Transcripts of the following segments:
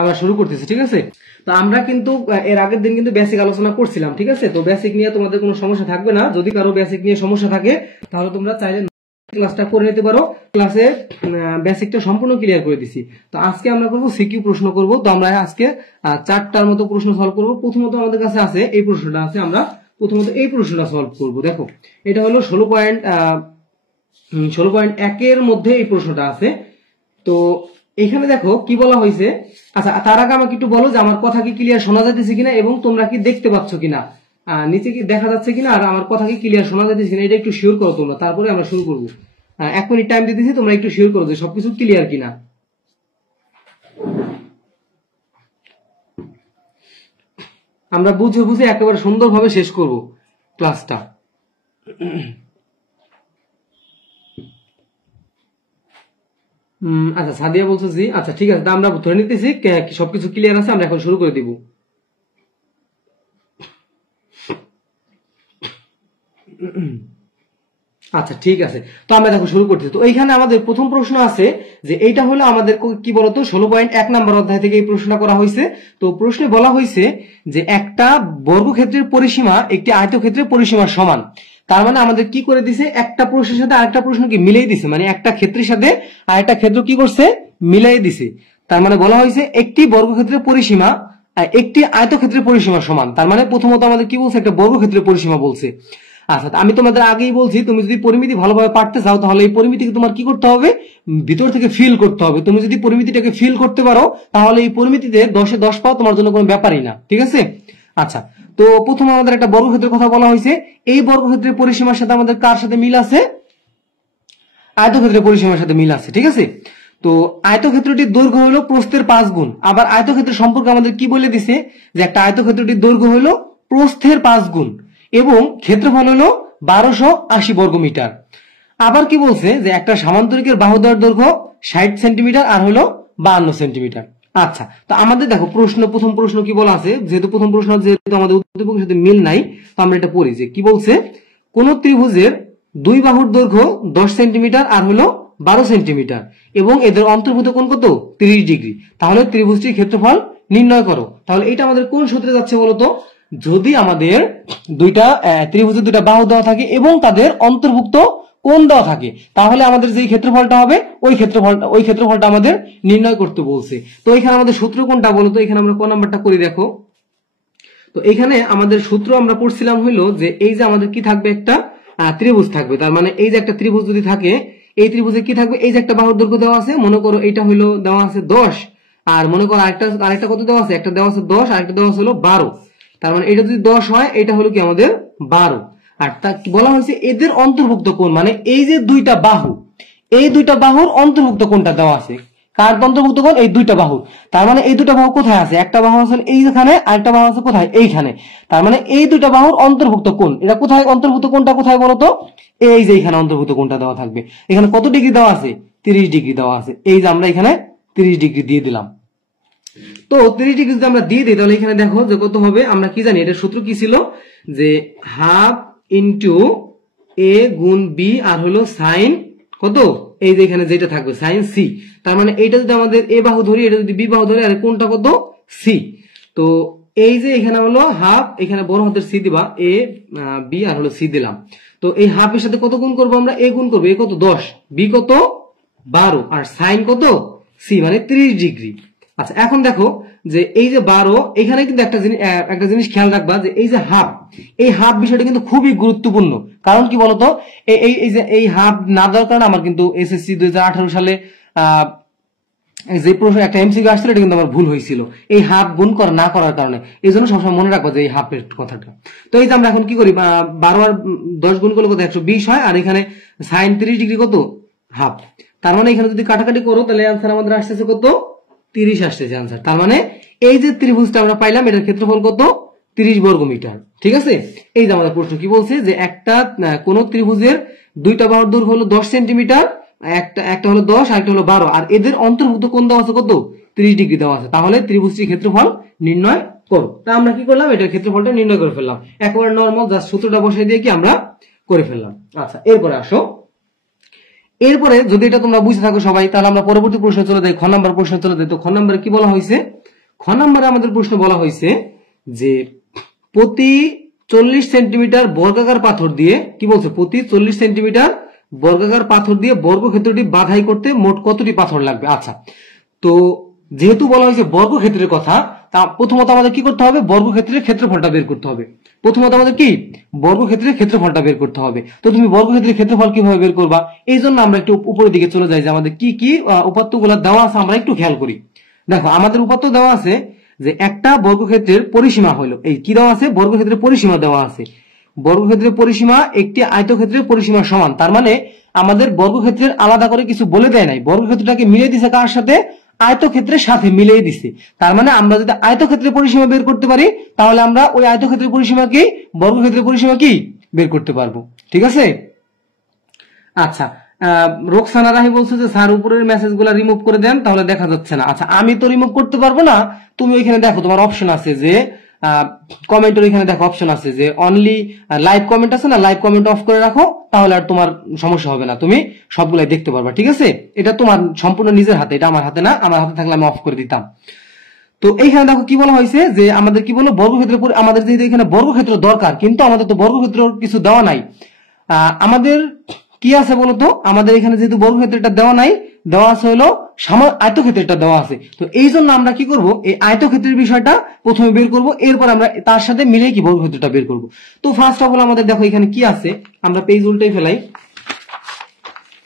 আমরা শুরু করতেছি, ঠিক আছে। তো আমরা কিন্তু এর আগের দিন কিন্তু বেসিক আলোচনা করছিলাম, ঠিক আছে। তো বেসিক নিয়ে তোমাদের কোনো সমস্যা থাকবে না। যদি কারো বেসিক নিয়ে সমস্যা থাকে তাহলে তোমরা চাইলে ক্লাসটা করে নিতে পারো। ক্লাসে বেসিকটা সম্পূর্ণ ক্লিয়ার করে দিছি। তো আজকে আমরা করবো সিকিউ প্রশ্ন করব। তো আমরা আজকে 4টার মতো প্রশ্ন সলভ করব। প্রথমত আমাদের কাছে আছে এই প্রশ্নটা আছে, আমরা প্রথমত এই প্রশ্নটা সলভ করব। দেখো এটা হলো 16.1 এর মধ্যে এই প্রশ্নটা আছে। তো এখানে দেখো কি বলা হয়েছে। আচ্ছা, তার আগে আমাকে একটু বলো যে আমার কথা কি ক্লিয়ার শোনা যাচ্ছে কিনা এবং তোমরা কি দেখতে পাচ্ছ কিনা, নিচে কি দেখা যাচ্ছে কিনা, আর আমার কথা কি ক্লিয়ার শোনা যাচ্ছে কিনা, এটা একটু শিওর করো তোমরা, তারপরে আমরা শুরু করবো। 1 মিনিট টাইম দিতেছি, তোমরা একটু শিওর করো যে সবকিছু ক্লিয়ার কিনা। আমরা বুঝে বুঝে একেবারে সুন্দরভাবে শেষ করব ক্লাসটা। আচ্ছা, সাদিয়া বলছো জি। আচ্ছা ঠিক আছে, আমরা ধরে নিতেছি সবকিছু ক্লিয়ার আছে। আমরা এখন শুরু করে দিব। আচ্ছা ঠিক আছে, তো আমরা দেখো শুরু করতেছি। তো এইখানে আমাদের প্রথম প্রশ্ন আছে যে এইটা হলো আমাদের কি বলতো 16.1 নাম্বার অধ্যায় থেকে এই প্রশ্নটা করা হয়েছে। তো প্রশ্নে বলা হয়েছে যে একটা বর্গক্ষেত্রের পরিসীমা একটি আয়তক্ষেত্রের পরিসীমার সমান। তার মানে আমাদের কি করে দিছে, একটা প্রশ্নের সাথে আরেকটা প্রশ্নকে মিলিয়ে দিছে, মানে একটা ক্ষেত্রের সাথে আরেকটা ক্ষেত্র কি করছে, মিলিয়ে দিছে। তার মানে বলা হয়েছে একটি বর্গক্ষেত্রের পরিসীমা একটি আয়তক্ষেত্রের পরিসীমার সমান। তার মানে প্রথমত আমাদের কি বলছে, একটা বর্গক্ষেত্রের পরিসীমা বলছে। আচ্ছা, আমি তোমাদের আগেই বলছি তুমি যদি পরিমিতি ভালোভাবে পারতে চাও তাহলে এই পরিমিতিকে তোমার কি করতে হবে, ভিতর থেকে ফিল করতে হবে। তুমি যদি পরিমিতিটাকে ফিল করতে পারো তাহলে এই পরিমিতিতে 10-এ 10 পাও তোমার জন্য কোনো ব্যাপারই না, ঠিক আছে। আচ্ছা, তো প্রথমে আমাদের একটা বর্গক্ষেত্রের কথা বলা হয়েছে। এই বর্গক্ষেত্রের পরিসীমার সাথে আমাদের কার সাথে মিল আছে, আয়তক্ষেত্রের পরিসীমার সাথে মিল আছে, ঠিক আছে। তো আয়তক্ষেত্রটির দৈর্ঘ্য হলো প্রস্থের 5 গুণ। আবার আয়তক্ষেত্রের সম্পর্কে আমাদের কি বলে দিছে যে একটা আয়তক্ষেত্রটির দৈর্ঘ্য হলো প্রস্থের 5 গুণ এবং ক্ষেত্রফল হলো 1280 বর্গমিটার। আবার কি বলছে যে একটা সামান্তরিকের বাহুদ্বয়ের দৈর্ঘ্য 60 সেন্টিমিটার আর হলো 52 সেন্টিমিটার। আচ্ছা, তো আমাদের দেখো প্রথম প্রশ্ন কি বলা আছে, যেহেতু প্রথম প্রশ্ন যেহেতু আমাদের উদ্দীপকের সাথে মিল নাই, তো আমরা এটা পড়ি যে কি বলছে, কোন ত্রিভুজের দুই বাহুর দৈর্ঘ্য 10 সেন্টিমিটার আর হলো 12 সেন্টিমিটার এবং এদের অন্তর্ভুক্ত কোণ কত, 30 ডিগ্রি। তাহলে ত্রিভুজটির ক্ষেত্রফল নির্ণয় করো। তাহলে এটা আমাদের কোন সূত্রে যাচ্ছে বলতো, যদি আমাদের ত্রিভুজের দুইটা বাহু দেওয়া থাকে এবং তাদের অন্তর্ভুক্ত কোণ দেওয়া থাকে তাহলে আমাদের যে ক্ষেত্রফলটা হবে ওই ক্ষেত্রফলটা আমাদের নির্ণয় করতে বলছে। তো এখানে আমাদের সূত্র কোনটা বলতো, এখানে আমরা কোন নাম্বারটা করি দেখো। তো এখানে আমাদের সূত্র আমরা পড়ছিলাম হইলো যে এই যে আমাদের কি থাকবে, একটা ত্রিভুজ থাকবে। তার মানে এই যে একটা ত্রিভুজ যদি থাকে, এই ত্রিভুজে কি থাকবে, এই যে একটা বাহুর দৈর্ঘ্য দেওয়া আছে, মনে করো এটা হইলো দেওয়া আছে 10, আর মনে করো আরেকটা কত দেওয়া আছে, একটা দেওয়া আছে 10 আর একটা দেওয়া আছে হলো 12। তার মানে এটা যদি 10 হয় এটা হলো কি আমাদের 12। আর তা বলা হয়েছে এদের অন্তর্ভুক্ত কোণ, মানে এই যে দুইটা বাহু, এই দুইটা বাহুর অন্তর্ভুক্ত কোণটা দেওয়া আছে। কার অন্তর্ভুক্ত কোণ, এই দুইটা বাহু। তার মানে এই দুইটা বাহু কোথায় আছে, একটা বাহু আছে এইখানে আর একটা বাহু আছে কোথায়, এইখানে। তার মানে এই দুইটা বাহুর অন্তর্ভুক্ত কোণ, এটা কোথায় অন্তর্ভুক্ত কোণটা কোথায় বলতো, এই যে এখানে অন্তর্ভুক্ত কোণটা দেওয়া থাকবে। এখানে কত ডিগ্রি দেওয়া আছে, 30 ডিগ্রি দেওয়া আছে। এই যে আমরা এখানে 30 ডিগ্রি দিয়ে দিলাম। তো 30 ডিগ্রি যদি আমরা দিয়ে দিই তাহলে এখানে দেখো যে কত হবে, আমরা কি জানি এটার সূত্র কি ছিল, যে হাফ ইন্টু এ গুণ বি আর হলো সাইন কত, এই যে এখানে যেটা থাকবে সাইন সি। তার মানে এইটা যদি আমাদের এ বাহু ধরি, এটা যদি বি বাহু ধরি, আর কোনটা কত, সি। তো এই যে এখানে হলো হাফ, এখানে বড় হাতের সি দিবা, এ বি আর হলো সি দিলাম। তো এই হাফের সাথে কত গুণ করবো আমরা, এ গুণ করবো, এ কত 10, বি কত 12 আর সাইন কত সি, মানে 30 ডিগ্রি। আচ্ছা, এখন দেখো যে এই যে 12, এখানে কিন্তু একটা জিনিস খেয়াল রাখবা যে এই যে হাফ, এই হাফ বিষয়টা কিন্তু খুবই গুরুত্বপূর্ণ। কারণ কি বলতো, এই যে এই হাফ না দেওয়ার কারণে আমার কিন্তু এসএসসি 2018 সালে যে প্রশ্ন একটা এমসিকিউ আসছিল এটা কিন্তু আমার ভুল হয়েছিল, এই হাফ গুণ না করার কারণে। এই জন্য সবসময় মনে রাখবো যে এই হাফের কথাটা। তো এই যে আমরা এখন কি করি, 12 আর 10 গুণ করলে কত, 120 হয়, আর এখানে সাইন 30 ডিগ্রি কত, হাফ। তার মানে এখানে যদি কাটাকাটি করো তাহলে আনসার আমাদের আসতেছে কত, 30 আসতেছে আনসার। তার মানে এই যে ত্রিভুজটা আমরা পাইলাম এটার ক্ষেত্রফল কত, 30 বর্গমিটার, ঠিক আছে। এই যে আমাদের প্রশ্ন কি বলছে, যে কোন ত্রিভুজের দুইটা বাহুর দৈর্ঘ্য হলো 10 সেন্টিমিটার, একটা হলো 10 আর একটা হলো 12, আর এদের অন্তর্ভুক্ত কোণ দেওয়া আছে কত, 30 ডিগ্রি দেওয়া আছে। তাহলে ত্রিভুজটির ক্ষেত্রফল নির্ণয় করো। তা আমরা কি করলাম, এটার ক্ষেত্রফলটা নির্ণয় করে ফেললাম, একেবারে নরমাল জাস্ট সূত্রটা বসাই দিয়ে কি আমরা করে ফেললাম। আচ্ছা, এরপরে আসো, এরপরে যদি এটা তোমরা বুঝে থাকো সবাই, তাহলে আমরা পরবর্তী প্রশ্নে চলে যাই, খ নাম্বার প্রশ্নে চলে যাই। তো খ নাম্বারে কি বলা হয়েছে? খ নাম্বারে আমাদের প্রশ্ন বলা হয়েছে যে প্রতি 40 সেন্টিমিটার বর্গাকার পাথর দিয়ে, কি বলছে, প্রতি 40 সেন্টিমিটার বর্গাকার পাথর দিয়ে বর্গক্ষেত্রটি বাধাই করতে মোট কতটি পাথর লাগবে? আচ্ছা, তো যেহেতু বলা হয়েছে বর্গক্ষেত্রের কথা, তা প্রথমত আমাদের কি করতে হবে? বর্গক্ষেত্রের ক্ষেত্রফলটা বের করতে হবে। প্রথমত আমাদের কি বর্গক্ষেত্রের ক্ষেত্রফলটা বের করতে হবে। তো তুমি বর্গক্ষেত্রের ক্ষেত্রফল কিভাবে বের করবা? এই জন্য আমরা একটু উপরের দিকে চলে যাই যে আমাদের কি কি উপাত্তগুলো দেওয়া আছে আমরা একটু খেয়াল করি। দেখো আমাদের উপাত্ত দেওয়া আছে যে একটা বর্গক্ষেত্রের পরিসীমা হলো, এই কি দেওয়া আছে? বর্গক্ষেত্রের পরিসীমা দেওয়া আছে। বর্গক্ষেত্রের পরিসীমা একটি আয়তক্ষেত্রের পরিসীমার সমান। তার মানে আমাদের বর্গক্ষেত্রের আলাদা করে কিছু বলে দেয় নাই, বর্গক্ষেত্রটাকে মিলিয়ে দিছে কার সাথে? আয়তক্ষেত্রের সাথে মিলিয়ে দিছে। তার মানে আমরা যদি আয়তক্ষেত্রের পরিসীমা বের করতে পারি, তাহলে আমরা ওই আয়তক্ষেত্রের পরিসীমাকে বর্গক্ষেত্রের পরিসীমা কি বের করতে পারবো। ঠিক আছে? আচ্ছা, রোকসানা রাহি বলছে যে স্যার উপরের মেসেজগুলো রিমুভ করে দেন, তাহলে দেখা যাচ্ছে না। আচ্ছা, আমি তো রিমুভ করতে পারবো না, তুমি ওইখানে দেখো তোমার অপশন আছে যে কমেন্টের, এখানে দেখো অপশন আছে যে অনলি লাইভ কমেন্ট আছে না, লাইভ কমেন্ট অফ করে রাখো, তাহলে আর তোমার সমস্যা হবে না, তুমি সবগুলাই দেখতে পারবা। ঠিক আছে? এটা তোমার সম্পূর্ণ নিজের হাতে, এটা আমার হাতে না, আমার হাতে থাকলে আমি অফ করে দিতাম। তো এইখানে দেখো কি বলা হয়েছে যে আমাদের কি বলো, বর্গক্ষেত্রের আমাদের যেহেতু এখানে বর্গক্ষেত্র দরকার, কিন্তু আমাদের তো বর্গক্ষেত্র কিছু দেওয়া নাই। আমাদের কি আছে বলতো? আমাদের এখানে যেহেতু বর্গক্ষেত্রটা দেওয়া নাই, দেওয়া আছে হলো আয়তক্ষেত্রটা দেওয়া আছে। তো এই জন্য আমরা কি করব, এই আয়তক্ষেত্রের বিষয়টা প্রথমে বের করব, এরপর আমরা তার সাথে মিলে কি বর্গক্ষেত্রটা বের করব। তো ফার্স্ট অফ অল আমাদের দেখো এখানে কি আছে, আমরা পেজ উল্টে ফেলাই।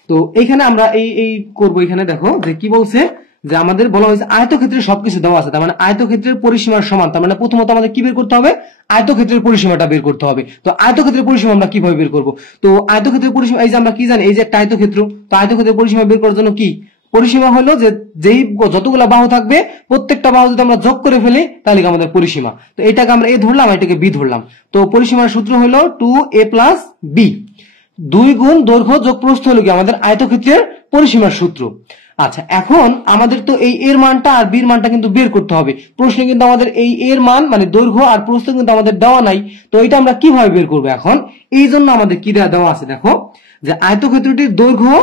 তো এইখানে আমরা এই করব, এখানে দেখো যে কি বলছে যে আমাদের বলা হয়েছে আয়তক্ষেত্রের সবকিছু দেওয়া আছে, তার মানে আয়তক্ষেত্রের পরিসীমার সমান। তার মানে প্রথমত আমাদের কি বের করতে হবে? আয়তক্ষেত্রের পরিসীমাটা বের করতে হবে। তো আয়তক্ষেত্রের পরিসীমা আমরা কিভাবে বের করব? তো আয়তক্ষেত্রের পরিসীমা, এই যে আমরা কি জানি, এই যে একটা আয়তক্ষেত্র, তো আয়তক্ষেত্রের পরিসীমা বের করার জন্য কি পরিসীমা হলো যে যেই যতগুলা বাহু থাকবে প্রত্যেকটা বাহু যদি আমরা যোগ করে ফেলি তাহলে আমাদের পরিসীমা। তো এটাকে আমরা এ ধরলাম, এটাকে বি ধরলাম। তো পরিসীমার সূত্র হলো 2a + b, 2 গুণ দৈর্ঘ্য যোগ প্রস্থ হলো কি আমাদের আয়তক্ষেত্রের পরিসীমার সূত্র। আচ্ছা, এখন আমাদের তো এই এর মানটা আর বির মানটা কিন্তু বের করতে হবে। প্রশ্নে কিন্তু আমাদের এই এর মান মানে দৈর্ঘ্য আর প্রস্থ কিন্তু আমাদের দেওয়া নাই। তো এটা আমরা কিভাবে বের করবো এখন? এই জন্য আমাদের কি দেওয়া আছে, দেখো যে আয়তক্ষেত্রটির দৈর্ঘ্য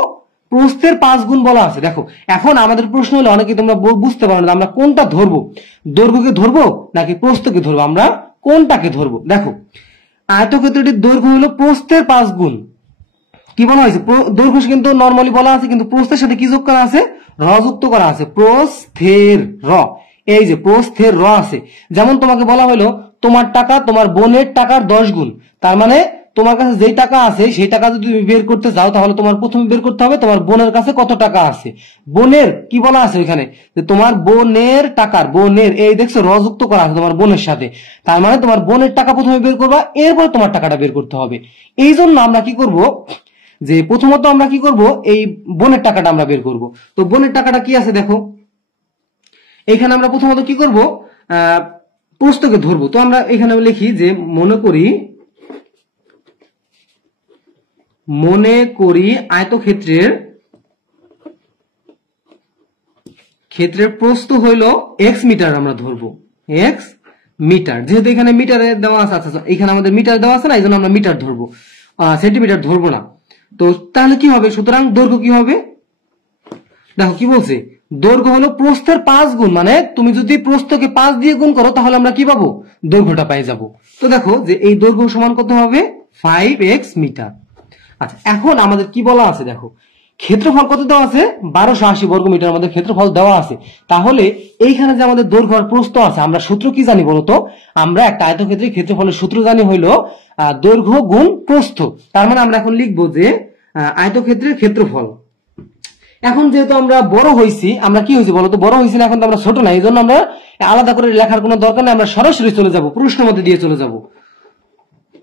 প্রস্থের 5 গুণ বলা আছে। দেখো এখন আমাদের প্রশ্ন হলো, অনেকে তোমরা বুঝতে পারো না আমরা কোনটা ধরবো, দৈর্ঘ্যকে ধরবো নাকি প্রস্থকে ধরবো, আমরা কোনটাকে ধরবো। দেখো আয়তক্ষেত্রটির দৈর্ঘ্য হলো প্রস্থের 5 গুণ। কি বলা হয়েছে? দৈর্ঘ্য কিন্তু নরমালি বলা আছে, কিন্তু প্রস্থের সাথে কি যোগ করা আছে? র যুক্ত করা আছে, প্রস্থের র। এই যে প্রস্থের র আছে। যেমন তোমাকে বলা হলো তোমার টাকা তোমার বোনের টাকার 10 গুণ। তার মানে তোমার কাছে যেই টাকা আছে সেই টাকা যদি তুমি বের করতে যাও, তাহলে তোমার প্রথমে বের করতে হবে তোমার বোনের কাছে কত টাকা আছে। বোনের কি বলা আছে ওইখানে, যে তোমার বোনের টাকার, বোনের এই দেখছো র যুক্ত করা আছে তোমার বোনের সাথে। তার মানে তোমার বোনের টাকা প্রথমে বের করবা, এরপরে তোমার টাকাটা বের করতে হবে। এই জন্য আমরা কি করব, যে প্রথমত আমরা কি করব, এই বোনের টাকাটা আমরা বের করব। তো বোনের টাকাটা কি আছে দেখো, এখানে আমরা প্রথমত কি করব, প্রস্থকে ধরবো। তো আমরা এখানে লিখি যে মনে করি আয়তক্ষেত্রের প্রস্থ হইল x মিটার, আমরা ধরবো x মিটার। যেহেতু এখানে মিটারে দেওয়া আছে, আচ্ছা এখানে আমাদের মিটার দেওয়া আছে না, এই জন্য আমরা মিটার ধরবো, সেন্টিমিটার ধরবো না। তো তাহলে কি হবে, সুতরাং দৈর্ঘ্য কি হবে, দেখো কি বলছে, দৈর্ঘ্য হলো প্রস্থের 5 গুণ। মানে তুমি যদি প্রস্থকে 5 দিয়ে গুণ করো তাহলে আমরা কি পাবো, দৈর্ঘ্যটা পাই যাব। তো দেখো যে এই দৈর্ঘ্য সমান কত হবে, 5x মিটার। আচ্ছা এখন আমাদের কি বলা আছে, দেখো ক্ষেত্রফল কত দেওয়া আছে, 1280 বর্গ মিটার আমাদের ক্ষেত্রফল দেওয়া আছে। তাহলে এইখানে যে আমাদের দৈর্ঘ্য আর প্রস্থ আছে, আমরা সূত্র কি জানি বলতো, আমরা একটা আয়তক্ষেত্রের ক্ষেত্রফলের সূত্র জানি হইলো দৈর্ঘ্য গুণ প্রস্থ। তার মানে আমরা এখন লিখবো যে আয়তক্ষেত্রের ক্ষেত্রফল। এখন যেহেতু আমরা বড় হয়েছি, আমরা কি হয়েছি বলতো, বড় হয়েছি না, এখন তো আমরা ছোট না, এই জন্য আমরা আলাদা করে লেখার কোনো দরকার নেই, আমরা সরাসরি চলে যাব, প্রশ্ন মতে দিয়ে চলে যাব।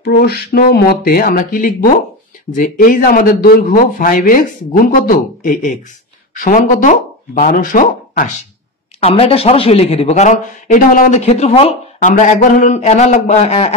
প্রশ্ন মতে আমরা কি লিখবো, যে এই যে আমাদের দৈর্ঘ্য 5x গুণ কত, এই x সমান কত, 1280। আমরা এটা সরাসরি লিখে দিব, কারণ এটা হলো আমাদের ক্ষেত্রফল। আমরা একবার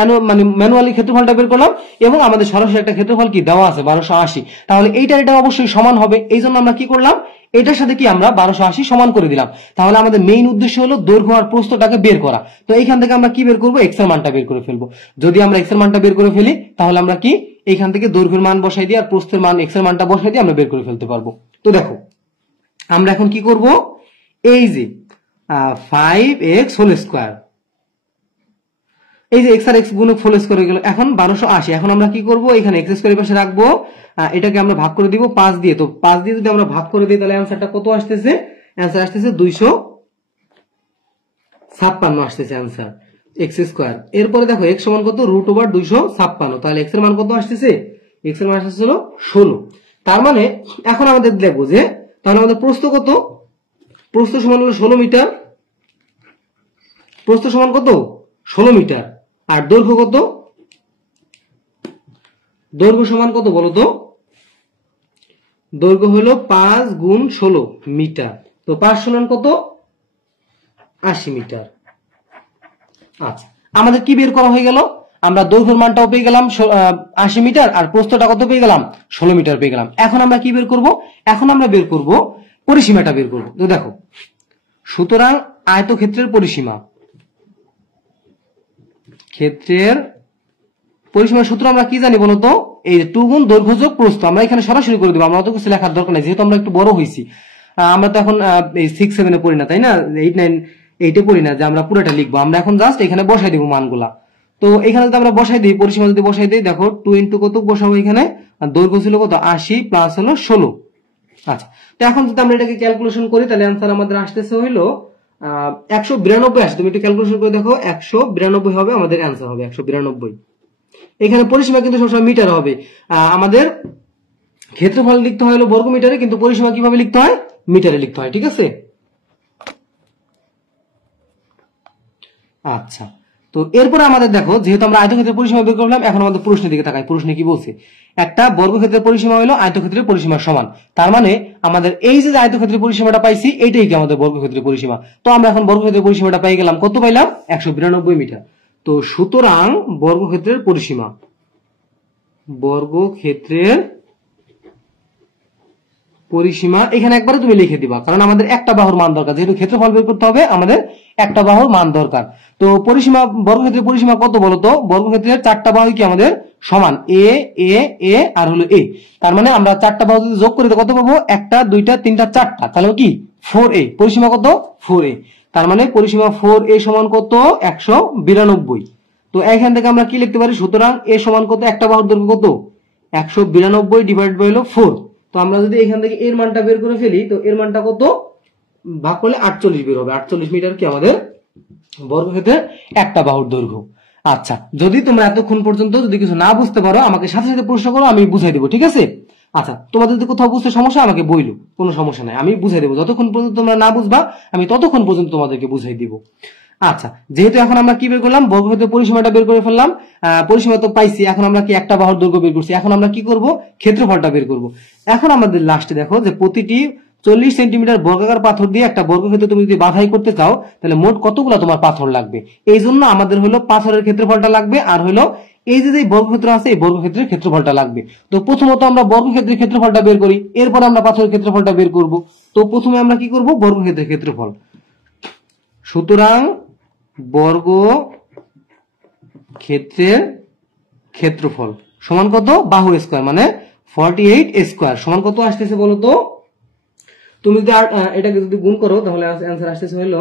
হলো মানে ম্যানুয়ালি ক্ষেত্রফলটা বের করলাম, এবং আমাদের সরাসরি একটা ক্ষেত্রফল কি দেওয়া আছে 1280। তাহলে এটা অবশ্যই সমান হবে, এই জন্য আমরা কি করলাম, এটার সাথে কি আমরা 1280 সমান করে দিলাম। তাহলে আমাদের মেইন উদ্দেশ্য হলো দৈর্ঘ্য আর প্রস্থটাকে বের করা। তো এইখান থেকে আমরা কি বের করবো, x এর মানটা বের করে ফেলবো। যদি আমরা x এর মানটা বের করে ফেলি, তাহলে আমরা কি এইখান থেকে দৈর্ঘ্যের মান বসাই দিয়ে আর প্রস্থের মান এক্স এর মানটা বসাই দিয়ে আমরা বের করে ফেলতে পারবো। তো দেখো আমরা এখন কি করব, এই যে 5x হোল স্কয়ার, এই যে এক্স আর এক্স গুণক হোল স্কয়ার হয়ে গেল, এখন 1280। এখন আমরা কি করব, এখানে এক্স স্কয়ারের পাশে রাখবো, এটাকে আমরা ভাগ করে দিব 5 দিয়ে। তো 5 দিয়ে যদি আমরা ভাগ করে দিই তাহলে অ্যানসারটা কত আসতেছে, অ্যানসার আসতেছে 256 আসতেছে অ্যানসার এক্স স্কয়ার। এরপরে দেখো এক্স সমান কত, √256, তাহলে এক্স এর মান কত আসতেছে, এক্স এর মান আসতেছে 16। তার মানে এখন আমাদের দেখবো যে তাহলে আমাদের প্রস্থ কত, প্রস্থ সমান হলো 16 মিটার, প্রস্থ সমান কত 16 মিটার, আর দৈর্ঘ্য কত, দৈর্ঘ্য সমান কত বলতো, দৈর্ঘ্য হলো 5 গুণ 16 মিটার। তো 5 সমান কত, 80 মিটার। আচ্ছা আমাদের কি বের করা হয়ে গেল, আমরা দৈর্ঘ্যের মানটাও পেয়ে গেলাম 80 মিটার, আর প্রস্থটা কত পেয়ে গেলাম, 16 মিটার পেয়ে গেলাম। এখন আমরা কি বের করব, এখন আমরা বের করব পরিসীমাটা বের করব। তো দেখো সুতরাং আয়তক্ষেত্রের পরিসীমা, ক্ষেত্রের পরিসীমার সূত্র আমরা কি জানি বলতো, এই 2 গুণ দৈর্ঘ্য যোগ প্রস্থ। আমরা এখানে সরাসরি করে দেবো, আমরা অত কিছু লেখার দরকার নেই, যেহেতু আমরা একটু বড় হয়েছি। আমরা তো এখন এই 6 7 এ পড়ি না, তাই না, 8 9 8 এ পড়ি না যে আমরা পুরোটা লিখবো। আমরা এখন জাস্ট এখানে বসাই দিব মানগুলা। তো এখানে যদি আমরা বসাই দিই, পরিসীমা যদি বসাই দিই, দেখো 2 ইনটু কত বসাবো এখানে, আর দৈর্ঘ্য ছিল কত 80 প্লাস হলো 16। আচ্ছা তো এখন যদি আমরা এটাকে ক্যালকুলেশন করি তাহলে आंसर আমাদের আসতেছে হইলো 192 আসে। তুমি একটু ক্যালকুলেশন করে দেখো, 192 হবে আমাদের आंसर হবে 192। এখানে পরিসীমা কিন্তু সবসময় মিটার হবে, আমাদের ক্ষেত্রফল লিখতে হয় হলো বর্গ মিটারে, কিন্তু পরিসীমা কিভাবে লিখতে হয়, মিটারে লিখতে হয়, ঠিক আছে। আচ্ছা তো এরপরে আমাদের দেখো, যেহেতু আমরা আয়তক্ষেত্রের পরিসীমা বের করলাম, এখন আমাদের প্রশ্নের দিকে তাকাই। প্রশ্নে কি বলছে, একটা বর্গক্ষেত্রের পরিসীমা হলো আয়তক্ষেত্রের পরিসীমার সমান। তার মানে আমাদের এই যে আয়তক্ষেত্রের পরিসীমাটা পাইছি, এইটাই কি আমাদের বর্গক্ষেত্রের পরিসীমা। তো আমরা এখন বর্গক্ষেত্রের পরিসীমাটা পাই গেলাম, কত পাইলাম, 192 মিটার। তো সুতরাং বর্গক্ষেত্রের পরিসীমা, বর্গক্ষেত্রের পরিসীমা এখানে একবারে তুমি লিখে দিবা, কারণ আমাদের একটা বাহুর মান দরকার, যেহেতু ক্ষেত্রফল বের করতে হবে আমাদের একটা বাহুর মান দরকার। তো পরিসীমা, বর্গক্ষেত্রের পরিসীমা কত বলতো, বর্গক্ষেত্রের চারটা বাহু কি আমাদের সমান, এ এ এ আর হলো এ। তার মানে আমরা চারটা বাহু যদি যোগ করি কত পাবো, একটা দুইটা তিনটা চারটা, তাহলে কি 4a। পরিসীমা কত 4a, তার মানে পরিসীমা 4a সমান কত 192। তো এখান থেকে আমরা কি লিখতে পারি, সুতরাং a সমান কত, একটা বাহুর দৈর্ঘ্য কত 192 ডিভাইড বাই হলো 4। তো আমরা যদি এখান থেকে এর মানটা বের করে ফেলি, তো এর মানটা কত ভাগ করলে 48 বের হবে। 48 মিটার কি আমাদের বর্গক্ষেত্রের একটা বাহুর দৈর্ঘ্য। আচ্ছা যদি তোমরা এতক্ষণ পর্যন্ত যদি কিছু না বুঝতে পারো, আমাকে সাথে সাথে প্রশ্ন করো, আমি বুঝাই দেবো, ঠিক আছে। আচ্ছা তোমাদের যদি কোথাও বুঝতে সমস্যা, আমাকে বইলো, কোনো সমস্যা নাই, আমি বুঝাই দেবো। যতক্ষণ পর্যন্ত তোমরা না বুঝবা, আমি ততক্ষণ পর্যন্ত তোমাদেরকে বুঝাই দিব। আচ্ছা যেহেতু এখন আমরা কি বের করলাম, বর্গক্ষেত্রের পরিসীমাটা বের করে ফেললাম, পরিসীমা তো পাইছি, এখন আমরা কি একটা বাহুর দৈর্ঘ্য বের করছি, এখন আমরা কি করব, ক্ষেত্রফলটা বের করব। এখন আমাদের লাস্টে দেখো যে প্রতিটি 40 সেন্টিমিটার বর্গাকার পাথর দিয়ে একটা বর্গক্ষেত্র তুমি যদি বাধাই করতে চাও, তাহলে মোট কতগুলো তোমার পাথর লাগবে। এই জন্য আমাদের হলো পাথরের ক্ষেত্রফলটা লাগবে, আর হলো এই যে বর্গক্ষেত্র আছে এই বর্গক্ষেত্রের ক্ষেত্রফলটা লাগবে। তো প্রথমত আমরা বর্গক্ষেত্রের ক্ষেত্রফলটা বের করি, এরপর আমরা পাথরের ক্ষেত্রফলটা বের করব। তো প্রথমে আমরা কি করব, বর্গক্ষেত্রের ক্ষেত্রফল। সুতরাং বর্গ ক্ষেত্রের ক্ষেত্রফল সমান কত, বাহু স্কয়ার মানে 48 স্কয়ার সমান কত আসতেছে বলতো। তুমি যদি এটাকে যদি গুণ করো তাহলে आंसर আসতেছে হলো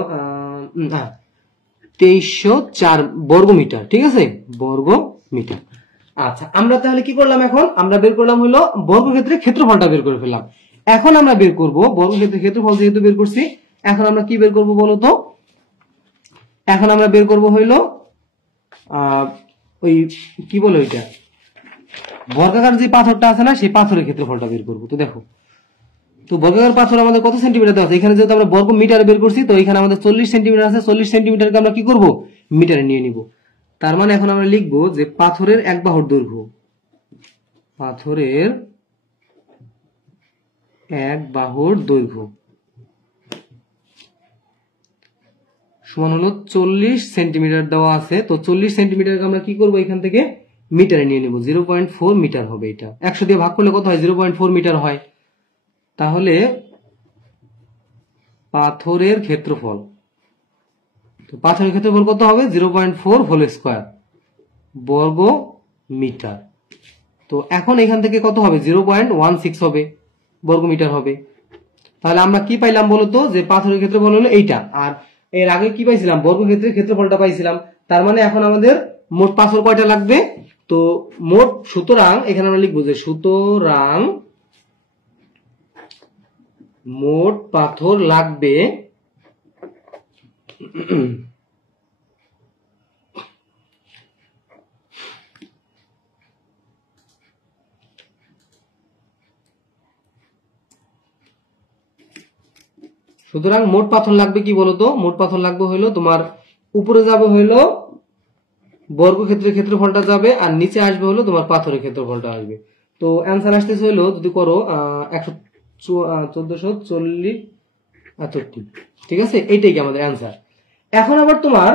2304 বর্গ মিটার, ঠিক আছে, বর্গ মিটার। আচ্ছা আমরা তাহলে কি করলাম, এখন আমরা বের করলাম হলো বর্গক্ষেত্রের ক্ষেত্রফলটা বের করে ফেললাম। এখন আমরা বের করব বর্গক্ষেত্রের ক্ষেত্রফল, যেহেতু বের করছি, এখন আমরা কি বের করব বলতো, এখন আমরা বের করব হইলো ওই কি বলে ওইটা বর্গাকার যে পাথরটা আছে না, সেই পাথরের ক্ষেত্রফলটা বের করব। তো দেখো, তো বর্গাকার পাথর আমাদের কত সেন্টিমিটার দেওয়া আছে, এখানে যেহেতু আমরা বর্গ মিটারে বের করছি, তো এখানে আমাদের 40 সেন্টিমিটার আছে, 40 সেন্টিমিটারকে আমরা কি করব, মিটারে নিয়ে নিব। তার মানে এখন আমরা লিখবো যে পাথরের এক বাহুর দৈর্ঘ্য, পাথরের এক বাহুর দৈর্ঘ্য সমান হলো 40 সেন্টিমিটার দেওয়া আছে। তো 40 সেন্টিমিটারকে আমরা কি করব, এখান থেকে মিটারে নিয়ে নেব, 0.4 মিটার হবে। এটা 100 দিয়ে ভাগ করলে কত হয়, 0.4 মিটার হয়। তাহলে পাথরের ক্ষেত্রফল, তো পাথরের ক্ষেত্রফল কত হবে, 0.4 হোল স্কয়ার বর্গ মিটার। তো এখন এখান থেকে কত হবে 0.16 হবে বর্গমিটার হবে। তাহলে আমরা কি পাইলাম বলতো যে পাথরের ক্ষেত্রফল হলো এইটা, আর এর আগে কি পাইছিলাম বর্গক্ষেত্রের ক্ষেত্রফলটা পাইছিলাম। তার মানে এখন আমাদের মোট পাথর কয়টা লাগবে, তো মোট সুতরাং এখানে আমরা লিখবো যে সুতরাং মোট পাথর লাগবে সুতরাং মোট পাথর লাগবে কি বলতো, মোট পাথর লাগবে হইলো তোমার উপরে যাবে হইলো বর্গক্ষেত্রের ক্ষেত্রফলটা যাবে, আর নিচে আসবে হলো তোমার পাথরের ক্ষেত্রফলটা আসবে। তো অ্যান্সার আসতেছে হইলো যদি করো 1440 ঠিক আছে, এইটাই কি আমাদের অ্যান্সার। এখন আবার তোমার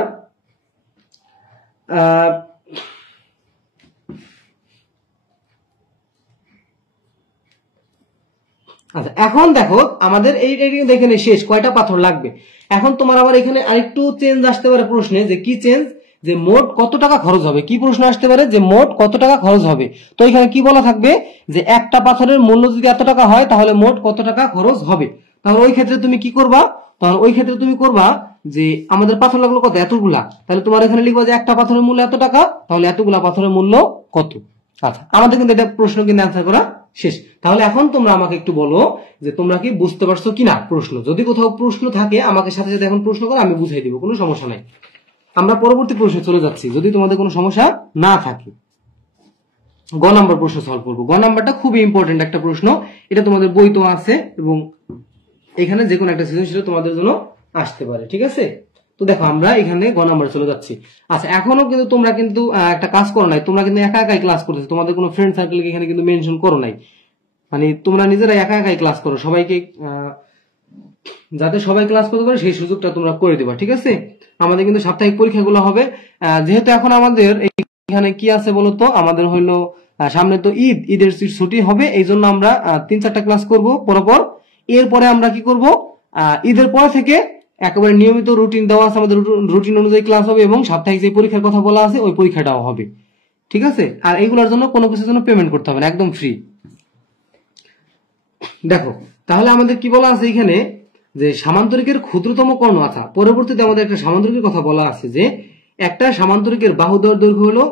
আচ্ছা এখন দেখো আমাদের এইটা দেখে নে শেষ কয়টা পাথর লাগবে। এখন তোমার আবার এখানে আরেকটু চেঞ্জ আসতে পারে প্রশ্নে, যে কি চেঞ্জ, যে মোট কত টাকা খরচ হবে। কি প্রশ্ন আসতে পারে যে মোট কত টাকা খরচ হবে। তো এখানে কি বলা থাকবে যে একটা পাথরের মূল্য যদি এত টাকা হয় তাহলে মোট কত টাকা খরচ হবে। তাহলে ওই ক্ষেত্রে তুমি কি করবা, তখন ওই ক্ষেত্রে তুমি করবা যে আমাদের পাথর লাগলো কত এতগুলা, তাহলে তোমার এখানে লিখবা যে একটা পাথরের মূল্য এত টাকা, তাহলে এতগুলা পাথরের মূল্য কত। আচ্ছা আমাদের কিন্তু এটা প্রশ্ন কিন্তু অ্যান্সার করা শেষ। তাহলে এখন তোমরা আমাকে একটু বলো যে তোমরা কি বুঝতে পারছো কিনা প্রশ্ন। যদি কোথাও প্রশ্ন থাকে আমাকে সাথে সাথে এখন প্রশ্ন করো, আমি বুঝাই দিব, কোনো সমস্যা নাই। আমরা পরবর্তী প্রশ্নে চলে যাচ্ছি যদি তোমাদের কোনো সমস্যা না থাকে। গ নাম্বার প্রশ্ন সলভ করবো। গ নাম্বারটা খুবই ইম্পর্টেন্ট একটা প্রশ্ন, এটা তোমাদের বই তো আছে এবং এখানে যে কোনো একটা সৃজনশীল তোমাদের জন্য আসতে পারে, ঠিক আছে। তো দেখো আমরা এখানে গ নাম্বার চলে যাচ্ছি। আচ্ছা এখনো কিন্তু তোমরা কিন্তু একটা কাজ করো নাই, তোমরা কিন্তু একা একাই ক্লাস করতেছো, তোমাদের কোনো ফ্রেন্ড সার্কেলকে এখানে কিন্তু মেনশন করো নাই, মানে তোমরা নিজেরা একা একাই ক্লাস করো। সবাইকে যাতে সবাই ক্লাস করতে পারে সেই সুযোগটা তোমরা করে দিবা, ঠিক আছে। আমাদের কিন্তু সাপ্তাহিক পরীক্ষাগুলো হবে, যেহেতু এখন আমাদের এখানে কি আছে বলতো, আমাদের হইলো সামনে তো ঈদের ছুটি হবে, এই জন্য আমরা 3-4টা ক্লাস করব পরপর। এরপরে আমরা কি করব, ঈদের পর থেকে একেবারে নিয়মিত রুটিন দেওয়া আছে, আমাদের রুটিন অনুযায়ী ক্লাস হবে এবং সাপ্তাহিক যে পরীক্ষার কথা বলা আছে ওই পরীক্ষাটাও হবে, ঠিক আছে। আর এইগুলোর জন্য কোনো কিছুর জন্য পেমেন্ট করতে হবে না, একদম ফ্রি। দেখো তাহলে আমাদের কি বলা আছে এখানে যে সামান্তরিকের ক্ষুদ্রতম কর্ণ। আচ্ছা পরবর্তীতে আমাদের একটা সামান্তরিকের কথা বলা আছে যে একটা সামান্তরিকের বাহু দৈর্ঘ্য হলো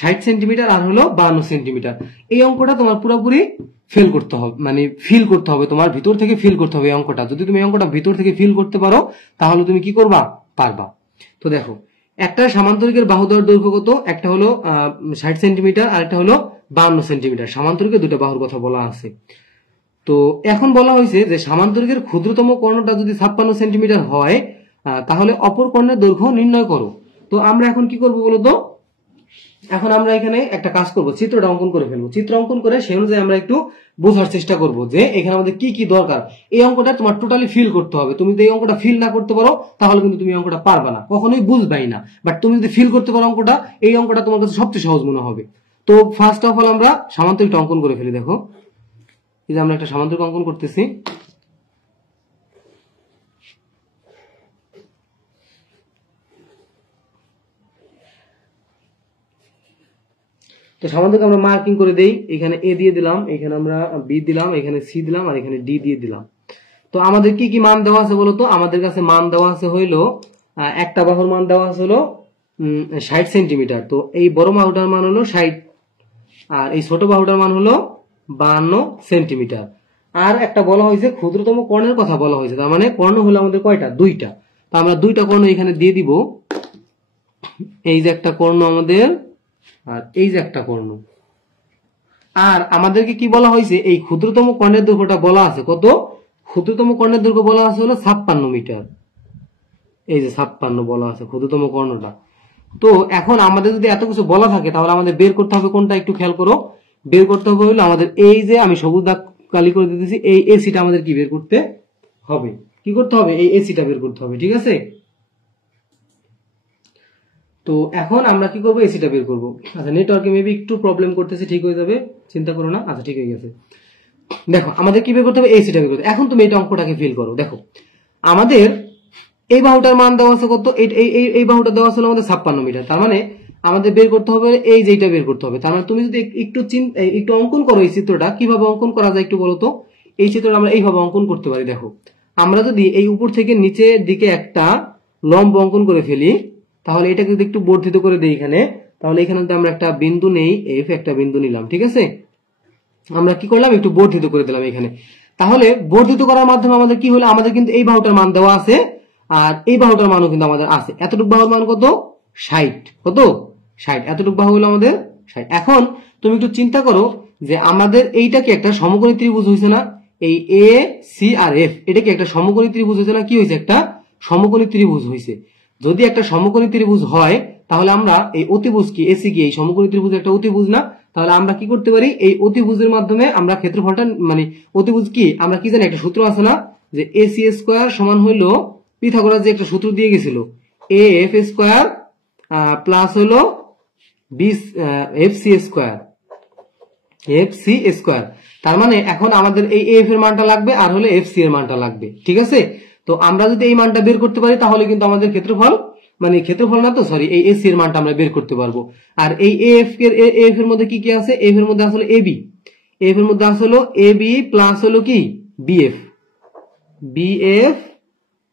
60 সেন্টিমিটার আর হলো 52 সেন্টিমিটার। এই অঙ্কটা তোমার পুরোপুরি ফিল করতে হবে, মানে ফিল করতে হবে, তোমার ভিতর থেকে ফিল করতে হবে এই অঙ্কটা। যদি তুমি অঙ্কটা ভিতর থেকে ফিল করতে পারো তাহলে তুমি কি করবা, পারবা। তো দেখো একটা সামান্তরিকের বাহু দৈর্ঘ্য কত, একটা হলো 60 সেন্টিমিটার আর একটা হলো 52 সেন্টিমিটার। সামান্তরিকের দুটো বাহুর কথা বলা আছে। তো এখন বলা হয়েছে যে সামান্তরিকের ক্ষুদ্রতম কর্ণটা যদি 56 সেন্টিমিটার হয় তাহলে অপর কর্ণের দৈর্ঘ্য নির্ণয় করো। তো আমরা এখন কি করবো বলতো, এখন আমরা এখানে একটা কাজ করব, চিত্রটা অঙ্কন করে ফেলবো। চিত্র অঙ্কন করে সেই অনুযায়ী আমরা একটু বোঝার চেষ্টা করব যে এখানে আমাদের কি কি দরকার। এই অঙ্কটা তোমার টোটালি ফিল করতে হবে। তুমি যদি এই অঙ্কটা ফিল না করতে পারো তাহলে কিন্তু তুমি অঙ্কটা পারবা না, কখনোই বুঝবাই না। বাট তুমি যদি ফিল করতে পারো অঙ্কটা, এই অঙ্কটা তোমার কাছে সবচেয়ে সহজ মনে হবে। তো ফার্স্ট অফ অল আমরা সামান্তরিকটা অঙ্কন করে ফেলি। দেখো এই যে আমরা একটা সামান্তরিক অঙ্কন করতেছি। তো সামান্তরিক আমরা মার্কিং করে দেই, এখানে এ দিয়ে দিলাম, এখানে আমরা বি দিলাম, এখানে সি দিলাম আর এখানে ডি দিয়ে দিলাম। তো আমাদের কি কি মান দেওয়া আছে বলতো, আমাদের কাছে মান দেওয়া আছে হইলো একটা বাহুর মান দেওয়া আছে হলো 60 সেন্টিমিটার। তো এই বড় বাহুটার মান হলো 60 আর এই ছোট বাহুটার মান হলো 52 সেন্টিমিটার। আর একটা বলা হয়েছে ক্ষুদ্রতম কর্ণের কথা বলা হয়েছে, তার মানে কর্ণ হলো আমাদের কয়টা, দুইটা। তো আমরা দুইটা কর্ণ এখানে দিয়ে দিব। এই যে একটা কর্ণ আমাদের আর এই যে একটা কর্ণ। আর আমাদেরকে কি বলা হয়েছে, এই ক্ষুদ্রতম কর্ণের দৈর্ঘ্যটা বলা আছে কত, ক্ষুদ্রতম কর্ণের দৈর্ঘ্য বলা আছে হলো 56 মিটার। এই যে 56 বলা আছে ক্ষুদ্রতম কর্ণটা। তো এখন আমাদের যদি এত কিছু বলা থাকে তাহলে আমাদের বের করতে হবে কোনটা, একটু খেয়াল করো। বের করতে হবে হলো আমাদের এই যে আমি সবুজ দাগ কালি করে দিতেছি, এই এসিটা আমাদের কি বের করতে হবে, কি করতে হবে, এই এসিটা বের করতে হবে, ঠিক আছে। তো এখন আমরা কি করবো, এসিটা বের করবো। আচ্ছা নেটওয়ার্কে মেবি একটু প্রবলেম করতেছে, ঠিক হয়ে যাবে, চিন্তা করো না। আচ্ছা ঠিক হয়ে গেছে। দেখো আমাদের কি বের করতে হবে, এসিটা বের করতে। এখন তুমি এটা অঙ্কটাকে ফিল করো। দেখো আমাদের এই বাহুটার মান দেওয়া আছে কত, এই বাহুটা দেওয়া আছে আমাদের 56 মিটার। তার মানে আমাদের বের করতে হবে এই যেটা বের করতে হবে। তার মানে তুমি যদি একটু অঙ্কন করো এই চিত্রটা, কিভাবে অঙ্কন করা যায় একটু বলো তো। এই চিত্রটা আমরা এইভাবে অঙ্কন করতে পারি। দেখো, আমরা যদি এই উপর থেকে নিচের দিকে একটা লম্ব অঙ্কন করে ফেলি, তাহলে এটাকে যদি একটু বর্ধিত করে দেই এখানে, তাহলে এখানে যদি আমরা একটা বিন্দু নেই, এফ একটা বিন্দু নিলাম, ঠিক আছে। আমরা কি করলাম, একটু বর্ধিত করে দিলাম এখানে। তাহলে বর্ধিত করার মাধ্যমে আমাদের কি হলো, আমাদের কিন্তু এই বাহুটার মান দেওয়া আছে, আর এই বাহুটার মানও কিন্তু আমাদের আছে। এতটুকু বাহুর মান কত, 60। কত, 60। এতটুকু বাহু হলো আমাদের 60। এখন তুমি একটু চিন্তা করো যে আমাদের এইটা কি একটা সমকোণী ত্রিভুজ হয়েছে না, এই এ সি আর এফ, এটা কি একটা সমকোণী ত্রিভুজ হয়েছে না, কি হয়েছে, একটা সমকোণী ত্রিভুজ হয়েছে। যদি একটা সমকোণী ত্রিভুজ হয়, তাহলে আমরা এই অতিভুজ কি, এসি কি এই সমকোণী ত্রিভুজ একটা অতিভুজ না, তাহলে আমরা কি করতে পারি, এই অতিভুজের মাধ্যমে আমরা ক্ষেত্রফলটা, মানে অতিভুজ কি আমরা কি জানি, একটা সূত্র আছে না, যে এসি স্কোয়ার সমান হইলো পিথাগোরাস যে একটা সূত্র দিয়ে গেছিল, এ এফ স্কোয়ার প্লাস হইলো F C square, F C square. তার মানে এখন আমাদের এই এফ এর মানটা লাগবে আর হলো এফ সি এর মানটা লাগবে, ঠিক আছে। তো আমরা যদি এই মানটা বের করতে পারি, তাহলে কিন্তু আমাদের ক্ষেত্রফল, মানে ক্ষেত্রফল না তো সরি, এই এসি এর মানটা আমরা বের করতে পারবো। আর এই এফ এর মধ্যে কি কি আছে, এফ এর মধ্যে আসলে এবি, এফ এর মধ্যে আসলে এবি প্লাস হলো কি বিএফ, বিএফ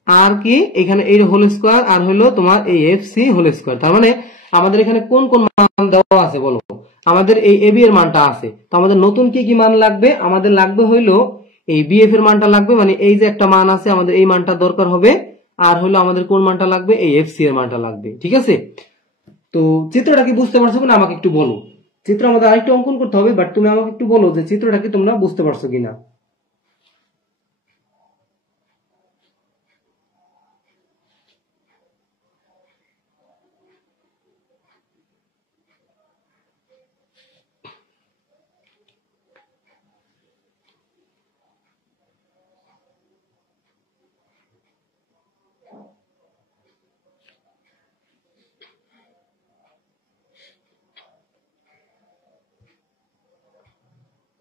আর কি এখানে এই হোল স্কোয়ার আর হলো তোমার এই এফ সি হোল স্কোয়ার। তার মানে আমাদের এখানে কোন কোন মান দেওয়া আছে বলো, আমাদের এই এবি এর মানটা আছে। তো আমাদের নতুন কি কি মান লাগবে, আমাদের লাগবে হইলো এই বিএফ এর মানটা লাগবে, মানে এই যে একটা মান আছে আমাদের এই মানটা দরকার হবে, আর হলো আমাদের কোন মানটা লাগবে, এই এফ সি এর মানটা লাগবে, ঠিক আছে। তো চিত্রটা কি বুঝতে পারছো কিনা আমাকে একটু বলো। চিত্র আমাদের আরেকটু অঙ্কন করতে হবে, বাট তুমি আমাকে একটু বলো যে চিত্রটা কি তোমরা বুঝতে পারছো কিনা।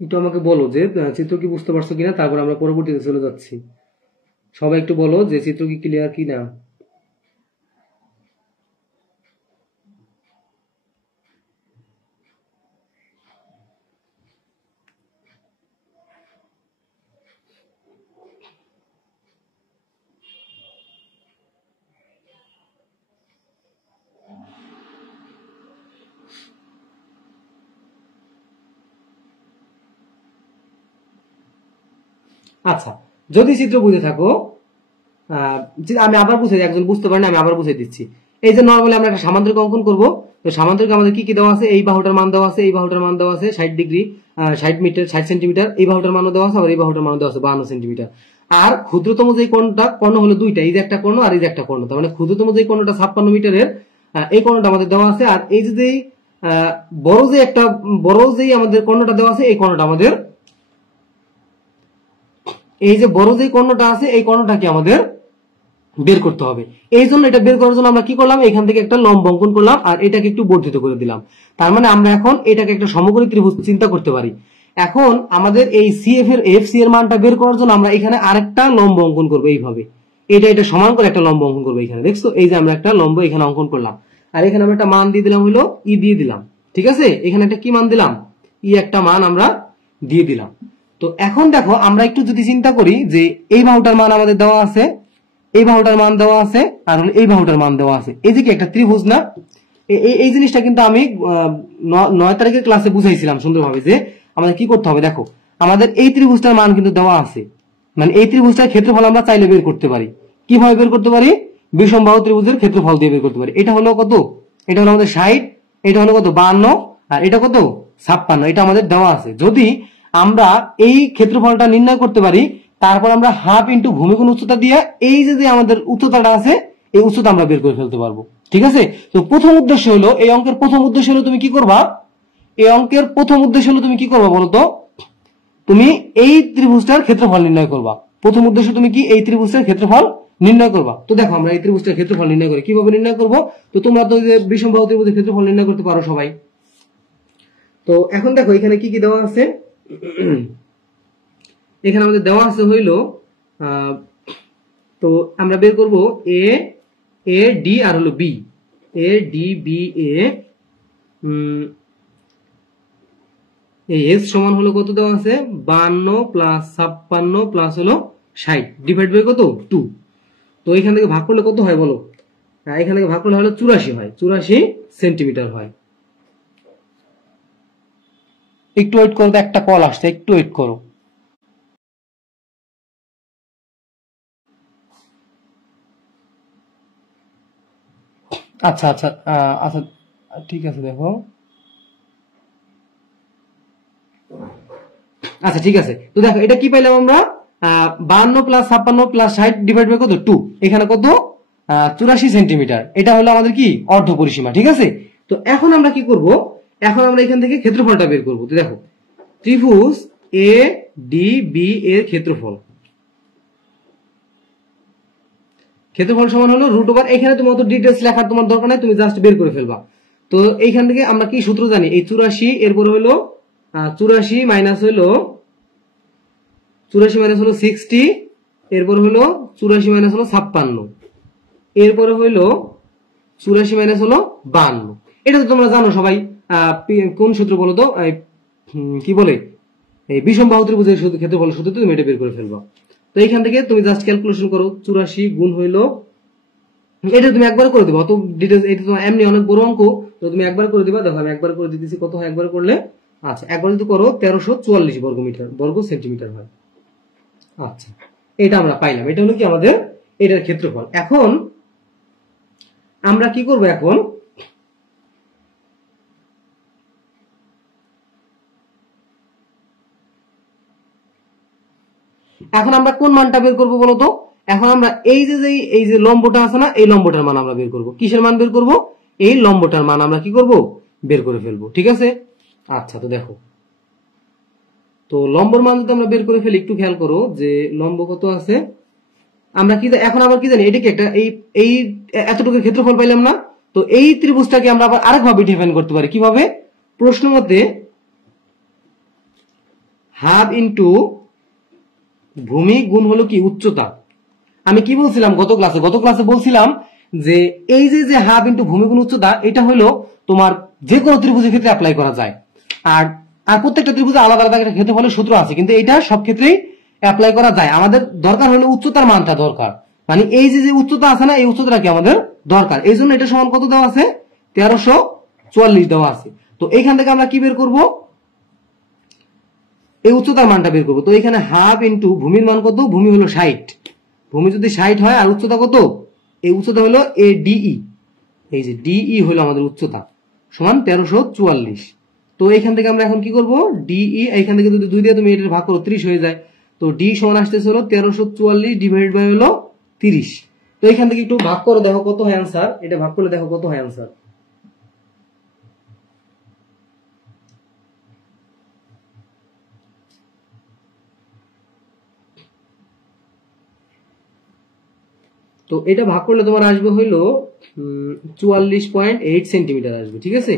একটু আমাকে বলো যে চিত্র কি বুঝতে পারছো কিনা, তারপর আমরা পরবর্তীতে চলে যাচ্ছি। সবাই একটু বলো যে চিত্র কি ক্লিয়ার কিনা। আচ্ছা, যদি চিত্র বুঝে থাকো, আমি আবার বুঝাই, একজন বুঝতে পারেন আমি আবার বুঝাই দিচ্ছি। এই যে নর্মালি আমরা একটা সামান্তরিক অঙ্কন করবো, তো সামান্তরিক আমাদের কি কি দেওয়া আছে, এই বাহুটার মান দেওয়া আছে, এই বাহুটার মান দেওয়া আছে 60 ডিগ্রি, 60 মিটার 60 সেন্টিমিটার, এই বাহুটার মানও দেওয়া আছে, আর এই বাহুটার মান দেওয়া আছে 52 সেন্টিমিটার। আর ক্ষুদ্রতম যে কর্ণ হলো দুইটা, এই যে একটা কর্ণ আর এই যে একটা কর্ণ, তার মানে ক্ষুদ্রতম যে কর্ণটা 56 মিটারের, এই কর্ণটা আমাদের দেওয়া আছে। আর এই যে বড় যে আমাদের কর্ণটা দেওয়া আছে, এই কর্ণটা আমাদের, এই যে বড় যে কর্ণটা আছে এই কর্ণটাকে আমাদের বের করতে হবে। এই জন্য এটা বের করার জন্য আমরা কি করলাম, এখান থেকে একটা লম্ব অঙ্কন করলাম আর এটাকে একটু বর্ধিত করে দিলাম। তার মানে আমরা এখন এটাকে একটা সমকোণী ত্রিভুজ চিন্তা করতে পারি। এখন আমাদের এই সিএফ এর এফ সি এর মানটা বের করার জন্য আমরা এখানে আরেকটা লম্ব অঙ্কন করবো এইভাবে, এটা সমান করে একটা লম্ব অঙ্কন করবো এখানে। দেখছো, এই যে আমরা একটা লম্ব এখানে অঙ্কন করলাম, আর এখানে আমরা একটা মান দিয়ে দিলাম হলো ই দিয়ে দিলাম, ঠিক আছে। এখানে একটা কি মান দিলাম, ই একটা মান আমরা দিয়ে দিলাম। তো এখন দেখো আমরা একটু যদি চিন্তা করি যে এই বাহুটার মান আমাদের দেওয়া আছে, এই বাহুটার মান দেওয়া আছে, আর এই বাহুটার মান দেওয়া আছে, এই যে কি একটা ত্রিভুজ না। এই জিনিসটা কিন্তু আমি 9 তারিখের ক্লাসে বুঝাইছিলাম সুন্দরভাবে যে আমাদের কি করতে হবে। দেখো, আমাদের এই ত্রিভুজটার মান কিন্তু দেওয়া আছে, মানে এই ত্রিভুজটার ক্ষেত্রফল আমরা চাইলে বের করতে পারি। কিভাবে বের করতে পারি, বিষমবাহু ত্রিভুজের ক্ষেত্রফল দিয়ে বের করতে পারি। এটা হলো কত, এটা হলো আমাদের 60, এটা হলো কত 52, আর এটা কত 56, এটা আমাদের দেওয়া আছে। যদি আমরা এই ক্ষেত্রফলটা নির্ণয় করতে পারি, তারপর আমরা হাফ ইন্টু ভূমিকোণ উচ্চতা দিয়ে এই যে আমাদের উচ্চতাটা আছে এই উচ্চতা আমরা বের করে ফেলতে পারবো, ঠিক আছে। তো প্রথম উদ্দেশ্য হলো, এই অঙ্কের প্রথম উদ্দেশ্য হলো তুমি কি করবা, এই অঙ্কের প্রথম উদ্দেশ্য হলো তুমি কি করবা বলতো, তুমি এই ত্রিভুজটার ক্ষেত্রফল নির্ণয় করবা। প্রথম উদ্দেশ্য তুমি কি, এই ত্রিভুজটার ক্ষেত্রফল নির্ণয় করবা। তো দেখো আমরা এই ত্রিভুজটার ক্ষেত্রফল নির্ণয় করি, কিভাবে নির্ণয় করবো, তো তোমরা তো বিষমবাহু ত্রিভুজের ক্ষেত্রফল নির্ণয় করতে পারো সবাই। তো এখন দেখো এখানে কি কি দেওয়া আছে, এখানে আমাদের দেওয়া আছে হইল তো আমরা বের করব এ এ ডি আর হলো B, A D B A X সমান হলো কত দেওয়া আছে 52 প্লাস 56 প্লাস হলো 60 ডিভাইড বাই কত 2। তো এখান থেকে ভাগ করলে কত হয় বলো? এখান থেকে ভাগ করলে হলো 84 হয়, 84 সেন্টিমিটার হয়। একটু ওয়েট করো, একটা কল আসছে, একটু ওয়েট করো। আচ্ছা আচ্ছা আচ্ছা ঠিক আছে, দেখো আচ্ছা ঠিক আছে। তো দেখো এটা কি পাইলাম আমরা 52 প্লাস 56 প্লাস 60 ডিভাইড বাই কত 2, এখানে কত 84 সেন্টিমিটার। এটা হলো আমাদের কি অর্ধ পরিসীমা, ঠিক আছে। তো এখন আমরা কি করব, এখন আমরা এখান থেকে ক্ষেত্রফলটা বের করব। তো দেখো ত্রিভুজ এ ডি বি এর ক্ষেত্রফল সমান হলো রুট ওভার, এখানে তোমার অত ডিটেইলস লেখার তোমার দরকার নাই, তুমি জাস্ট বের করে ফেলবা। তো এইখান থেকে আমরা কি সূত্র জানি, এই 84 এরপর হলো 84 মাইনাস হলো 60, এরপর হলো 84 মাইনাস হলো 56, এরপর হলো 84 মাইনাস হলো 52। এটা তো তোমরা জানো সবাই, কোন সূত্র বলো তো, কি বলে এই বিষম বাহু ত্রিভুজের ক্ষেত্রফল সূত্র, তুমি এটা বের করে ফেলবা। তো এইখান থেকে তুমি জাস্ট ক্যালকুলেশন করো, 84 গুণ হইলো, এটা তুমি একবার করে দিবা, অত ডিটেইলস এটা তো এমনি অনেক বড় অঙ্ক, তো তুমি একবার করে দিবা। দেখো আমি একবার করে দিতেছি, কত হয় একবার করলে, আচ্ছা একবার যদি করো 1344 বর্গ সেন্টিমিটার হয়। আচ্ছা এটা আমরা পাইলাম, এটা হলো কি আমাদের এটার ক্ষেত্রফল। এখন আমরা কি করব, এখন আমরা কোন মানটা বের করব বলো তো? এখন আমরা এই যে লম্বটা আছে না, এই লম্বটার মান আমরা বের করব। কিসের মান বের করব? এই লম্বটার মান আমরা কি করব, বের করে ফেলবো, ঠিক আছে। আচ্ছা তো দেখো, তো লম্বর মান যদি আমরা বের করে ফেলি, একটু খেয়াল করো যে লম্ব কত আছে। আমরা কি এখন আবার কি জানি, এটা কি একটা এই এতটুকু ক্ষেত্রফল পাইলাম না, তো এই ত্রিভুজটাকে আমরা আবার আরেকভাবে ডিফাইন করতে পারি। কিভাবে? প্রশ্ন মতে হাফ ইন্টু ভূমি গুণ হলো কি উচ্চতা। আমি কি বলছিলাম গত ক্লাসে বলছিলাম যে এই যে হাফ ইন্টু ভূমি গুণ উচ্চতা, এটা হলো তোমার যে কোনো ত্রিভুজের ক্ষেত্রে অ্যাপ্লাই করা যায়। আর প্রত্যেকটা ত্রিভুজে আলাদা আলাদা একটা ক্ষেত্রফলের সূত্র আছে, কিন্তু এটা সব ক্ষেত্রেই অ্যাপ্লাই করা যায়। আমাদের দরকার হলো উচ্চতার মানটা দরকার, মানে এই যে উচ্চতা আছে না, এই উচ্চতাটা কি আমাদের দরকার। এই জন্য এটা সমান কত দেওয়া আছে, 1344 দেওয়া আছে। তো এইখান থেকে আমরা কি বের করব, এই উচ্চতার মানটা বের করবো। তো এখানে হাফ ইন্টু ভূমির মান কত, ভূমি হলো 60, ভূমি যদি 60 হয় আর উচ্চতা কত, এই উচ্চতা হলো এ ডিই, এই যে ডিই হলো আমাদের উচ্চতা, সমান 1344। তো এখান থেকে আমরা এখন কি করব, ডিই এখান থেকে যদি 2 দিয়ে তুমি এটার ভাগ করো 30 হয়ে যায়। তো ডি সমান আসতেছে হলো 1344 ডিভাইড বাই হলো 30। তো এখান থেকে একটু ভাগ করো, দেখো কত হয় आंसर, এটা ভাগ করলে দেখো কত হয় आंसर। তো এটা ভাগ করলে তোমার আসবে হইলো 44.8 সেন্টিমিটার আসবে, ঠিক আছে।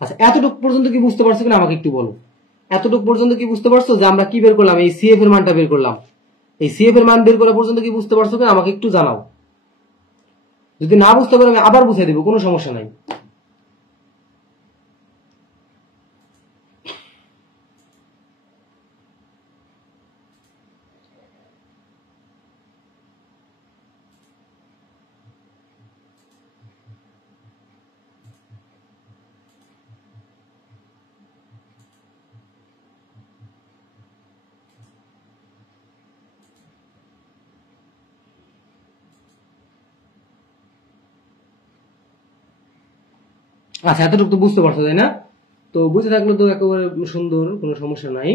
আচ্ছা এতটুকু পর্যন্ত কি বুঝতে পারছো কিনা আমাকে একটু বলো, এতটুকু পর্যন্ত কি বুঝতে পারছো যে আমরা কি বের করলাম, এই সিএফ এর মানটা বের করলাম। এই সিএফ এর মান বের করা পর্যন্ত কি বুঝতে পারছো কিনা আমাকে একটু জানাও। যদি না বুঝতে পারো আমি আবার বুঝিয়ে দেবো, কোনো সমস্যা নাই। আচ্ছা এতটুকু তো বুঝতে পারছো তাই না? তো বুঝে থাকলে তো একেবারে সুন্দর, কোনো সমস্যা নাই।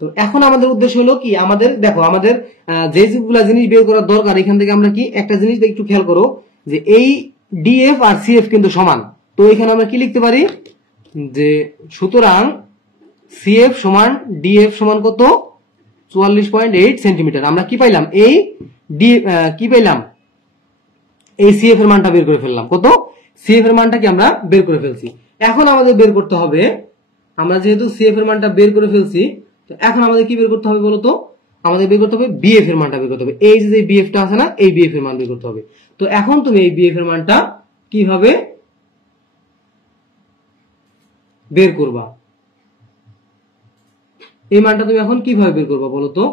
তো এখন আমাদের উদ্দেশ্য হলো কি, আমাদের দেখো আমাদের যেগুলা জিনিস বের করার দরকার, এখান থেকে আমরা কি একটা জিনিস একটু খেয়াল করো যে এই ডিএফ আর সিএফ কিন্তু সমান। তো এখানে আমরা কি লিখতে পারি যে সুতরাং সিএফ সমান ডিএফ সমান কত 44.8 সেন্টিমিটার। আমরা কি পাইলাম, এই ডি কি পাইলাম, এই সিএফ এর মানটা বের করে ফেললাম। কত, সিএফ এর মানটা কি আমরা বের করে ফেলছি। এখন আমাদের বের করতে হবে, আমরা যেহেতু সিএফ এর মানটা বের করে ফেলছি, তো এখন আমাদের কি বের করতে হবে বলতো, আমাদের বের করতে হবে বিএফ এর মানটা বের করতে হবে। এই যে বিএফটা আছে না, এই বিএফ এর মান বের করতে হবে। তো এখন তুমি এই বিএফ এর মানটা কিভাবে বের করবা, এই মানটা তুমি এখন কিভাবে বের করবা বলো তো?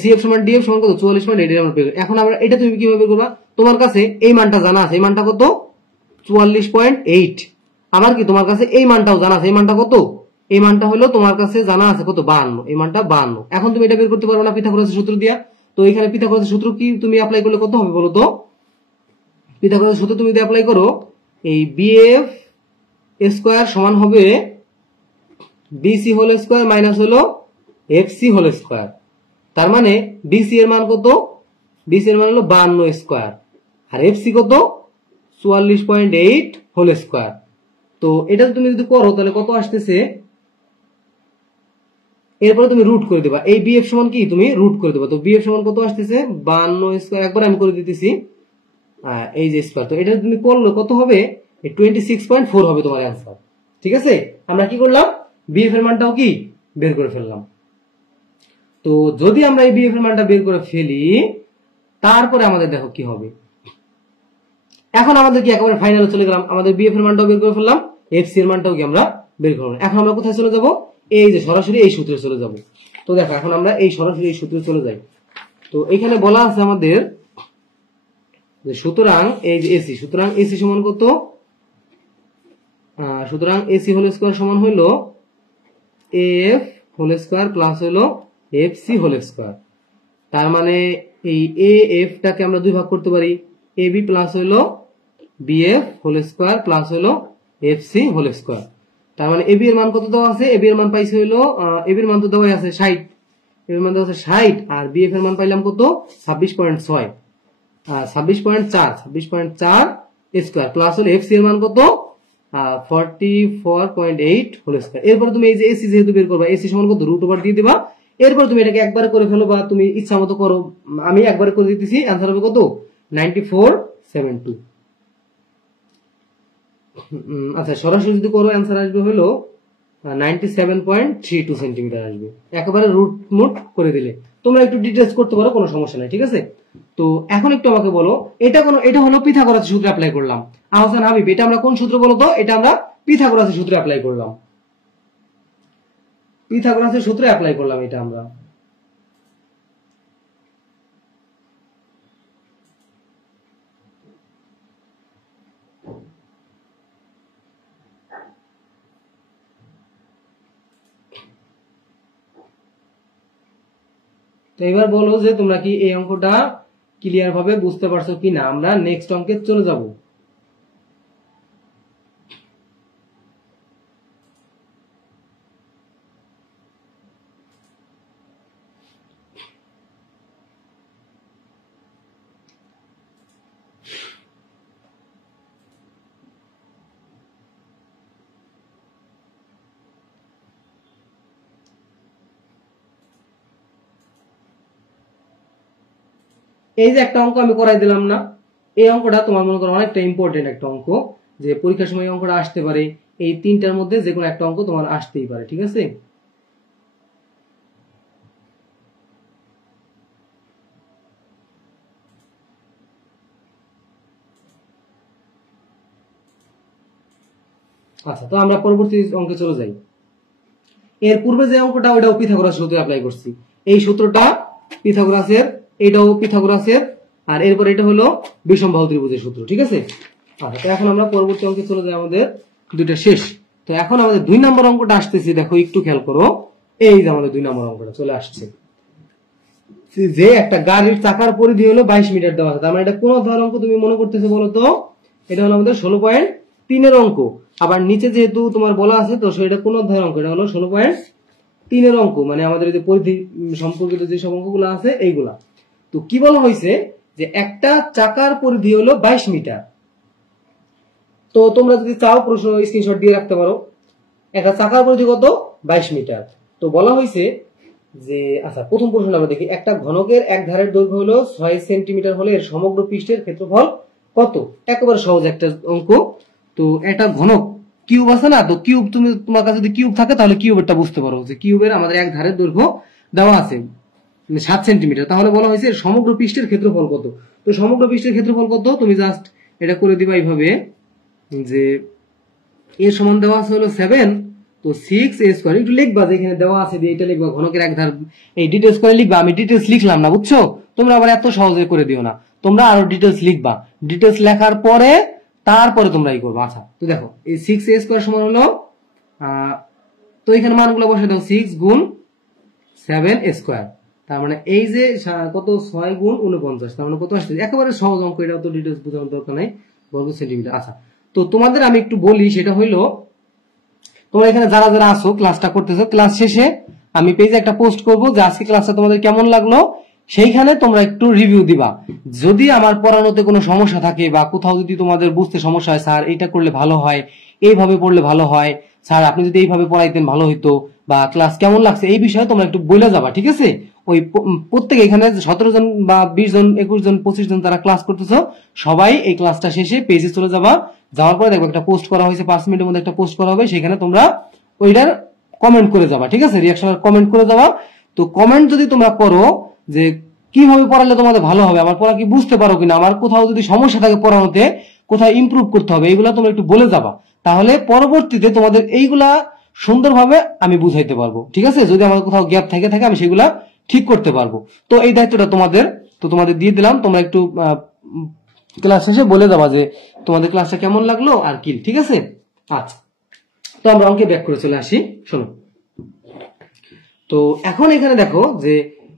সিএফ সমান ডিএফ সমান কত 44.8 আমরা বের। এখন আমরা এটা তুমি কিভাবে বের করবা? তোমার কাছে এই মানটা জানা আছে, এই মানটা কত 44.8। আমার কি তোমার কাছে এই মানটাও জানা আছে, এই মানটা কত, এই মানটা হলো তোমার কাছে জানা আছে কত 52, এই মানটা 52। এখন তুমি এটা বের করতে পারবে না পিথাগোরাসের সূত্র দিয়া। তো এখানে পিথাগোরাসের সূত্র কি তুমি অ্যাপ্লাই করলে কত হবে বলো তো? পিথাগোরাসের সূত্র তুমি যদি অ্যাপ্লাই করো, এই বিএফ স্কয়ার সমান হবে বিসি হোল স্কয়ার মাইনাস হলো এফসি হোল স্কয়ার। তার মানে বিসি এর মান কত, বিসি এর মান হলো 52 স্কয়ার, আর এফসি কত 44.8 হোল স্কয়ার। তো এটা তুমি যদি করো তাহলে কত আসতেছে, এরপরে তুমি রুট করে দেবা। এই বিএফ সমান কি তুমি রুট করে দেবা। তো বিএফ সমান কত আসতেছে 52 স্কয়ার, একবার আমি করে দিতেছি এই যে স্কয়ার। তো এটা তুমি করলে কত হবে 26.4 হবে তোমার অ্যান্সার। ঠিক আছে, আমরা কি করলাম বিএফ এর মানটাও কি বের করে ফেললাম। তো যদি আমরা এই বিএফ এর মানটা বের করে ফেলি, তারপরে আমাদের দেখো কি হবে। এখন আমাদের কি একেবারে ফাইনালে চলে গেলাম, আমাদের বিএফ এর মানটাও বের করে ফেললাম, এফসি এর মানটাও কি আমরা বের করলাম। এখন আমরা কোথায় চলে যাব, এই যে সরাসরি এই সূত্রে চলে যাব। তো দেখো এখন আমরা এই সরাসরি এই সূত্রে চলে যাই। তো এখানে বলা আছে আমাদের যে সুতরাং এই যে এসি, সুতরাং এসি সমান কত, সুতরাং এসি হোল স্কয়ার সমান হলো এফ হোল স্কয়ার প্লাস হলো এফসি হোল স্কয়ার। তার মানে এই এ এফ টাকে আমরা দুই ভাগ করতে পারি, এ বি প্লাস হলো বিএফ হোল স্কয়ার প্লাস হলো এফসি হোল স্কয়ার। তার মানে এবি এর মান কত দেওয়া আছে, এবি এর মান পাইছে হলো এবি এর মান তো দেওয়া আছে 60, এবি এর মান দেওয়া আছে 60, আর বিএফ এর মান পাইলাম কত 26.6, 26.4 স্কয়ার প্লাস হলো এফসি এর মান কত 44.8 হোল স্কয়ার। এরপর তুমি এই যে এসি যেহেতু বের করবা, এসি সমান কত রুট ওভার দিয়ে দিবা। এরপর তুমি এটাকে একবার করে ফেলো বা তুমি ইচ্ছা মতো করো, আমি একবার করে দিতেছি, অ্যান্সার হবে কত 9472। আচ্ছা সরাসরি যদি করো অ্যান্সার আসবে হলো 97.32 সেন্টিমিটার আসবে, একেবারে রুট মুট করে দিলে। তোমরা একটু ডিটেইলস করতে পারো, কোনো সমস্যা নাই। ঠিক আছে, তো এখন একটু আমাকে বলো, এটা হলো পিথাগোরাসের সূত্রে অ্যাপ্লাই করলাম। আহসান হাবিব, এটা আমরা কোন সূত্র বলো তো? এটা আমরা পিথাগোরাসের সূত্রে অ্যাপ্লাই করলাম, পিথাগোরাসের সূত্রে অ্যাপ্লাই করলাম এটা আমরা। তো এবার বলো যে তোমরা কি এই অঙ্কটা ক্লিয়ার ভাবে বুঝতে পারছো কিনা। আমরা নেক্সট অঙ্কে চলে যাব। এই যে একটা অঙ্ক আমি করাই দিলাম না, এই অঙ্কটা তোমার মনে করো অনেকটা ইম্পর্টেন্ট একটা অঙ্ক, যে পরীক্ষার সময় অঙ্কটা আসতে পারে। এই তিনটার মধ্যে যে কোনো একটা অঙ্ক তোমার আসতেই পারে। ঠিক আছে, আচ্ছা তো আমরা পরবর্তী অঙ্কে চলে যাই। এর পূর্বে যে অঙ্কটা ওইটাও পিথাগোরাস সূত্র অ্যাপ্লাই করছি, এই সূত্রটা পিথাগোরাসের, এটাও পিথাগোরাসের, আর এরপর এটা হলো বিষমবাহু ত্রিভুজের সূত্র। ঠিক আছে, আচ্ছা তো এখন আমরা পরবর্তী অঙ্কে চলে যাই, আমাদের দুইটা শেষ। তো এখন আমাদের 2 নম্বর অঙ্কটা আসতেছি, দেখো একটু খেয়াল করো। এই যে আমাদের 2 নম্বর অঙ্কটা চলে আসছে, যে একটা গাড়ির চাকার পরিধি হলো 22 মিটার দেওয়া আছে। তার মানে এটা কোন অধ্যায়ের অঙ্ক তুমি মনে করতেছো বলো তো? এটা হলো আমাদের 16.3 এর অঙ্ক। আবার নিচে যেহেতু তোমার বলা আছে, তো সেটা কোন অধ্যায়ের অঙ্ক, এটা হলো 16.3 এর অঙ্ক, মানে আমাদের যে পরিধি সম্পর্কিত যে সব অঙ্কগুলো আছে এইগুলা। তো কি বলা হয়েছে যে একটা চাকার পরিধি হলো 22 মিটার। তো তোমরা যদি চাও প্রশ্ন স্ক্রিনশট দিয়ে রাখতে পারো। একটা চাকার পরিধি কত 22 মিটার। তো বলা হয়েছে যে, আচ্ছা প্রথম প্রশ্ন আমরা দেখি, একটা ঘনকের এক ধারের দৈর্ঘ্য হলো 6 সেন্টিমিটার হলে এর সমগ্র পৃষ্ঠের ক্ষেত্রফল কত? একেবারে সহজ একটা অঙ্ক। তো তো একটা ঘনক কিউব আছে না, তো কিউব তোমার কাছে যদি কিউব থাকে তাহলে কিউবেরটা বুঝতে পারো যে কিউবের আমাদের এক ধারের দৈর্ঘ্য দেওয়া আছে 7 সেন্টিমিটার, তাহলে বলা হয়েছে সমগ্র পৃষ্ঠের ক্ষেত্রফল কত। তো সমগ্র পৃষ্ঠের ক্ষেত্রফল কত, তুমি জাস্ট এটা করে দিবা এইভাবে যে এর সমান দেওয়া আছে হলো 7, তো 6a², একটু লিখবা যেখানে দেওয়া আছে দিয়ে এটা লিখবা, ঘনকের এক ধার এই ডিটেলস করে লিখবা। আমি ডিটেলস লিখলাম না, বুঝছো, তোমরা আবার এত সহজে করে দিও না, তোমরা আরো ডিটেলস লিখবা। ডিটেলস লেখার পরে তারপরে তোমরা এই করবা। আচ্ছা, তো দেখো এই 6a² সমান হলো তো এখানে মানগুলো বসে দাও, 6 গুণ 7a², তার মানে এই যে কত 6 গুণ 49, তার মানে কত আসছে, একেবারে সহজ অঙ্ক, এটা তো ডিটেলস বোঝানোর দরকার নাই, বর্গ সেন্টিমিটার। আচ্ছা, তো তোমাদের আমি একটু বলি, সেটা হইলো তোমরা এখানে যারা যারা আসো ক্লাসটা করতেছো, ক্লাস শেষে আমি পেজে একটা পোস্ট করব যে আজকে ক্লাসটা তোমাদের কেমন লাগলো, সেইখানে তোমরা একটু রিভিউ দিবা। যদি আমার পড়ানোতে কোনো সমস্যা থাকে বা কোথাও যদি তোমাদের বুঝতে সমস্যা হয়, স্যার এটা করলে ভালো হয়, এইভাবে পড়লে ভালো হয়, স্যার আপনি যদি এইভাবে পড়াইতেন ভালো হইতো, বা ক্লাস কেমন লাগছে, এই বিষয়ে তোমরা একটু বলে যাবা, ঠিক আছে। ওই প্রত্যেকে এখানে 17 জন বা 20 জন 21 জন 25 জন যারা ক্লাস করতেছো, সবাই এই ক্লাসটা শেষে পেজে চলে যাবা। যাওয়ার পরে দেখো একটা পোস্ট করা হয়েছে, 5 মিনিটের মধ্যে একটা পোস্ট করা হবে, সেখানে তোমরা ওইটার কমেন্ট করে যাবা, ঠিক আছে, রিয়াকশনের কমেন্ট করে যাবা। তো কমেন্ট যদি তোমরা করো যে কিভাবে পড়ালে তোমাদের ভালো হবে, আমার পড়া কি বুঝতে পারো কিনা, আমার কোথাও যদি সমস্যা থাকে পড়ানোতে, কোথায় ইমপ্রুভ করতে হবে, এইগুলা তোমরা একটু বলে যাবা, তাহলে পরবর্তীতে তোমাদের এইগুলা সুন্দরভাবে আমি বুঝাইতে পারবো, ঠিক আছে। যদি আমার কোথাও গ্যাপ থাকে আমি সেগুলা ঠিক করতে পারবো। তো এই দায়িত্বটা তোমাদের দিয়ে দিলাম, তোমরা একটু ক্লাস শেষে বলে যাবা যে তোমাদের ক্লাসটা কেমন লাগলো আর কি, ঠিক আছে। আচ্ছা, তো আমরা অঙ্কে ব্যাক করে চলে আসি, শোনো। তো এখন এখানে দেখো যে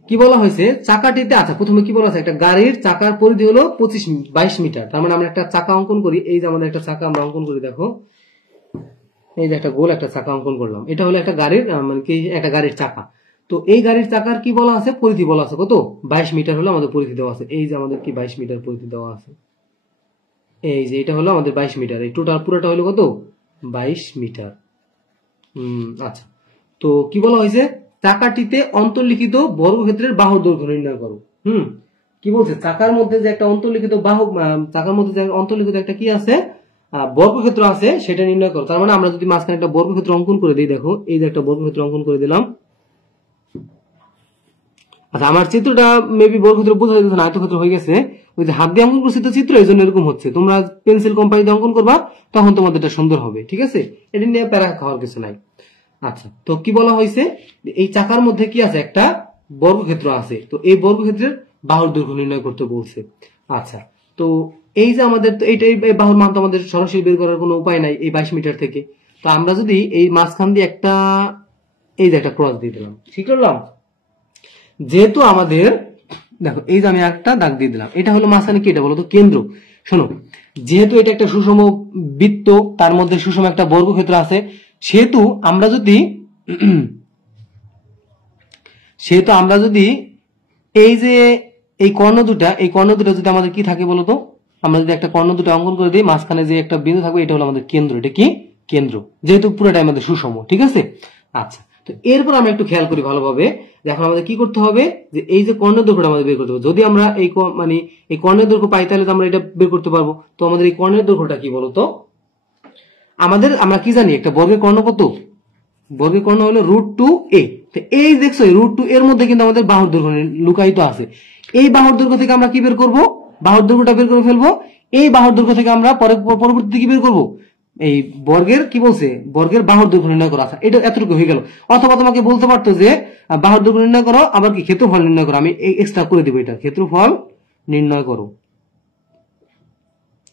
কি বলা হয়েছে, চাকাটিতে, আচ্ছা প্রথমে কি বলা আছে, একটা গাড়ির চাকার পরিধি হলো 22 মিটার। তার মানে আমরা একটা চাকা অঙ্কন করি, এই যে আমাদের একটা চাকা আমরা অঙ্কন করি, দেখো এই যে একটা গোল একটা চাকা অঙ্কন করলাম, এটা হলো একটা গাড়ির মানে কি একটা গাড়ির চাকা। তো এই গাড়ির চাকার কি বলা আছে, পরিধি বলা আছে কত, 22 মিটার হলো আমাদের পরিধি দেওয়া আছে। এই যে আমাদের কি 22 মিটার পরিধি দেওয়া আছে, এই যে এটা হলো আমাদের 22 মিটার, এই টোটাল পুরোটা হলো কত, 22 মিটার। আচ্ছা, তো কি বলা হয়েছে, চাকাটিতে অন্তর্লিখিত বর্গক্ষেত্রের বাহুর দৈর্ঘ্য নির্ণয় করো। কি বলছে, চাকার মধ্যে যে একটা অন্তর্লিখিত বাহু, চাকার মধ্যে যে অন্তর্লিখিত একটা কি আছে, বর্গক্ষেত্র আছে, সেটা নির্ণয় করো। তার মানে আমরা যদি মাঝখানে একটা বর্গক্ষেত্র অঙ্কন করে দিই, দেখো এই যে একটা বর্গক্ষেত্র অঙ্কন করে দিলাম। আচ্ছা, আমার চিত্রটা মেবি বর্গক্ষেত্র বোঝা যাচ্ছে না, আয়তক্ষেত্র হয়ে গেছে, ওই যে হাত দিয়ে অঙ্কন করছি তো চিত্র, এই জন্য এরকম হচ্ছে। তোমরা পেন্সিল কোম্পানি দিয়ে অঙ্কন করবা, তখন তোমাদের এটা সুন্দর হবে, ঠিক আছে, এটা নিয়ে প্যারা খাওয়ার কিছু নাই। আচ্ছা, তো কি বলা হয়েছে, এই চাকার মধ্যে কি আছে, একটা বর্গক্ষেত্র আছে, তো এই বর্গক্ষেত্রের বাহুর দৈর্ঘ্য নির্ণয় করতে বলছে। আচ্ছা, তো এই যে আমাদের তো এইটা, এই বাহুর মান তো আমাদের সরাসরি বের করার কোনো উপায় নাই এই 22 মিটার থেকে। তো আমরা যদি এই মাঝখান দিয়ে একটা এই যে একটা ক্রস দিয়ে দিলাম, ঠিক করলাম, যেহেতু আমাদের দেখো এই যে আমি একটা দাগ দিয়ে দিলাম, এটা হলো মাঝখানে কি, এটা বলতো কেন্দ্র। শোনো, যেহেতু এটা একটা সুষম বৃত্ত, তার মধ্যে সুষম একটা বর্গক্ষেত্র আছে, সেহেতু আমরা যদি এই যে এই কর্ণ দুটা যদি আমাদের কি থাকে বলতো, আমরা যদি একটা কর্ণ দুটা অঙ্কন করে দিই, মাঝখানে যে একটা বিন্দু থাকবে, এটা হলো আমাদের কেন্দ্র। এটা কি কেন্দ্র, যেহেতু পুরোটাই আমাদের সুষম, ঠিক আছে। আচ্ছা, তো এরপর আমরা একটু খেয়াল করি ভালোভাবে, এখন আমাদের কি করতে হবে, যে এই যে কর্ণের দৈর্ঘ্যটা আমাদের বের করতে হবে। যদি আমরা এই মানে এই কর্ণের দৈর্ঘ্য পাই, তাহলে তো আমরা এটা বের করতে পারবো। তো আমাদের এই কর্ণের দৈর্ঘ্যটা কি বলতো, আমরা কি জানি, একটা বর্গের কর্ণ কত, বর্গের কর্ণ হলো √2a। তো এই দেখছো √2 এর মধ্যে কিন্তু আমাদের বাহুর দৈর্ঘ্য লুকায়িত আছে। এই বাহুর দৈর্ঘ্য থেকে আমরা কি বের করব, বাহুর দৈর্ঘ্যটা বের করে ফেলবো। এই বাহুর দৈর্ঘ্য থেকে আমরা পরবর্তীতে কি বের করব, এই বর্গের কি বলছে, বর্গের বাহুর দৈর্ঘ্য নির্ণয় করা আছে। এটা এতটুকু হয়ে গেল। অথবা তোমাকে বলতে পারতো যে বাহুর দৈর্ঘ্য নির্ণয় করো, আবার কি ক্ষেত্রফল নির্ণয় করো, আমি এক্সট্রা করে দিব, এটা ক্ষেত্রফল নির্ণয় করো,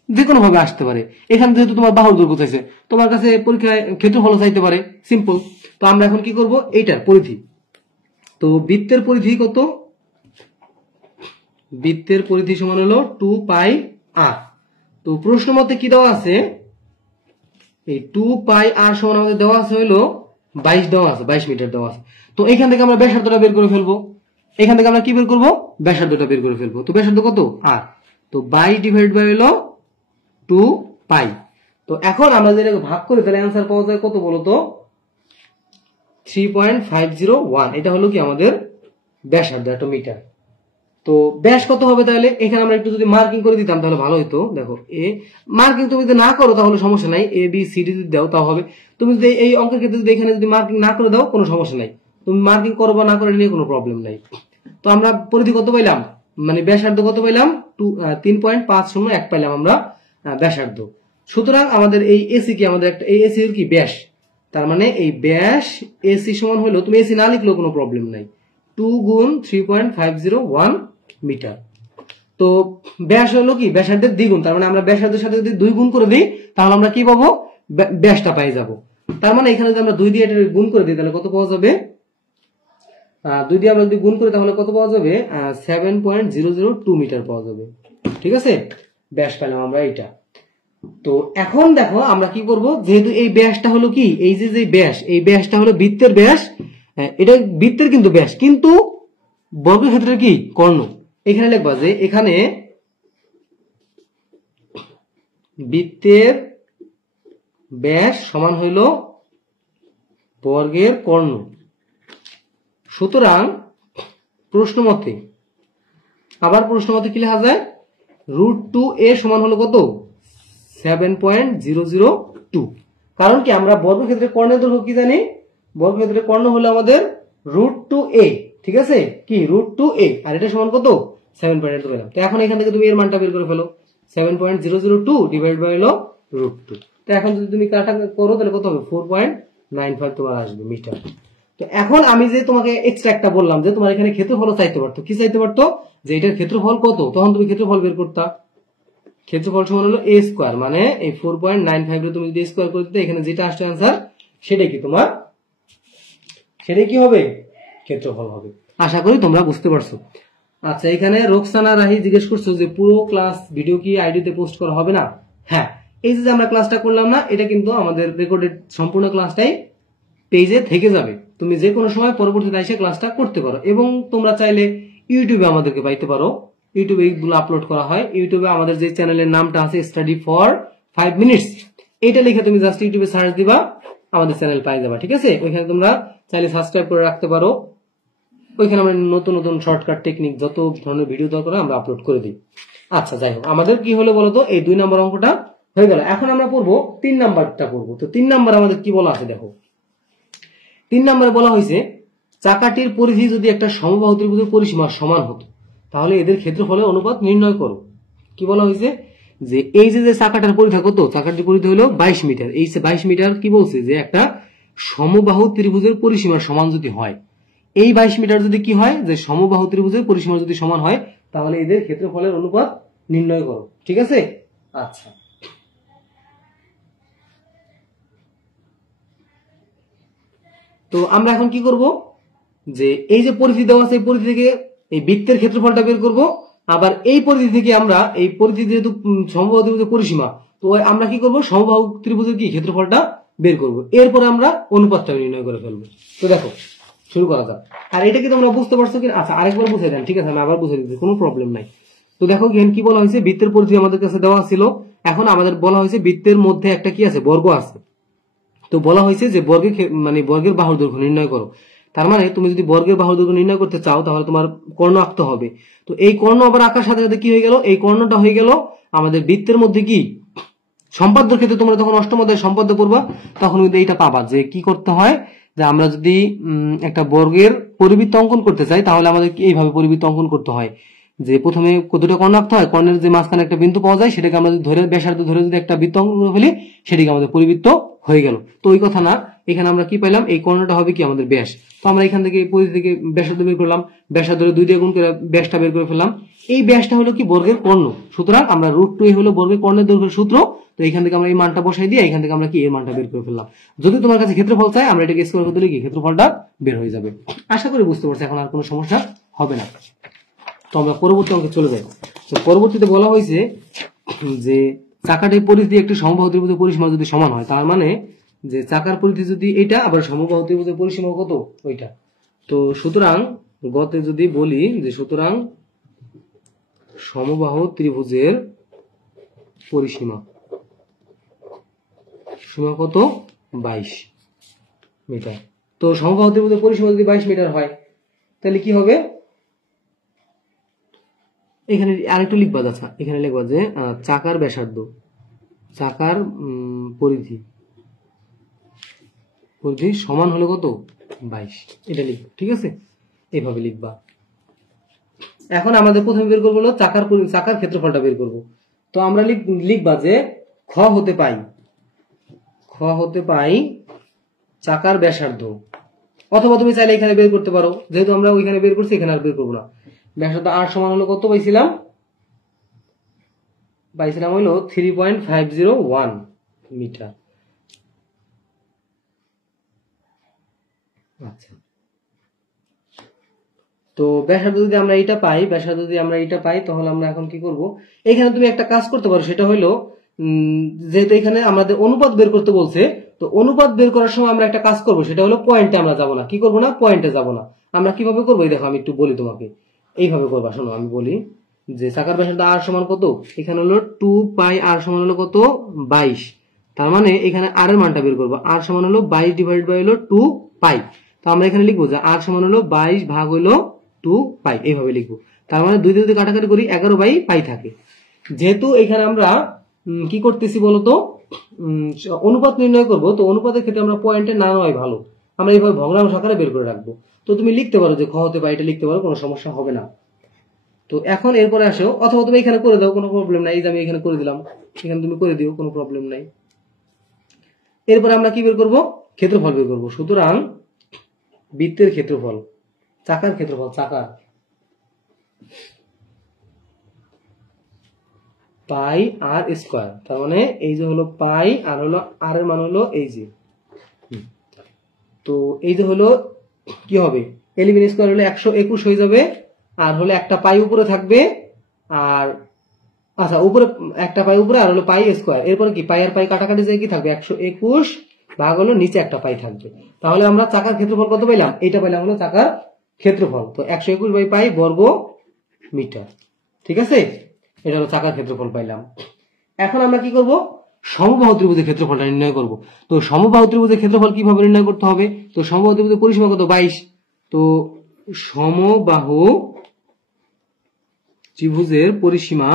যে কোনো ভাবে আসতে পারে। এখানে যেহেতু তোমার বাহুর দৈর্ঘ্য চাইছে, তোমার কাছে পরীক্ষায় ক্ষেত্রফল চাইতে পারে, সিম্পল। তো আমরা এখন কি করব, এইটার পরিধি, তো বৃত্তের পরিধি কত, বৃত্তের পরিধি সমান হলো 2πr। তো প্রশ্ন মতে কি দেওয়া আছে, এই 2πr সমান আমাদের দেওয়া আছে হলো 22 দেওয়া আছে, 22 মিটার দেওয়া আছে। তো এখান থেকে আমরা ব্যাসার্ধটা বের করে ফেলবো, এখান থেকে আমরা কি বের করব, ব্যাসার্ধটা বের করে ফেলবো। তো ব্যাসার্ধ কত, r, তো 22 হলো 2π। তো এখন আমরা যেটাকে ভাগ করে তাহলে অ্যান্সার পাওয়া যায় কত বলতো, 3.501। এটা হলো কি আমাদের ব্যাসার্ধ, একটা মিটার। তো তো ব্যাস কত হবে তাহলে? এখানে আমরা একটু যদি মার্কিং করে দিতাম তাহলে ভালো হতো। দেখো এ মার্কিং তুমি যদি না করো তাহলে সমস্যা নাই, এ বি সি ডি যদি দাও তাও হবে। তুমি যদি এই অঙ্কের ক্ষেত্রে যদি এখানে যদি মার্কিং না করে দাও কোনো সমস্যা নাই, তুমি মার্কিং করো বা না করে নিয়ে কোনো প্রবলেম নাই। তো আমরা পরিধি কত পাইলাম, মানে ব্যাসার্ধ কত পাইলাম, 3.501 পাইলাম আমরা ব্যাসার্ধ। সুতরাং আমাদের এই এসি কি, আমাদের একটা এই এসি এর কি ব্যাস, তার মানে এই ব্যাস এসি সমান হলো, তুমি এসি না লিখলেও কোনো প্রবলেম নাই, 2 গুণ 3.501 মিটার। তো ব্যাস হলো কি ব্যাসার্ধের দ্বিগুণ, তার মানে আমরা ব্যাসার্ধের সাথে যদি 2 গুণ করে দিই তাহলে আমরা কি পাবো, ব্যাসটা পাই যাব। তার মানে এখানে যদি আমরা 2 দিয়ে এটা গুণ করে দিই তাহলে কত পাওয়া যাবে, 2 দিয়ে আমরা যদি গুণ করি তাহলে কত পাওয়া যাবে, 7.002 মিটার পাওয়া যাবে। ঠিক আছে, ব্যাস পেলাম আমরা এইটা। তো এখন দেখো আমরা কি করব, যেহেতু এই ব্যাসটা হলো কি, এই যে ব্যাস, এই ব্যাসটা হলো বৃত্তের ব্যাস, এটা বৃত্তের কিন্তু ব্যাস, কিন্তু বর্গক্ষেত্রের কি কর্ণ। এখানে লিখবা যে এখানে বৃত্তের ব্যাস সমান হইল বর্গের কর্ণ। সুতরাং প্রশ্ন মতে কি লেখা যায়, √2a সমান হলো কত, 7.002। কারণ কি আমরা বর্গক্ষেত্রের কর্ণের দৈর্ঘ্য কি জানি, বর্গক্ষেত্রের কর্ণ হলো আমাদের √2a। ঠিক আছে, কি √2a, আর এটা সমান কত, 7.2 পেলাম। তো এখন এখান থেকে তুমি এর মানটা বের করে ফেলো, 7.002 ডিভাইড বাই হলো √2। তো এখন যদি তুমি কাটা করো তাহলে কত হবে, 4.95 তোমার আসবে মিটার। তো এখন আমি যে তোমাকে এক্সট্রা একটা বললাম যে তোমার এখানে ক্ষেত্রফল চাইতে পারতো, কি চাইতে পারতো, যে এটার ক্ষেত্রফল কত, তখন তুমি ক্ষেত্রফল বের করতা। ক্ষেত্রফল সমান হলো a স্কয়ার, মানে এই 4.95 রে তুমি যদি স্কয়ার করে দিতে এখানে যেটা আসছে आंसर সেটাই কি তোমার, সেটাই কি হবে, ক্ষেত্রফল হবে। আশা করি তোমরা বুঝতে পারছো। আচ্ছা, এখানে রোকসানা রাহি জিজ্ঞেস করছো যে পুরো ক্লাস ভিডিও কি আইডিতে পোস্ট করা হবে না? হ্যাঁ, এই যে আমরা ক্লাসটা করলাম না, এটা কিন্তু আমাদের রেকর্ডেড সম্পূর্ণ ক্লাসটাই পেজে থেকে যাবে। তুমি যে কোনো সময় পরবর্তীতে এসে ক্লাসটা করতে পারো, এবং তোমরা চাইলে ইউটিউবে আমাদেরকে পাইতে পারো, ইউটিউবে এইগুলো আপলোড করা হয়। ইউটিউবে আমাদের যে চ্যানেলের নামটা আছে স্টাডি ফর 5 মিনিটস, এটা লিখে তুমি জাস্ট ইউটিউবে সার্চ দিবা, আমাদের চ্যানেল পাই যাবা। ঠিক আছে, ওইখানে তোমরা চাইলে সাবস্ক্রাইব করে রাখতে পারো। ওইখানে আমরা নতুন নতুন শর্টকাট টেকনিক যত ধরনের ভিডিও দরকার আমরা আপলোড করে দিই। আচ্ছা, যাই হোক, আমাদের কি হলো বলতো, এই 2 নম্বর অঙ্কটা হয়ে গেল। এখন আমরা পড়বো 3 নাম্বারটা পড়বো। তো 3 নাম্বার আমাদের কি বলা আছে দেখো, 3 নম্বরে বলা হয়েছে চাকাটির পরিধি যদি একটা সমবাহু ত্রিভুজের পরিসীমার সমান হতো তাহলে এদের ক্ষেত্রফলের অনুপাত নির্ণয় করো। কি বলা হয়েছে, যে এই যে চাকাটার পরিধি কত, চাকাটির পরিধি হলো 22 মিটার। এই 22 মিটার কি বলছে, যে একটা সমবাহু ত্রিভুজের পরিসীমার সমান যদি হয়, এই 22 মিটার যদি কি হয়, যে সমবাহু ত্রিভুজের পরিসীমা যদি সমান হয় তাহলে এদের ক্ষেত্রফলের অনুপাত নির্ণয় করো। ঠিক আছে, আচ্ছা, তো আমরা এখন কি করব, যে এই যে পরিধি দেওয়া আছে এই পরিধি থেকে এই বৃত্তের ক্ষেত্রফলটা বের করব, আবার এই পরিধি থেকে আমরা এই পরিধি যেহেতু সমবাহু ত্রিভুজের পরিসীমা, তো আমরা কি করব, সমবাহু ত্রিভুজের কি ক্ষেত্রফলটা বের করব, এরপর আমরা অনুপাতটা নির্ণয় করে ফেলবো। তো দেখো শুরু করা যাক। আর এটা কি তোমরা বুঝতে পারছো কি? আচ্ছা, আরেকবার বুঝাই দেন। ঠিক আছে, আমি আবার বুঝাই দিচ্ছি, কোনো প্রবলেম নাই। তো দেখো কি বলা হয়েছে, বৃত্তের পরিধি আমাদের কাছে দেওয়া ছিল, এখন আমাদের বলা হয়েছে বৃত্তের মধ্যে একটা কি আছে, বর্গ আছে। তো বলা হয়েছে যে বর্গের বাহুর দৈর্ঘ্য নির্ণয় করো। তার মানে তুমি যদি বর্গের বাহুর দৈর্ঘ্য নির্ণয় করতে চাও তাহলে তোমার কর্ণ আঁকতে হবে। তো এই কর্ণ আবার আঁকার সাথে সাথে কি হয়ে গেল, এই কর্ণটা হয়ে গেল আমাদের বৃত্তের মধ্যে কি সম্পাদ্য ক্ষেত্রে। তোমরা যখন অষ্টম অধ্যায়ে সম্পাদ্য করবা তখন কিন্তু এইটা পাবা, যে কি করতে হয়, যে আমরা যদি একটা বর্গের পরিবৃত্ত অঙ্কন করতে চাই তাহলে আমাদের এইভাবে পরিবৃত্ত অঙ্কন করতে হয়, যে প্রথমে কতটা কর্ণ আঁকতে হয়, কর্ণের যে মাঝখানে একটা বিন্দু পাওয়া যায় সেটাকে আমরা ধরে ব্যাসার্ধ ধরে যদি একটা বৃত্ত অঙ্কন করে ফেলি সেটাকে আমাদের পরিবৃত্ত হয়ে গেল। তো ওই কথা না, এখানে আমরা কি পাইলাম, এই কর্ণটা হবে কি আমাদের ব্যাস। তো আমরা এখান থেকে পরিধি থেকে ব্যাসার্ধ বের করলাম, ব্যাসার্ধ 2 দিয়ে গুণ করে ব্যাসটা বের করে ফেললাম। এই ব্যাসটা হলো কি বর্গের কর্ণ, সুতরাং আমরা √2a হলো বর্গের কর্ণের দৈর্ঘ্যের সূত্র। তো এখান থেকে আমরা এই মানটা বসাই দিয়ে এখান থেকে আমরা কি এর মানটা বের করে ফেললাম। যদি তোমার কাছে ক্ষেত্রফল চাই আমরা এটাকে স্কয়ার করে দিলে কি ক্ষেত্রফলটা বের হয়ে যাবে। আশা করি বুঝতে পারছো, এখন আর কোনো সমস্যা হবে না। তো আমরা পরবর্তী অঙ্কে চলে যাই। তো পরবর্তীতে বলা হয়েছে যে চাকাটির পরিধি একটি সমবাহু ত্রিভুজের পরিসীমা যদি সমান হয়, তার মানে যে চাকার পরিধি যদি এটা, আবার সমবাহু ত্রিভুজের পরিসীমা কত ওইটা। তো সুতরাং গতে যদি বলি যে সুতরাং সমবাহু ত্রিভুজের পরিসীমা সীমা কত, 22 মিটার। তো সমবাহু ত্রিভুজের পরিসীমা যদি 22 মিটার হয় তাহলে কি হবে, এখানে আরেকটু লিখবা, আচ্ছা এখানে লিখবা যে চাকার ব্যাসার্ধ, চাকার পরিধি সমান হলো কত 22, এটা লিখবো। ঠিক আছে, এইভাবে লিখবা। এখন আমাদের প্রথমে বের করবো হলো চাকার ক্ষেত্রফলটা বের করব। তো আমরা লিখবা যে খ হতে পাই চাকার ব্যাসার্ধ, অথবা তুমি চাইলে এখানে বের করতে পারো, যেহেতু আমরা ওইখানে বের করছি এখানে আর বের করবো না। ব্যাসার্ধ আর সমান হলো কত পাইছিলাম হলো 3.501 মিটার। আচ্ছা, তো ব্যাসার্ধ যদি আমরা এটা পাই তাহলে আমরা এখন কি করব, এখানে তুমি একটা কাজ করতে পারো, সেটা হলো যেহেতু এখানে আমাদের অনুপাত বের করতে বলছে, তো অনুপাত বের করার সময় আমরা একটা কাজ করব, সেটা হলো পয়েন্টে আমরা যাব না। কি করব না, পয়েন্টে যাব না। আমরা কিভাবে করবো দেখো, আমি একটু বলি তোমাকে, এইভাবে করবা। শোনো আমি বলি যে চাকার ব্যাসার্ধ আর সমান কত, এখানে হলো 2 পাই, আর সমান হলো কত 22। তার মানে এখানে আর এর মানটা বের করবো, আর সমান হলো 22 ডিভাইড বাই হলো 2 পাই। তো আমরা এখানে লিখবো যে আর সমান হলো 22 ভাগ হলো 2 পাই, এইভাবে লিখবো। তার মানে 2 দিয়ে যদি কাটাকাটি করি 11 বাই পাই থাকে। যেহেতু এখানে আমরা কি করতেছি বলতো, অনুপাত নির্ণয় করব, তো অনুপাতের ক্ষেত্রে আমরা পয়েন্টে না নেওয়াই ভালো, আমরা এইভাবে ভগ্নাংশ আকারে বের করে রাখবো। তো তুমি লিখতে পারো যে খ হতে পাই, এটা লিখতে পারো, কোনো সমস্যা হবে না। তো এখন এরপরে আসো, অথবা তুমি এখানে করে দাও, কোনো প্রবলেম নাই। এই যে আমি এখানে করে দিলাম, এখানে তুমি করে দিও, কোনো প্রবলেম নাই। এরপরে আমরা কি বের করব, ক্ষেত্রফল বের করব। সুতরাং বৃত্তের ক্ষেত্রফল, চাকার ক্ষেত্রফল, চাকার পাই আর স্কয়ার। তার মানে এই যে হলো পাই, আর হলো আর এর মান হলো এই যে, তো এই যে হলো কি হবে, 11 স্কয়ার হলে 121 হয়ে যাবে, আর হলে একটা পাই উপরে থাকবে, আর আচ্ছা উপরে একটা পাই উপরে, আর হলো পাই স্কয়ার। এরপরে কি পাই আর পাই কাটাকাটি যায়, কি থাকবে 121 ভাগ হলো নিচে একটা পাই থাকবে। তাহলে আমরা চাকার ক্ষেত্রফল কত পাইলাম, এটা পাইলাম হলো চাকার ক্ষেত্রফল। তো 121 বাই পাই বর্গ মিটার। ঠিক আছে, এটা হলো চাকার ক্ষেত্রফল পাইলাম। এখন আমরা কি করব, সমবাহু ত্রিভুজের ক্ষেত্রফলটা নির্ণয় করব। তো সমবাহু ত্রিভুজের ক্ষেত্রফল কিভাবে নির্ণয় করতে হবে, তো সমবাহু ত্রিভুজের পরিসীমা কত 22। তো সমবাহু ত্রিভুজের পরিসীমা,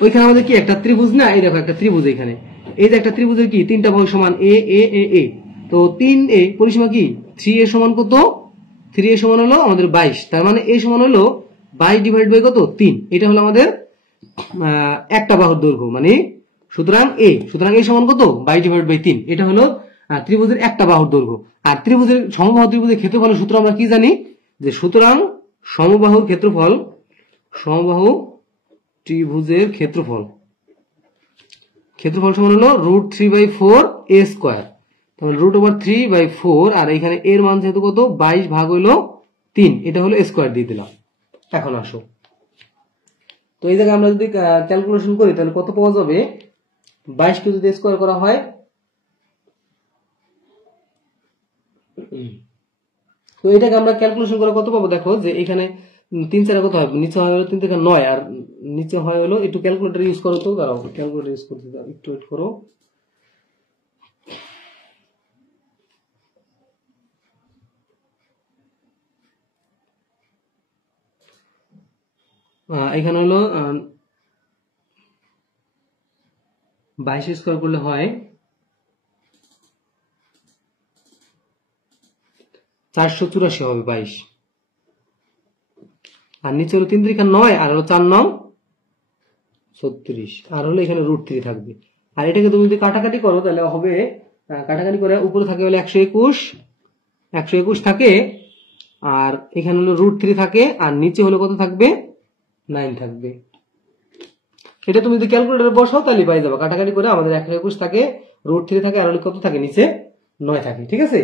ওইখানে আমাদের কি একটা ত্রিভুজ না, এই দেখো একটা ত্রিভুজ, এখানে এই যে একটা ত্রিভুজের কি তিনটা বাহু সমান এ এ এ এ, তো 3a পরিসীমা কি 3a সমান কত, 3a সমান হলো আমাদের 22। তার মানে a সমান হলো 22 ডিভাইড বাই কত 3, এটা হলো আমাদের একটা বাহুর দৈর্ঘ্য, মানে সুতরাং a সমান কত 22 ডিভাইড বাই 3, এটা হলো ত্রিভুজের একটা বাহুর দৈর্ঘ্য। আর সমবাহু ত্রিভুজের ক্ষেত্রফলের সূত্র আমরা কি জানি, যে সুতরাং সমবাহুর ক্ষেত্রফল, সমবাহু ত্রিভুজের ক্ষেত্রফল সমান হলো √3/4 a স্কয়ার। তাহলে √3/4, আর এখানে এর মান যেহেতু কত 22 ভাগ হইলো 3, এটা হলো স্কয়ার দিয়ে দিলাম। এখন আসো, তো এই জায়গায় আমরা যদি ক্যালকুলেশন করি তাহলে কত পাওয়া যাবে, 22 কে যদি স্কয়ার করা হয়, তো এটাকে আমরা ক্যালকুলেশন করে কত পাবো, দেখো যে এখানে 3 4 কত হয়, নিচে হয় হলো 3 থেকে 9, আর নিচে হয় হলো, একটু ক্যালকুলেটর ইউজ করো, তো দাঁড়াও ক্যালকুলেটর ইউজ করতে দাও, একটু ওয়েট করো। এখানে হলো 22 স্কয়ার করলে হয় 484 হবে 22, আর নিচে হলো 3 3 9, আর হলো 4 9 36, আর হলো এখানে √3 থাকবে। আর এটাকে তুমি যদি কাটাকাটি করো তাহলে হবে, কাটাকাটি করে উপরে থাকে হলো 121 থাকে, আর এখানে হলো √3 থাকে, আর নিচে হলো কত থাকবে 9 থাকবে। এটা তুমি যদি ক্যালকুলেটরে বসাও তাহলে পাই যাবে, কাটাকাটি করে আমাদের 121 থাকে, √3 থাকে, আর হলো কত থাকে নিচে 9 থাকে। ঠিক আছে,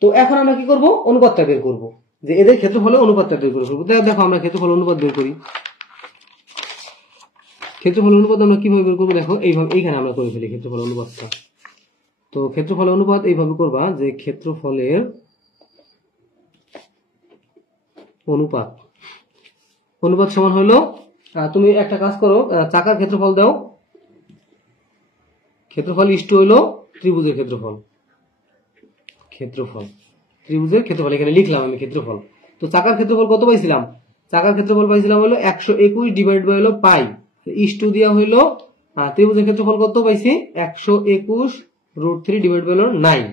তো এখন আমরা কি করব, অনুপাতটা বের করব, যে এদের ক্ষেত্রফলে অনুপাতটা বের করে ফেলবো। দেখো আমরা ক্ষেত্রফল অনুপাত বের করি। ক্ষেত্রফল অনুপাত আমরা কিভাবে বের করবো, দেখো এইভাবে, এইখানে আমরা করে ফেলি ক্ষেত্রফল অনুপাতটা। তো ক্ষেত্রফল অনুপাত এইভাবে করবা, যে ক্ষেত্রফলের অনুপাত সমান হলো, তুমি একটা কাজ করো, চাকার ক্ষেত্রফল দাও, ক্ষেত্রফল ইষ্ট হইলো ত্রিভুজের ক্ষেত্রফল, ত্রিভুজের ক্ষেত্রফল এখানে লিখলাম আমি ক্ষেত্রফল। তো চাকার ক্ষেত্রফল কত পাইছিলাম, চাকার ক্ষেত্রফল পাইছিলাম হলো 121 ডিভাইড বাই হলো পাই, ইস্টু দেওয়া হইলো ত্রিভুজের ক্ষেত্রফল কত পাইছি 121√3 ডিভাইড বাই হলো 9।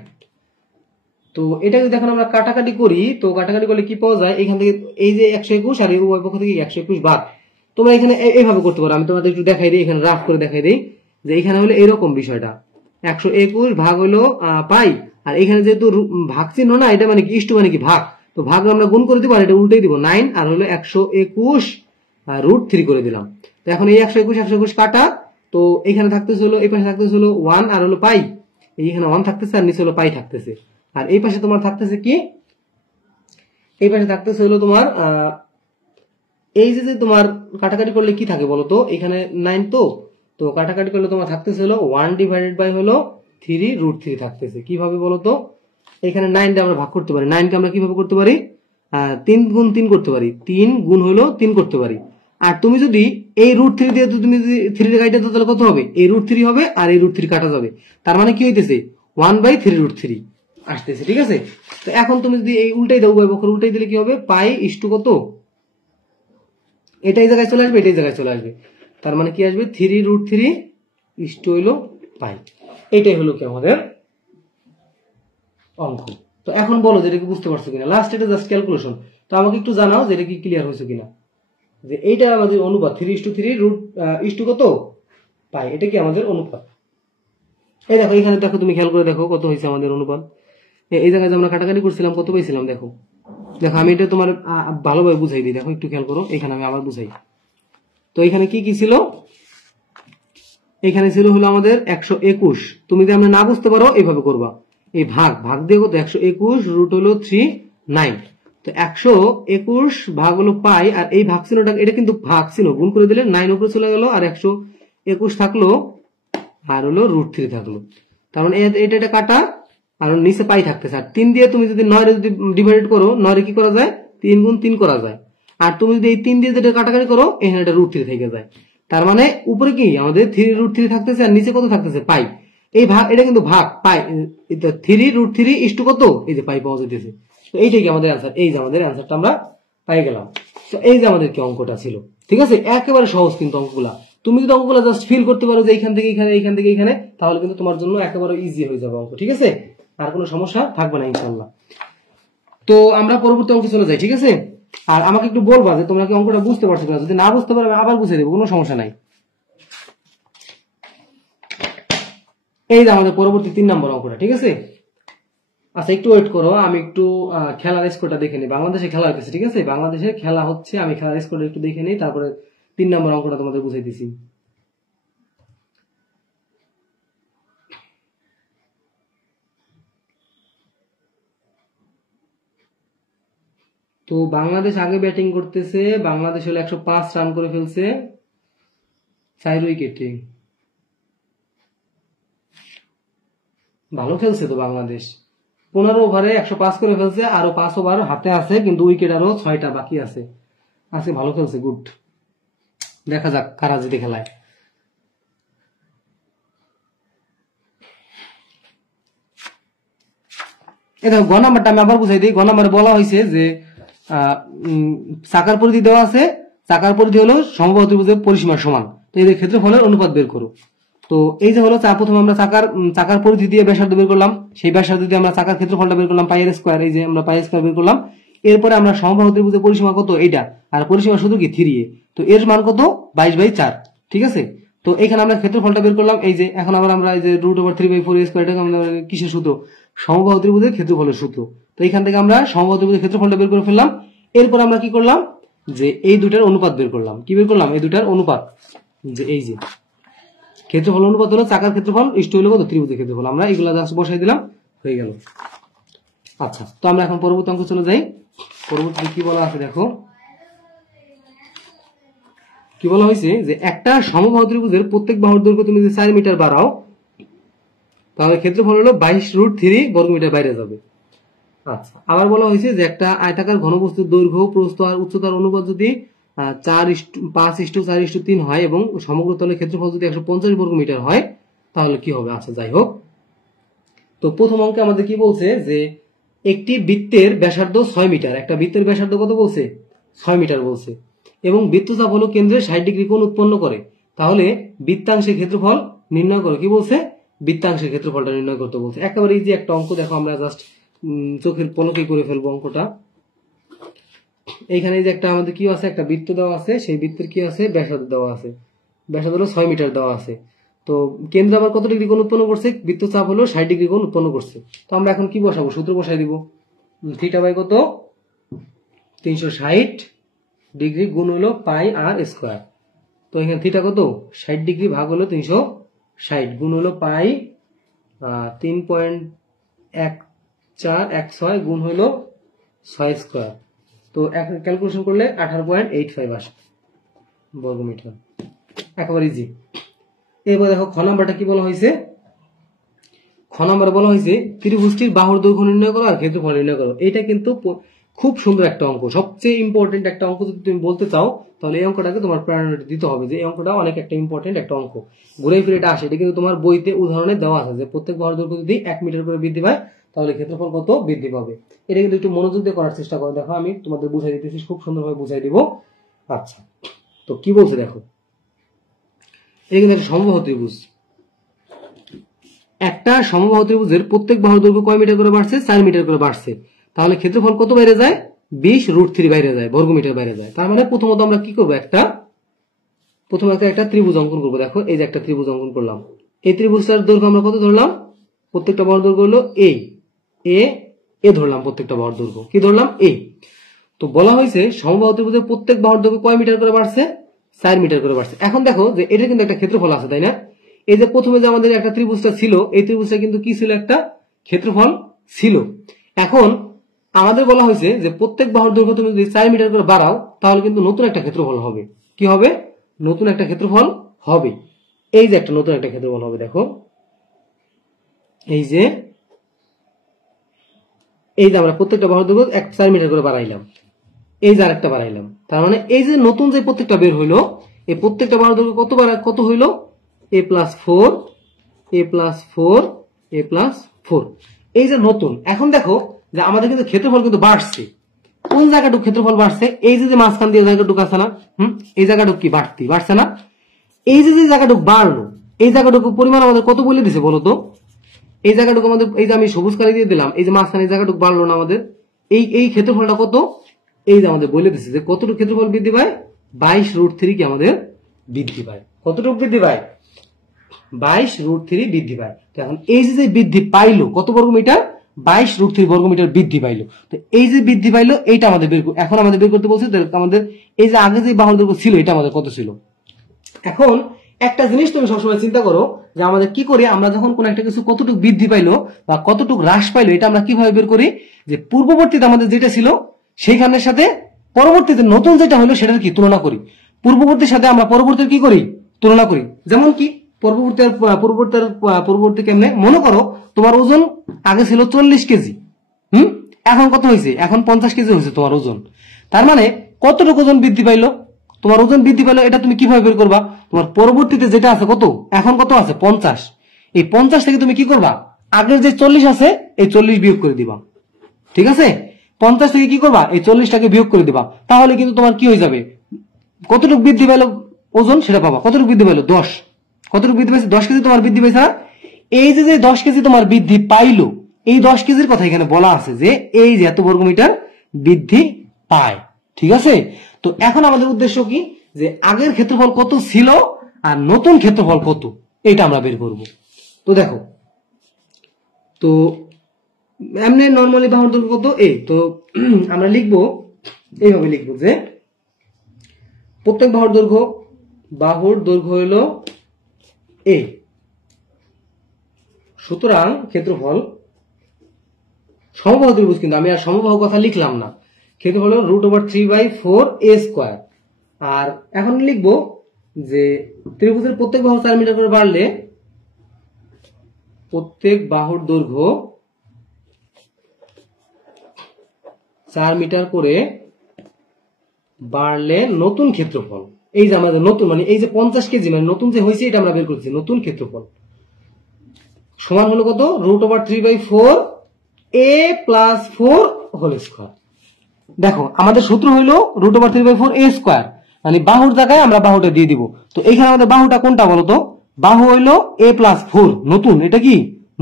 তো এটা যদি এখন আমরা কাটাকাটি করি, তো কাটাকাটি করলে কি পাওয়া যায়, এখান থেকে এই যে 121 আর এই উভয় পক্ষ থেকে 121 বাদ। তোমরা এখানে এইভাবে করতে পারো, আমি তোমাদের একটু দেখাই দিই, এখানে রাফ করে দেখাই দিই যে এখানে হলো এরকম বিষয়টা 121 ভাগ হলো পাই, আর এখানে যেহেতু ভাগ চিহ্ন না, এটা মানে কি ইস্টু মানে কি ভাগ, তো ভাগ আমরা গুণ করে দিব আর এটা উল্টেই দিব 9 আর হলো 121√3 করে দিলাম। তো এখন এই 121 কাটা, তো এখানে থাকতেছে হলো এই পাশে থাকতেছে হলো 1 আর হলো পাই, এইখানে 1 থাকতেছে আর নিচে হলো পাই থাকতেছে, আর এই পাশে তোমার থাকতেছে কি, এই পাশে থাকতেছে হলো তোমার এই যে তোমার কাটাকাটি করলে কি থাকে বলো তো, এখানে 9 তো কাটাকাটি করলে তোমার থাকতেছে হলো 1 ডিভাইডেড বাই হলো 3√3 থাকতেছে। কিভাবে বলো তো, এখানে 9 আমরা ভাগ করতে পারি, 9 কে আমরা কিভাবে করতে পারি 3 গুণ 3 করতে পারি, 3 গুণ হলো 3 করতে পারি। আর তুমি যদি এই √3 দিয়ে তুমি যদি 3 রে কাটা দাও তাহলে কত হবে, এই √3 হবে আর এই √3 কাটা যাবে, তার মানে কি হইতেছে 1/3√3 আসতেছে, ঠিক আছে। তো এখন তুমি যদি এই উল্টাই দাও, উভয় পক্ষ উল্টাই দিলে কি হবে, পাই ইস্টু কত, এটাই জায়গায় চলে আসবে, এটাই জায়গায় চলে আসবে, তার মানে কি আসবে 3√3 ইস্টু হইলো পাই। এটাই হলো কি আমাদের অঙ্ক। তো এখন বলো যে এটা কি বুঝতে পারছো কিনা, লাস্ট এটা জাস্ট ক্যালকুলেশন। তো আমাকে একটু জানাও যে এটা কি ক্লিয়ার হয়েছে কিনা, যে এইটা আমাদের অনুপাত 3:3 রুট ইস্টু কত পাই, এটা কি আমাদের অনুপাত। এই দেখো এখানে দেখো, তুমি খেয়াল করে দেখো কত হয়েছে আমাদের অনুপাত। এই জায়গায় আমরা কাটাকাটি করছিলাম কত পাইছিলাম, দেখো দেখো আমি এটা তোমার ভালোভাবে বুঝাই দিই, দেখো একটু খেয়াল করো, এখানে আমি আবার বুঝাই। তো এখানে কি কি ছিল, এখানে ছিল হলো আমাদের 121, তুমি যদি আমরা না বুঝতে পারো এইভাবে করবা, এই ভাগ ভাগ দিয়ে কত 121 রুট হলো 3/9, তো 121 ভাগ হলো পাই, আর এই ভাগ চিহ্নটা এটা কিন্তু ভাগ চিহ্ন, গুণ করে দিলে 9 উপরে চলে গেল আর 121 থাকলো আর হলো √3 থাকলো, তার মানে এটা এটা কাটা আর নিচে পাই থাকতেছে। আর 3 দিয়ে তুমি যদি 9 যদি ডিভাইড করো, 9 কি করা যায় 3 গুণ 3 করা যায়, আর তুমি যদি এই 3 দিয়ে যেটা কাটাকাটি করো এখানে এটা √3 থেকে যায়, তার মানে উপরে কি আমাদের 3√3 থাকতেছে আর নিচে কত থাকতেছে পাই। এই ভাগ এটা কিন্তু ভাগ পাই, 3√3 ইস্টু কত, এই যে পাই পাওয়া যাইতেছে। তো এইটাই কি আমাদের অ্যান্সার, এই যে আমাদের অ্যান্সারটা আমরা পাই গেলাম। তো এই যে আমাদের কি অঙ্কটা ছিল, ঠিক আছে, একেবারে সহজ কিন্তু অঙ্কগুলা। তুমি যদি অঙ্কগুলা জাস্ট ফিল করতে পারো যে এইখান থেকে এখানে, এইখান থেকে এখানে, তাহলে কিন্তু তোমার জন্য একেবারে ইজি হয়ে যাবে অঙ্ক, ঠিক আছে, আর কোনো সমস্যা থাকবে না ইনশাআল্লাহ। তো আমরা পরবর্তী অঙ্কে চলে যাই, ঠিক আছে। আর আমাকে একটু বলবা যে তোমরা কি অঙ্কটা বুঝতে পারছো কিনা, যদি না বুঝতে পারো আমি আবার বুঝিয়ে দেবো, কোনো সমস্যা নাই। এই যে আমাদের পরবর্তী 3 নম্বর অঙ্কটা, ঠিক আছে। আচ্ছা একটু ওয়েট করো, আমি একটু খেলার স্কোরটা দেখে নিই, বাংলাদেশে খেলা হচ্ছে, ঠিক আছে, বাংলাদেশে খেলা হচ্ছে, আমি খেলার স্কোরটা একটু দেখে নিই, তারপরে 3 নম্বর অঙ্কটা তোমাদের বুঝাই দিছি। তো বাংলাদেশ আগে ব্যাটিং করতেছে, বাংলাদেশ হলো 105 রান করে ফেলছে 4 উইকেটে, ভালো খেলছে তো বাংলাদেশ, 15 ওভারে 105 করে ফেলছে, আরো 5 ওভার হাতে আছে, কিন্তু উইকেট আরো 6টা বাকি আছে, আজকে ভালো খেলছে, গুড। দেখা যাক কারা জিতে খেলায়। এটা গ নাম্বারটা আমি আবার বুঝাই দিই। গ নাম্বারে বলা হয়েছে যে চাকার পরিধি দেওয়া আছে, চাকার পরিধি হলো সমবাহু ত্রিভুজের পরিসীমার সমান, তো এদের ক্ষেত্রফলের অনুপাত বের করো। তো এই যে হলো প্রথমে আমরা চাকার পরিধি দিয়ে ব্যাসার্ধ বের করলাম, সেই ব্যাসার্ধ দিয়ে আমরা চাকার ক্ষেত্রফলটা বের করলাম পাইয়ের স্কয়ার, এই যে আমরা পাই স্কয়ার বের করলাম। এরপরে আমরা সমবাহু ত্রিভুজের পরিসীমা কত এইটা, আর পরিসীমা শুধু কি 3a, তো এর মান কত 22/4, ঠিক আছে। তো এখানে আমরা ক্ষেত্রফলটা বের করলাম, এই যে এখন আবার আমরা এই যে √3/4 স্কয়ার, এটাকে আমরা কিসের সূত্র, সমবাহু ত্রিভুজের ক্ষেত্রফলের সূত্র। তো এখান থেকে আমরা সমবাহু ত্রিভুজের ক্ষেত্রফলটা বের করে ফেললাম। এরপর আমরা কি করলাম, যে এই দুটার অনুপাত বের করলাম, কি বের করলাম, এই দুটার অনুপাত, যে এই যে ক্ষেত্রফল অনুপাত হলো চাকার ক্ষেত্রফল ইস্টু হলো কত ত্রিভুজের ক্ষেত্রফল, আমরা এগুলা জাস্ট বসাই দিলাম, হয়ে গেল। আচ্ছা তো আমরা এখন পরবর্তী অঙ্ক চলে যাই। পরবর্তী কি বলা আছে দেখো, কি বলা হয়েছে যে একটা সমবাহু ত্রিভুজের প্রত্যেক বাহুর দৈর্ঘ্য তুমি যদি 4 মিটার বাড়াও, তাহলে ক্ষেত্রফল হলো 22√3 বর্গমিটার বাইরে যাবে। আচ্ছা আবার বলা হয়েছে যে একটা আয়তাকার ঘনবস্তুর দৈর্ঘ্য, প্রস্থ আর উচ্চতার অনুপাত যদি 5:4:3 হয় এবং সমগ্র তলের ক্ষেত্রফল যদি 150 বর্গমিটার হয়, তাহলে কি হবে। আচ্ছা যাই হোক, তো প্রথম অঙ্কে আমাদের কি বলছে যে একটি বৃত্তের ব্যাসার্ধ 6 মিটার, একটা বৃত্তের ব্যাসার্ধ কত বলছে 6 মিটার বলছে, এবং বৃত্তচাপ হলো কেন্দ্রে 60 ডিগ্রি কোণ উৎপন্ন করে, তাহলে বৃত্তাংশের ক্ষেত্রফল নির্ণয় করো। কি বলছে? বৃত্তাংশের ক্ষেত্রফলটা নির্ণয় করতে বলছে। একেবারে ইজি একটা অঙ্ক, দেখো আমরা জাস্ট চোখের পলকে করে ফেলবো অঙ্কটা। এইখানে যে একটা আমাদের কি আছে, একটা বৃত্ত দেওয়া আছে, সেই বৃত্তের কি আছে, ব্যাসার্ধ দেওয়া আছে, ব্যাসার্ধ হলো 6 মিটার দেওয়া আছে। তো কেন্দ্র আবার কত ডিগ্রি কোণ উৎপন্ন করছে, বৃত্তচাপ হলো 60 ডিগ্রি কোণ উৎপন্ন করছে। তো আমরা এখন কি বসাবো, সূত্র বসাই দিব। থিটা বাই কত, 360 ডিগ্রি গুণ হলো পাই আর স্কোয়ার। তো এখানে থিটা কত, 60 ডিগ্রি ভাগ হলো 360 গুণ হলো পাই 3.1416 গুণ হলো 6 স্কোয়ার। তো ক্যালকুলেশন করলে 18.85 আসে বর্গমিটার। একেবারে ইজি। এবার দেখো খ নাম্বারটা কি বলা হয়েছে, খ নাম্বারে বলা হয়েছে ত্রিভুজটির বাহুর দৈর্ঘ্য নির্ণয় করো আর ক্ষেত্রফল নির্ণয় করো। এটা কিন্তু খুব সুন্দর একটা অঙ্ক, সবচেয়ে ইম্পর্টেন্ট একটা অঙ্ক। যদি তুমি বলতে চাও তাহলে এই অঙ্কটাকে তোমার প্রায়োরিটি দিতে হবে, যে এই অঙ্কটা অনেক একটা ইম্পর্টেন্ট একটা অঙ্ক। ঘুরে ফিরে এটা আসে, এটা কিন্তু তোমার বইতে উদাহরণে দেওয়া আছে যে প্রত্যেক বাহুর দৈর্ঘ্য যদি 1 মিটার করে বৃদ্ধি পায় তাহলে ক্ষেত্রফল কত বৃদ্ধি পাবে। এটা কিন্তু একটু মনোযোগ দিয়ে করার চেষ্টা করো। দেখো আমি তোমাদের বুঝাই দিতেছি, খুব সুন্দরভাবে বুঝাই দিব। আচ্ছা, তো কি বলছে দেখো, এটা কিন্তু একটা সমবাহু ত্রিভুজ। একটা সমবাহু ত্রিভুজের প্রত্যেক বাহুর দৈর্ঘ্য কয় মিটার করে বাড়ছে, 4 মিটার করে বাড়ছে, তাহলে ক্ষেত্রফল কত বাইরে যায়, 20√3 বাইরে যায়, বর্গমিটার বাইরে যায়। তার মানে প্রথমত আমরা কি করবো, প্রথমে একটা ত্রিভুজ অঙ্কন করবো। দেখো এই যে একটা ত্রিভুজ অঙ্কন করলাম, এই ত্রিভুজটার দৈর্ঘ্য আমরা কত ধরলাম, প্রত্যেকটা বাহুর দৈর্ঘ্য হলো এ ধরলাম, প্রত্যেকটা বাহুর দৈর্ঘ্য কি ধরলাম, এ। তো বলা হয়েছে সমবাহু ত্রিভুজের প্রত্যেক বাহুর দৈর্ঘ্য কয় মিটার করে বাড়ছে, 4 মিটার করে বাড়ছে। এখন দেখো যে এটা কিন্তু একটা ক্ষেত্রফল আছে, তাই না? এই যে প্রথমে যে আমাদের একটা ত্রিভুজটা ছিল, এই ত্রিভুজটা কিন্তু কি ছিল, একটা ক্ষেত্রফল ছিল। এখন আমাদের বলা হয়েছে যে প্রত্যেক বাহুর দৈর্ঘ্য তুমি যদি 4 মিটার করে বাড়াও তাহলে কিন্তু নতুন একটা ক্ষেত্রফল হবে। কি হবে, নতুন একটা ক্ষেত্রফল হবে। এই যে একটা নতুন একটা ক্ষেত্রফল হবে, দেখো এই যে আমরা প্রত্যেকটা বাহুর দৈর্ঘ্য 4 মিটার করে বাড়াইলাম, এই যে আরেকটা বাড়াইলাম। তার মানে এই যে নতুন যে প্রত্যেকটা বের হইলো, এই প্রত্যেকটা বাহুর দৈর্ঘ্য কত হইলো, a+4 a+4 a+4, এই যে নতুন। এখন দেখো যে আমাদের কিন্তু ক্ষেত্রফল কিন্তু বাড়ছে। কোন জায়গাটুকু ক্ষেত্রফল বাড়ছে, এই যে মাঝখান দিয়ে জায়গাটুকু আছে না, এই জায়গাটুকু কি বাড়ছে না? এই যে জায়গাটুকু বাড়লো, এই জায়গাটুকু পরিমাণ আমাদের কত বলে দিছে বলতো, এই জায়গাটুকু আমাদের, এই যে আমি সবুজ কালি দিয়ে দিলাম, এই যে মাঝখানে এই জায়গাটুকু বাড়লো না আমাদের, এই ক্ষেত্রফলটা কত, এই যে আমাদের বলে দিছে যে কতটুকু ক্ষেত্রফল বৃদ্ধি পায়, 22√3 কি আমাদের বৃদ্ধি পায়। কতটুকু বৃদ্ধি পায়, 22√3 বৃদ্ধি পায়। তো এখন এই যে বৃদ্ধি পাইলো কত বর্গমিটার, 22√3 বর্গমিটার বৃদ্ধি পাইলো। তো এই যে বৃদ্ধি পাইলো এইটা আমাদের এখন আমাদের বের করতে বলছে, আমাদের এই যে আগে যে বাহুর দৈর্ঘ্য ছিল এটা আমাদের কত ছিল। এখন একটা জিনিস তুমি সবসময় চিন্তা করো যে আমাদের কি করি, আমরা যখন কোন একটা কিছু কতটুকু বৃদ্ধি পাইলো বা কতটুকু হ্রাস পাইলো, এটা আমরা কিভাবে বের করি, যে পূর্ববর্তীতে আমাদের যেটা ছিল সেইখানের সাথে পরবর্তীতে নতুন যেটা হলো সেটার কি তুলনা করি। পূর্ববর্তীর সাথে আমরা পরবর্তীর কি করি, তুলনা করি। যেমন কি পূর্ববর্তী কেমনে, মনে করো তোমার ওজন আগে ছিল 40 কেজি, এখন কত হয়েছে, এখন 50 কেজি হয়েছে তোমার ওজন। তার মানে কতটুকু ওজন বৃদ্ধি পাইলো, তোমার ওজন বৃদ্ধি পাইলো, এটা তুমি কিভাবে বের করবা, তোমার পরবর্তীতে যেটা আছে কত, এখন কত আছে 50, এই 50 থেকে তুমি কি করবা, আগের যে 40 আছে এই 40 বিয়োগ করে দিবা। ঠিক আছে, 50 থেকে কি করবা, এই 40টাকে বিয়োগ করে দিবা। তাহলে কিন্তু তোমার কি হয়ে যাবে, কতটুকু বৃদ্ধি পাইলো ওজন সেটা পাবা। কতটুকু বৃদ্ধি পাইলো, 10। কতটুকু বৃদ্ধি পাইছে, 10 কেজি তোমার বৃদ্ধি পাইছে। এই যে 10 কেজি তোমার বৃদ্ধি পাইলো, এই 10 কেজির কথা এখানে বলা আছে যে এই যে এত বর্গমিটার বৃদ্ধি পায়। ঠিক আছে, তো এখন আমাদের উদ্দেশ্য কি, যে আগের ক্ষেত্রফল কত ছিল আর নতুন ক্ষেত্রফল কত, এটা আমরা বের করব। তো দেখো, তো এমনি নরমালি বাহুর দৈর্ঘ্য কত, তো আমরা লিখবো এইভাবে, লিখবো যে প্রত্যেক বাহুর দৈর্ঘ্য হলো a, সুতরাং ক্ষেত্রফল সমবাহু ত্রিভুজ, কিন্তু আমি আর সমবাহু কথা লিখলাম না, ক্ষেত্রফল হলো √3/4a²। আর এখন লিখবো যে ত্রিভুজের প্রত্যেক বাহু 4 মিটার করে বাড়লে প্রত্যেক বাহুর দৈর্ঘ্য 4 মিটার করে বাড়লে নতুন ক্ষেত্রফল, এই যে আমাদের নতুন মানে এই যে 50 কেজি মানে নতুন যে হয়েছে এটা আমরা বের করছি, নতুন ক্ষেত্রফল সমান হলো কত, √3/4a+4 হোল স্কয়ার। দেখো আমাদের সূত্র হলো √3/4 a², মানে বাহুর জায়গায় আমরা বাহুটা দিয়ে দিব। তো এখানে আমাদের বাহুটা কোনটা বলতো? বাহু হইলো a+4, নতুন, এটা কি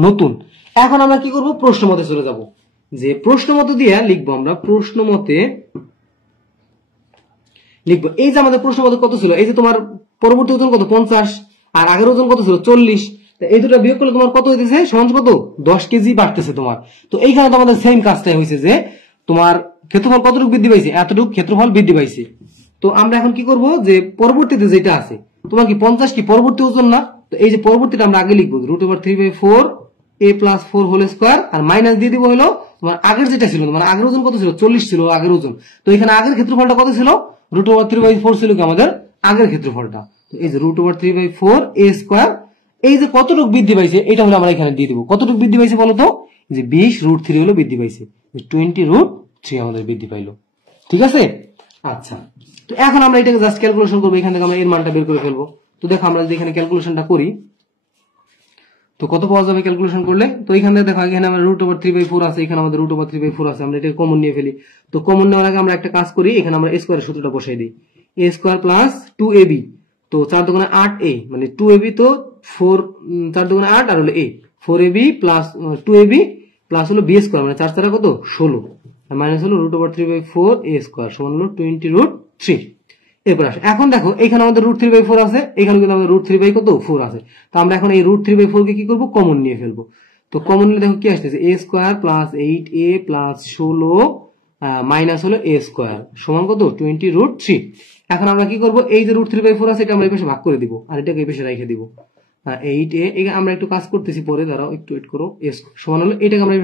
নতুন। এখন আমরা কি করব, প্রশ্ন মতে চলে যাব, যে প্রশ্ন মতে দিয়ে লিখবো আমরা, প্রশ্ন মতে লিখবো। এই যে আমাদের প্রশ্ন মতে কত ছিল, এই যে তোমার পরবর্তী ওজন কত 50, আর আগের ওজন কত ছিল 40, এই দুটো বিয়োগ করলে তোমার কত হইতেছে, সমান কত 10 কেজি বাড়তেছে তোমার। তো এইখানে তো আমাদের সেম কাজটাই হয়েছে, যে তোমার ক্ষেত্রফল কতটুকু বৃদ্ধি পাইছে, এতটুকু ক্ষেত্রফল বৃদ্ধি পাইছে। তো আমরা এখন কি করব, যে পরবর্তীতে যেটা আছে তোমার কি 50 কি পরবর্তী ওজন না, তো এই যে পরবর্তীটা আমরা আগে লিখবো √3/4 a+4² আর মাইনাস দিয়ে দিব হলো তোমার আগের যেটা ছিল, মানে আগের ওজন কত ছিল 40 ছিল আগের ওজন। তো এখানে আগের ক্ষেত্রফলটা কত ছিল, √3/4 ছিল কি আমাদের আগের ক্ষেত্রফলটা। তো এই যে √3/4 a², এই যে কতটুকু বৃদ্ধি পাইছে এটা হলো আমরা এখানে দিয়ে দিব। কতটুকু বৃদ্ধি পাইছে বলতো, যে 20√3 হলো বৃদ্ধি পাইছে, 20√3 আমাদের বৃদ্ধি পাইলো। ঠিক আছে, আচ্ছা। তো এখন আমরা এটাকে জাস্ট ক্যালকুলেশন করবো, এখান থেকে আমরা এর মানটা বের করে ফেলবো। তো দেখো আমরা যদি এখানে ক্যালকুলেশনটা করি, তো কত পাওয়া যাবে ক্যালকুলেশন করলে, তো এখানে দেখো এখানে আমরা √3/4 আছে, এখানে আমাদের √3/4 আছে, আমরা এটা কমন নিয়ে ফেলি। তো কমন নেওয়ার আগে আমরা একটা কাজ করি, এখানে আমরা a² এর সূত্রটা বসাই দিই, a² + 2ab, তো 4 দুগুণে 8a, মানে 2ab, তো 4 4 দুগুণে 8 আর হলো a, 4ab + 2ab প্লাস হলো b² মানে 4 4 কত 16, আর মাইনাস হলো √3/4 a² সমান হলো 20√3। এরপর আসে, এখন দেখো এখানে আমাদের √3/4 আছে, এখানে কিন্তু আমাদের √3/4 আছে। তো আমরা এখন এই √3/4 কে কি করব, কমন নিয়ে ফেলবো। তো কমন নিলে দেখো কি আসতেছে, a² + 8a + 16 মাইনাস হলো a² সমান কত 20√3। এখন আমরা কি করব, এই যে √3/4 আছে এটা আমরা এই পাশে ভাগ করে দিব, আর এটাকে এই পাশে রেখে দিব। 8a, আমরা একটু কাজ করতেছি পরে, দাঁড়াও একটু ওয়েট করো, s সমান হলো এটাকে আমরা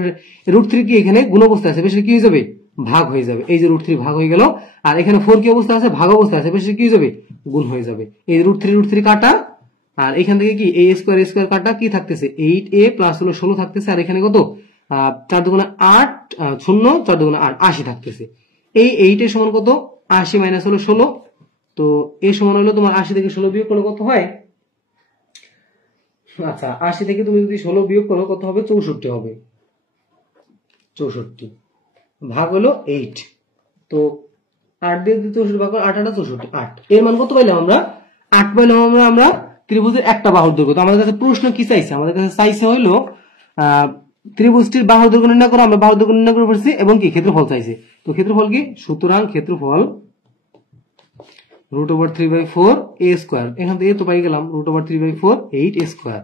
√3 কি এখানে গুণ অবস্থায় আছে, বেশি কি হয়ে যাবে ভাগ হয়ে যাবে, এই যে √3 ভাগ হয়ে গেল, আর এখানে 4 কি অবস্থা আছে, ভাগ অবস্থা আছে, বেশি কি হয়ে যাবে গুণ হয়ে যাবে। এই √3 কাটা, আর এখান থেকে কি a² কাটা, কি থাকতেছে 8a প্লাস হলো 16 থাকতেছে, আর এখানে কত 4 দুগুণে 8 0, 4 দুগুণে 8 80 থাকতেছে। এই 8 এর সমান কত 80 মাইনাস হলো 16, তো এই সমান হলো তোমার 80 থেকে 16 বিয়োগ করলে কত হয়, আচ্ছা 80 থেকে তুমি যদি 16 বিয়োগ করো কত হবে, 64 হবে, 64 ভাগ হলো 8, তো 8 দিয়ে 64 ভাগ করে 8 8 64, 8 এর মান কত পাইলাম আমরা, 8 পাইলাম আমরা ত্রিভুজের একটা বাহুর দৈর্ঘ্য। তো আমাদের কাছে প্রশ্ন কি চাইছে, আমাদের কাছে চাইছে হলো ত্রিভুজটির বাহুর দৈর্ঘ্য নির্ণয় করো, আমরা বাহুর দৈর্ঘ্য নির্ণয় করে ফেলছি, এবং কি ক্ষেত্রফল চাইছে। তো ক্ষেত্রফল কি, সুতরাং ক্ষেত্রফল √3/4 a², এখান থেকে তো পাই গেলাম √3/4 8a²।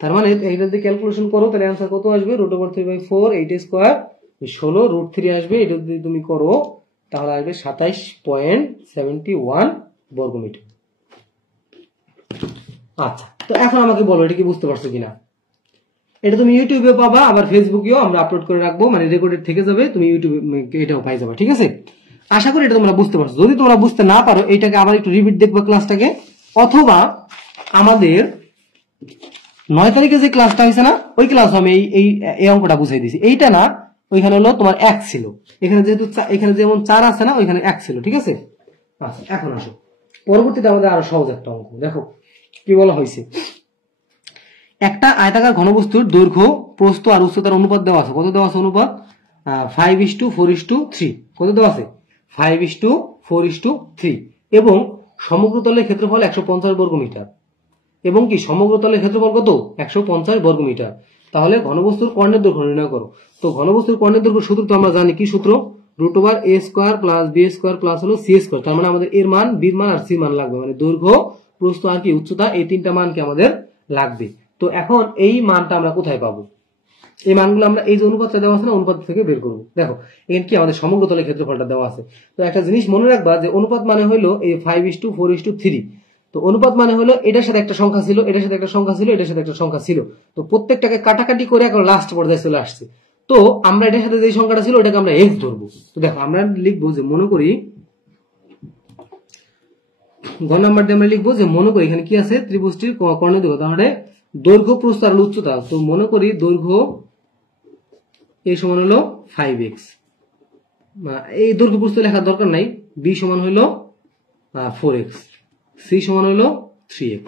তার মানে এইটা যদি ক্যালকুলেশন করো তাহলে आंसर কত আসবে, √3/4 8a² 16 √3 আসবে, এটা যদি তুমি করো তাহলে আসবে 27.71 বর্গমিটার। আচ্ছা, তো এখন আমাকে বলো এটা কি বুঝতে পারছো কিনা। এটা তুমি ইউটিউবে পাবা, আবার ফেসবুকেও আমরা আপলোড করে রাখবো, মানে রেকর্ডেড থেকে যাবে, তুমি ইউটিউবে এটাও পাই যাবে। ঠিক আছে, আশা করি এটা তোমরা বুঝতে পারছো। যদি তোমরা বুঝতে না পারো এটাকে আবার একটু রিপিট দেখবা ক্লাসটাকে, অথবা আমাদের 9 তারিখে যে ক্লাসটা হয়েছে না, ওই ক্লাস আমি এই অঙ্কটা বুঝাই দিয়েছি। এইটা না, ওইখানে হলো তোমার 1 ছিল, এখানে যেহেতু এখানে যেমন 4 আছে না, ওইখানে 1 ছিল। ঠিক আছে, আচ্ছা এখন আসো পরবর্তীতে আমাদের আরো সহজ একটা অঙ্ক। দেখো কি বলা হয়েছে, একটা আয়তাকার ঘনবস্তুর দৈর্ঘ্য, প্রস্থ আর উচ্চতার অনুপাত দেওয়া আছে। কত দেওয়া আছে অনুপাত, 5:4:3। কত দেওয়া আছে 5:4:3, এবং সমগ্র তলের ক্ষেত্রফল 150 বর্গমিটার, এবং কি সমগ্র তলের ক্ষেত্রফল কত 150 বর্গমিটার। তাহলে ঘনবস্তুর কর্ণের দৈর্ঘ্য নির্ণয় করো। তো ঘনবস্তুর কর্ণের দৈর্ঘ্য সূত্র তো আমরা জানি, কি সূত্র, √a² + b² প্লাস হলো c²। তার মানে আমাদের এর মান, b মান আর c মান লাগবে, মানে দৈর্ঘ্য, প্রস্থ আর কি উচ্চতা, এই তিনটা মানকে আমাদের লাগবে। তো এখন এই মানটা আমরা কোথায় পাবো, এই মানগুলো আমরা এই যে অনুপাতটা দেওয়া আছে না, অনুপাত থেকে বের করবো। দেখো এখানে কি আমাদের সমগ্র তলের ক্ষেত্রফলটা দেওয়া আছে। তো একটা জিনিস মনে রাখবা, যে অনুপাত মানে হলো এই 5:4:3। তো অনুপাত মানে হলো এটার সাথে একটা সংখ্যা ছিল, এটার সাথে একটা সংখ্যা ছিল, এটার সাথে একটা সংখ্যা ছিল, তো প্রত্যেকটাকে কাটাকাটি করে এখন লাস্ট পর্যায়ে চলে আসছে। তো আমরা এটার সাথে যে সংখ্যাটা ছিল ওটাকে আমরা x ধরবো। তো দেখো আমরা লিখবো, যে মনে করি গ নাম্বার দিয়ে আমরা লিখবো, যে মনে করি এখানে কি আছে, ত্রিভুজটির কর্ণ দৈর্ঘ্য, তাহলে দৈর্ঘ্য, প্রস্থ আর উচ্চতা। তো মনে করি দৈর্ঘ্য এই সমান হলো 5x, এই দৈর্ঘ্য প্রস্থ লেখার দরকার নাই, b সমান হলো 4x, c সমান হলো 3x।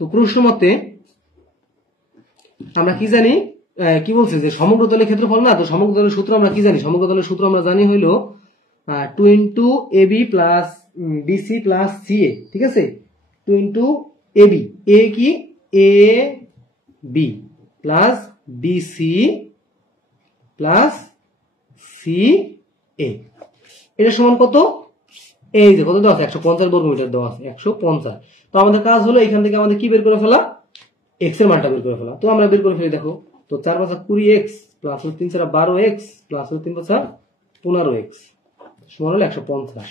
তো প্রশ্ন মতে আমরা কি জানি, কি বলছে, যে সমগ্র তলের ক্ষেত্রফল না, তো সমগ্র তলের সূত্র আমরা কি জানি, সমগ্র তলের সূত্র আমরা জানি হইলো 2 into AB plus BC plus CA, ঠিক আছে, 2 ইন্টু এবি, এ কি A B plus BC plus C A, এটা সমান কত? এই যে কত দেওয়া আছে, 150 বর্গমিটার দেওয়া আছে, 150। তো আমাদের কাজ হলো এখান থেকে আমাদের কি বের করে ফেলা, এক্স এর মানটা বের করে ফেলা। তো আমরা বের করে ফেলি, দেখো তো 4 5 20 x plus 3 4 12 x plus 3 5 15 x সমান হলো 150।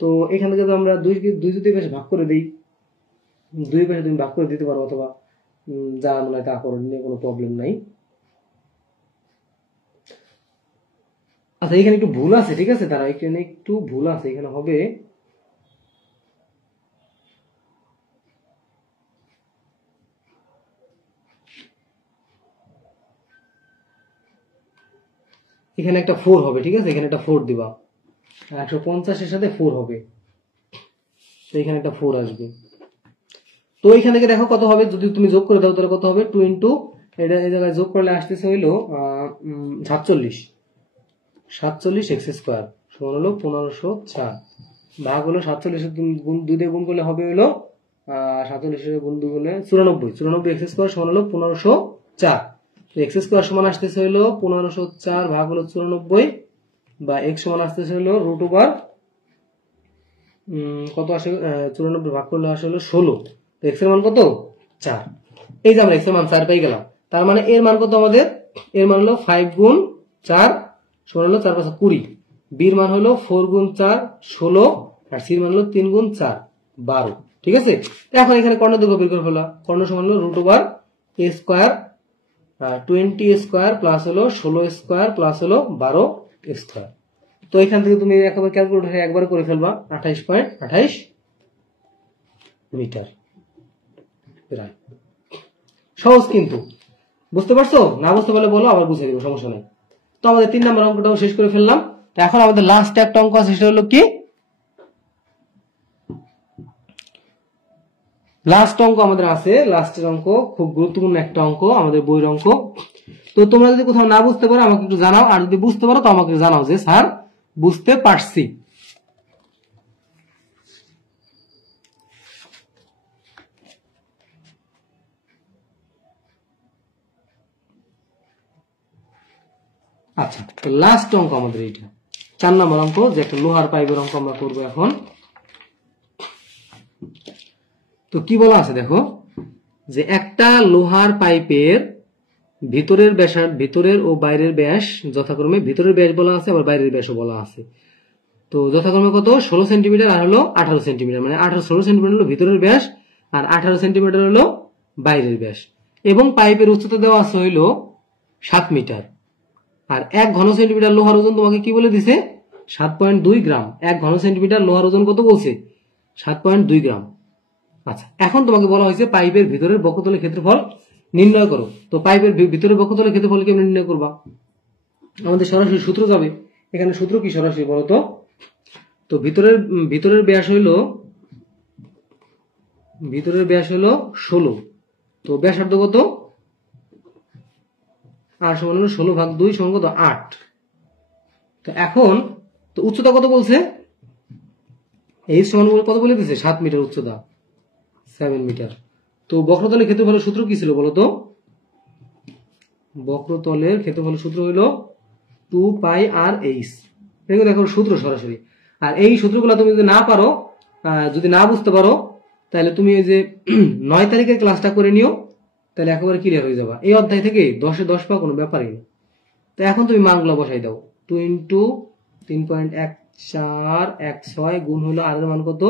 তো এখান থেকে আমরা দুই দুই পাশে ভাগ করে দিই, দুই পাশে তুমি ভাগ করে দিতে পারো, অথবা যা মনে হয় তা করো, নিয়ে কোনো প্রবলেম নাই। আচ্ছা এখানে একটু ভুল আছে, ঠিক আছে, তারা এখানে একটু ভুল আছে, এখানে হবে এখানে একটা 4 হবে, ঠিক আছে, এখানে একটা 4 দিবা, 150 এর সাথে 4 হবে, তো এখানে একটা 4 আসবে। তো এখান থেকে দেখো কত হবে, যদি তুমি যোগ করে দাও তাহলে কত হবে, 2 ইন্টু এটা এই জায়গায় যোগ করলে আসতেছে হইলো 47 এক্স স্কোয়ার সমান হলো 1504, ভাগ হলো 47 গুণ 2 দিয়ে গুণ করলে হবে হলো 47 গুণ 2 করলে 94 এক্স স্কোয়ার সমান হলো 1504। তো এক্স স্কোয়ার সমান আসতেছে হইলো 1504 ভাগ হলো 94, বা এক্স সমান আসতেছে হলো রুট ওভার কত আসে, 94 ভাগ করলে আসে হলো 16। তো এক্স এর মান কত, 4। এই যে আমরা এক্স এর মান 4 পাই গেলাম, তার মানে এর মান কত আমাদের, এর মান হলো 5 গুণ 4 সমান হলো 4 5 20, বির মান হলো 4 গুণ 4 16, আর সির মান হলো 3 গুণ 4 12, ঠিক আছে। এখন এখানে কর্ণ দৈর্ঘ্য বের করে ফেলা, কর্ণ সমান হলো root over a square 20 square plus হলো 16 স্কোয়ার প্লাস হলো 12 স্কোয়ার। তো এখান থেকে তুমি একেবারে ক্যালকুলেটরে একবার করে ফেলবা, 28.28 মিটার। সহজ কিন্তু, বুঝতে পারছো? না বুঝতে পারলে বলো, আবার বুঝিয়ে দেবো, সমস্যা নেই। তো আমাদের 3 নম্বর অঙ্কটাও শেষ করে ফেললাম। তো এখন আমাদের লাস্ট একটা অঙ্ক আছে, সেটা হলো কি, লাস্ট অঙ্ক আমাদের আছে, লাস্টের অঙ্ক খুব গুরুত্বপূর্ণ একটা অঙ্ক, আমাদের বইয়ের অঙ্ক। তো তোমরা যদি কোথাও না বুঝতে পারো আমাকে একটু জানাও, আর যদি বুঝতে পারো তো আমাকে জানাও যে স্যার বুঝতে পারছি। আচ্ছা, তো লাস্ট অঙ্ক আমাদের এইটা 4 নম্বর অঙ্ক, যে একটা লোহার পাইপের অঙ্ক আমরা করবো এখন। তো কি বলা আছে দেখো, যে একটা লোহার পাইপের ভিতরের ও বাইরের ব্যাস যথাক্রমে, ভিতরের ব্যাস বলা আছে আবার বাইরের ব্যাসও বলা আছে। তো যথাক্রমে কত, 16 সেন্টিমিটার আর হলো 18 সেন্টিমিটার, মানে 16 সেন্টিমিটার হলো ভিতরের ব্যাস আর 18 সেন্টিমিটার হলো বাইরের ব্যাস, এবং পাইপের উচ্চতা দেওয়া আছে হইলো 7 মিটার। আর 1 ঘন সেন্টিমিটার লোহার ওজন তোমাকে কি বলে দিছে, 7.2 গ্রাম। 1 ঘন সেন্টিমিটার লোহার ওজন কত বলছে, 7.2 গ্রাম। আচ্ছা, এখন তোমাকে বলা হয়েছে পাইপের ভিতরের বক্ষতলের ক্ষেত্রফল নির্ণয় করো। তো পাইপের ভিতরের বক্ষতলের ক্ষেত্রফল কেমন নির্ণয় করবা, আমাদের সরাসরি সূত্র যাবে। এখানে সূত্র কি সরাসরি বলতো, তো ভিতরের ব্যাস হইলো 16, তো ব্যাসার্ধ কত, আর সমান হলো 16 ভাগ 2 সমান কত, 8। তো এখন তো উচ্চতা কত বলছে, এই সমান কত বলে দিচ্ছে, 7 মিটার উচ্চতা, 7 মিটার। তো বক্রতলের ক্ষেত্রফলের সূত্র কি ছিল বলতো, বক্রতলের ক্ষেত্রফলের সূত্র হলো 2 পাই আর এইচ, এগুলো দেখো সূত্র সরাসরি। আর এই সূত্রগুলো তুমি যদি না পারো, যদি না বুঝতে পারো, তাহলে তুমি এই যে 9 তারিখের ক্লাসটা করে নিও, তাহলে একেবারে ক্লিয়ার হয়ে যাবা। এই অধ্যায় থেকে 10-এ 10 পাওয়া কোনো ব্যাপারই না। তো এখন তুমি মানগুলো বসাই দাও, 2 ইন্টু 3.1416 গুণ হলো আর এর মান কত,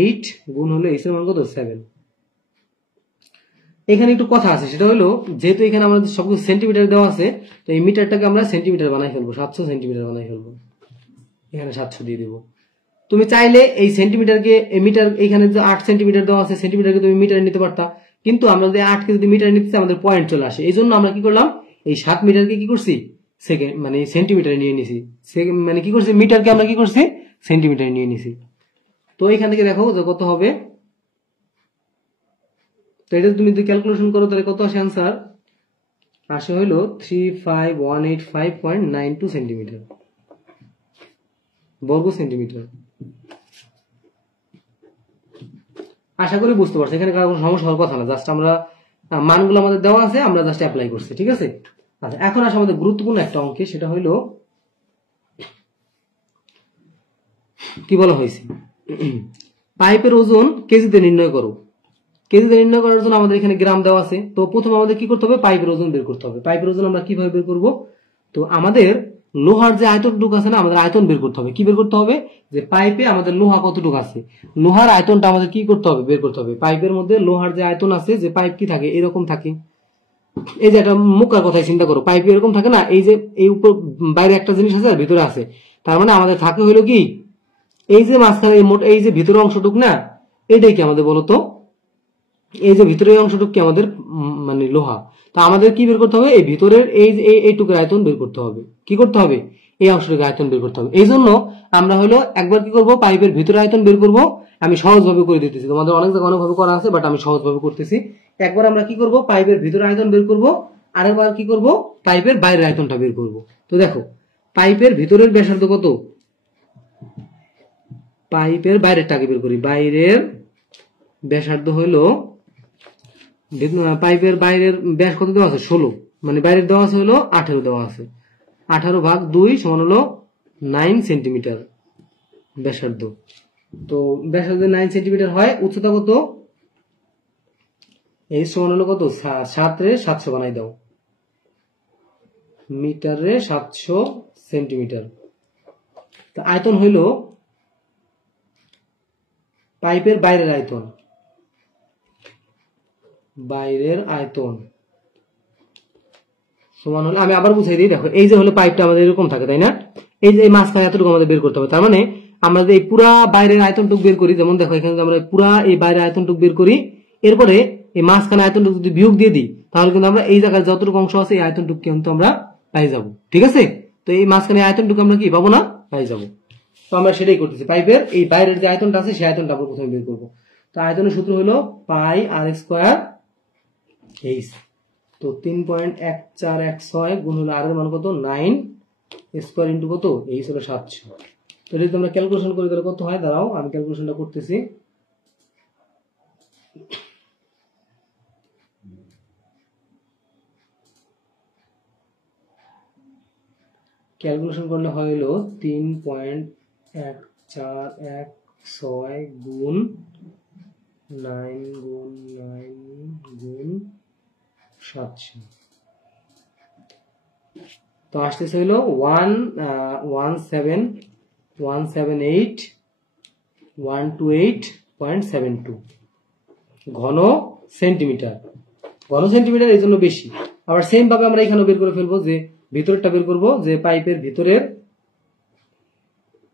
8 গুণ হলো এইচ এর মান কত, 7। এখানে একটু কথা আছে, সেটা হলো যেহেতু এখানে আমাদের সবকিছু সেন্টিমিটার দেওয়া আছে, তো এই মিটারটাকে আমরা সেন্টিমিটার বানাই ফেলবো, 700 সেন্টিমিটার বানাই ফেলবো, এখানে 700 দিয়ে দিব। তুমি চাইলে এই সেন্টিমিটারকে মিটার, এখানে যে 8 সেন্টিমিটার দেওয়া আছে, সেন্টিমিটারকে তুমি মিটারে নিতে পারতা, কিন্তু আমরা যদি 8 কে যদি মিটারে নিতে চাই আমাদের পয়েন্ট চলে আসে। এই জন্য আমরা কি করলাম, এই 7 মিটারকে কি করছি, সেকেন্ড মানে সেন্টিমিটারে নিয়ে নিছি, মানে কি করছি, মিটারকে আমরা কি করছি, সেন্টিমিটারে নিয়ে নিছি। তো এখান থেকে দেখো যে কত হবে, তো এটা তুমি যদি ক্যালকুলেশন করো তাহলে কত আসে অ্যান্সার, আসে হইলো 35185.92 সেন্টিমিটার। বর্গ সেন্টিমিটার। আশা করি বুঝতে পারছি, এখানে কারো কোনো সমস্যা হওয়ার কথা না, জাস্ট আমরা মানগুলো আমাদের দেওয়া আছে, আমরা জাস্ট অ্যাপ্লাই করছি, ঠিক আছে। আচ্ছা, এখন আসে আমাদের গুরুত্বপূর্ণ একটা অঙ্কে, সেটা হইলো কি বলা হয়েছে, পাইপের ওজন কেজিতে নির্ণয় করো। কেজিতে নির্ণয় করার জন্য আমাদের এখানে গ্রাম দেওয়া আছে। তো প্রথমে আমাদের কি করতে হবে, পাইপের ওজন বের করতে হবে। পাইপের ওজন আমরা কিভাবে বের করব, তো আমাদের লোহার যে আয়তনটুকু আছে না, আমাদের আয়তন বের করতে হবে। কি বের করতে হবে, যে পাইপে আমাদের লোহা কতটুকু আছে, লোহার আয়তনটা আমাদের কি করতে হবে, বের করতে হবে। পাইপের মধ্যে লোহার যে আয়তন আছে, যে পাইপ কি থাকে, এরকম থাকে। এই যে একটা মুখার কথাই চিন্তা করো, পাইপ এরকম থাকে না, এই যে এই উপর বাইরে একটা জিনিস আছে আর ভিতরে আছে, তার মানে আমাদের থাকে হইলো কি, এই যে মাঝখানে এই যে ভিতরের অংশটুকু না, এটাই কি আমাদের বলতো, এই যে ভিতরের অংশটুকু কি আমাদের মানে লোহা। তা আমাদের কি বের করতে হবে, এই ভিতরের এই যে এইটুকুর আয়তন বের করতে হবে। কি করতে হবে, এই অংশটুকু আয়তন বের করতে হবে। এই জন্য আমরা হলো একবার কি করব, পাইপের ভিতরের আয়তন বের করব। আমি সহজভাবে করে দিতেছি, তোমাদের অনেক জায়গায় অনেকভাবে করা আছে, বাট আমি সহজভাবে করতেছি। একবার আমরা কি করব, পাইপের ভিতরের আয়তন বের করব, আরেকবার কি করব, পাইপের বাইরের আয়তনটা বের করব। তো দেখো, পাইপের ভিতরের ব্যাসার্ধ কত, পাইপের বাইরেরটাকে বের করি। বাইরের ব্যাসার্ধ হলো, পাইপের বাইরের ব্যাস কত দেওয়া আছে, 16, মানে বাইরের দেওয়া আছে হলো 18 দেওয়া আছে। 18 ভাগ 2 সমান হলো 9 সেন্টিমিটার ব্যাসার্ধ। তো ব্যাসার্ধ 9 সেন্টিমিটার হয়, উচ্চতা কত, এই সমান হলো কত, 7 রে 700 বানাই দাও, মিটারে 700 সেন্টিমিটার। তো আয়তন হইল, পাইপের বাইরের আয়তন, বাইরের আয়তন সমান হলো, আমি আবার বুঝাই দিই, দেখো এই যে হলো পাইপটা আমাদের এরকম থাকে, তাই না, এই যে মাঝখানে এতটুকু আমাদের বের করতে হবে। তার মানে আমরা যে এই পুরা বাইরের আয়তনটুকু বের করি, যেমন দেখো এখানে আমরা পুরা এই বাইরের আয়তনটুকু বের করি, এরপরে এই মাঝখানে আয়তনটুকু যদি বিয়োগ দিয়ে দিই, তাহলে কিন্তু আমরা এই জায়গায় যতটুকু অংশ আছে এই আয়তনটুকু কিন্তু আমরা পাই যাবো, ঠিক আছে। তো এই মাঝখানে আয়তনটুকু আমরা কি পাবো না, পাই যাবো। তো আমরা সেটাই করতেছি, পাইপের এই বাইরের যে আয়তনটা আছে সেই আয়তনটা আমরা প্রথমে বের করবো। তো আয়তনের সূত্র হলো পাই আর স্কোয়ার এইচ। তো 3.1416 গুণ হলো আর এর মান কত, 9 স্কোয়ার ইন্টু কত, এইচ হলো 700। তো যদি আমরা ক্যালকুলেশন করি তাহলে কত হয়, দাঁড়াও আমি ক্যালকুলেশনটা করতেছি। ক্যালকুলেশন করলে হইল 3.1416 গুণ 9 গুণ 9 গুণ 700। তো আসতেছে হইলো 178.72 ঘন সেন্টিমিটার। ঘন সেন্টিমিটার এই জন্য বেশি। আবার সেম ভাবে আমরা এখানে বের করে ফেলবো, যে ভিতরেরটা বের করবো, যে পাইপের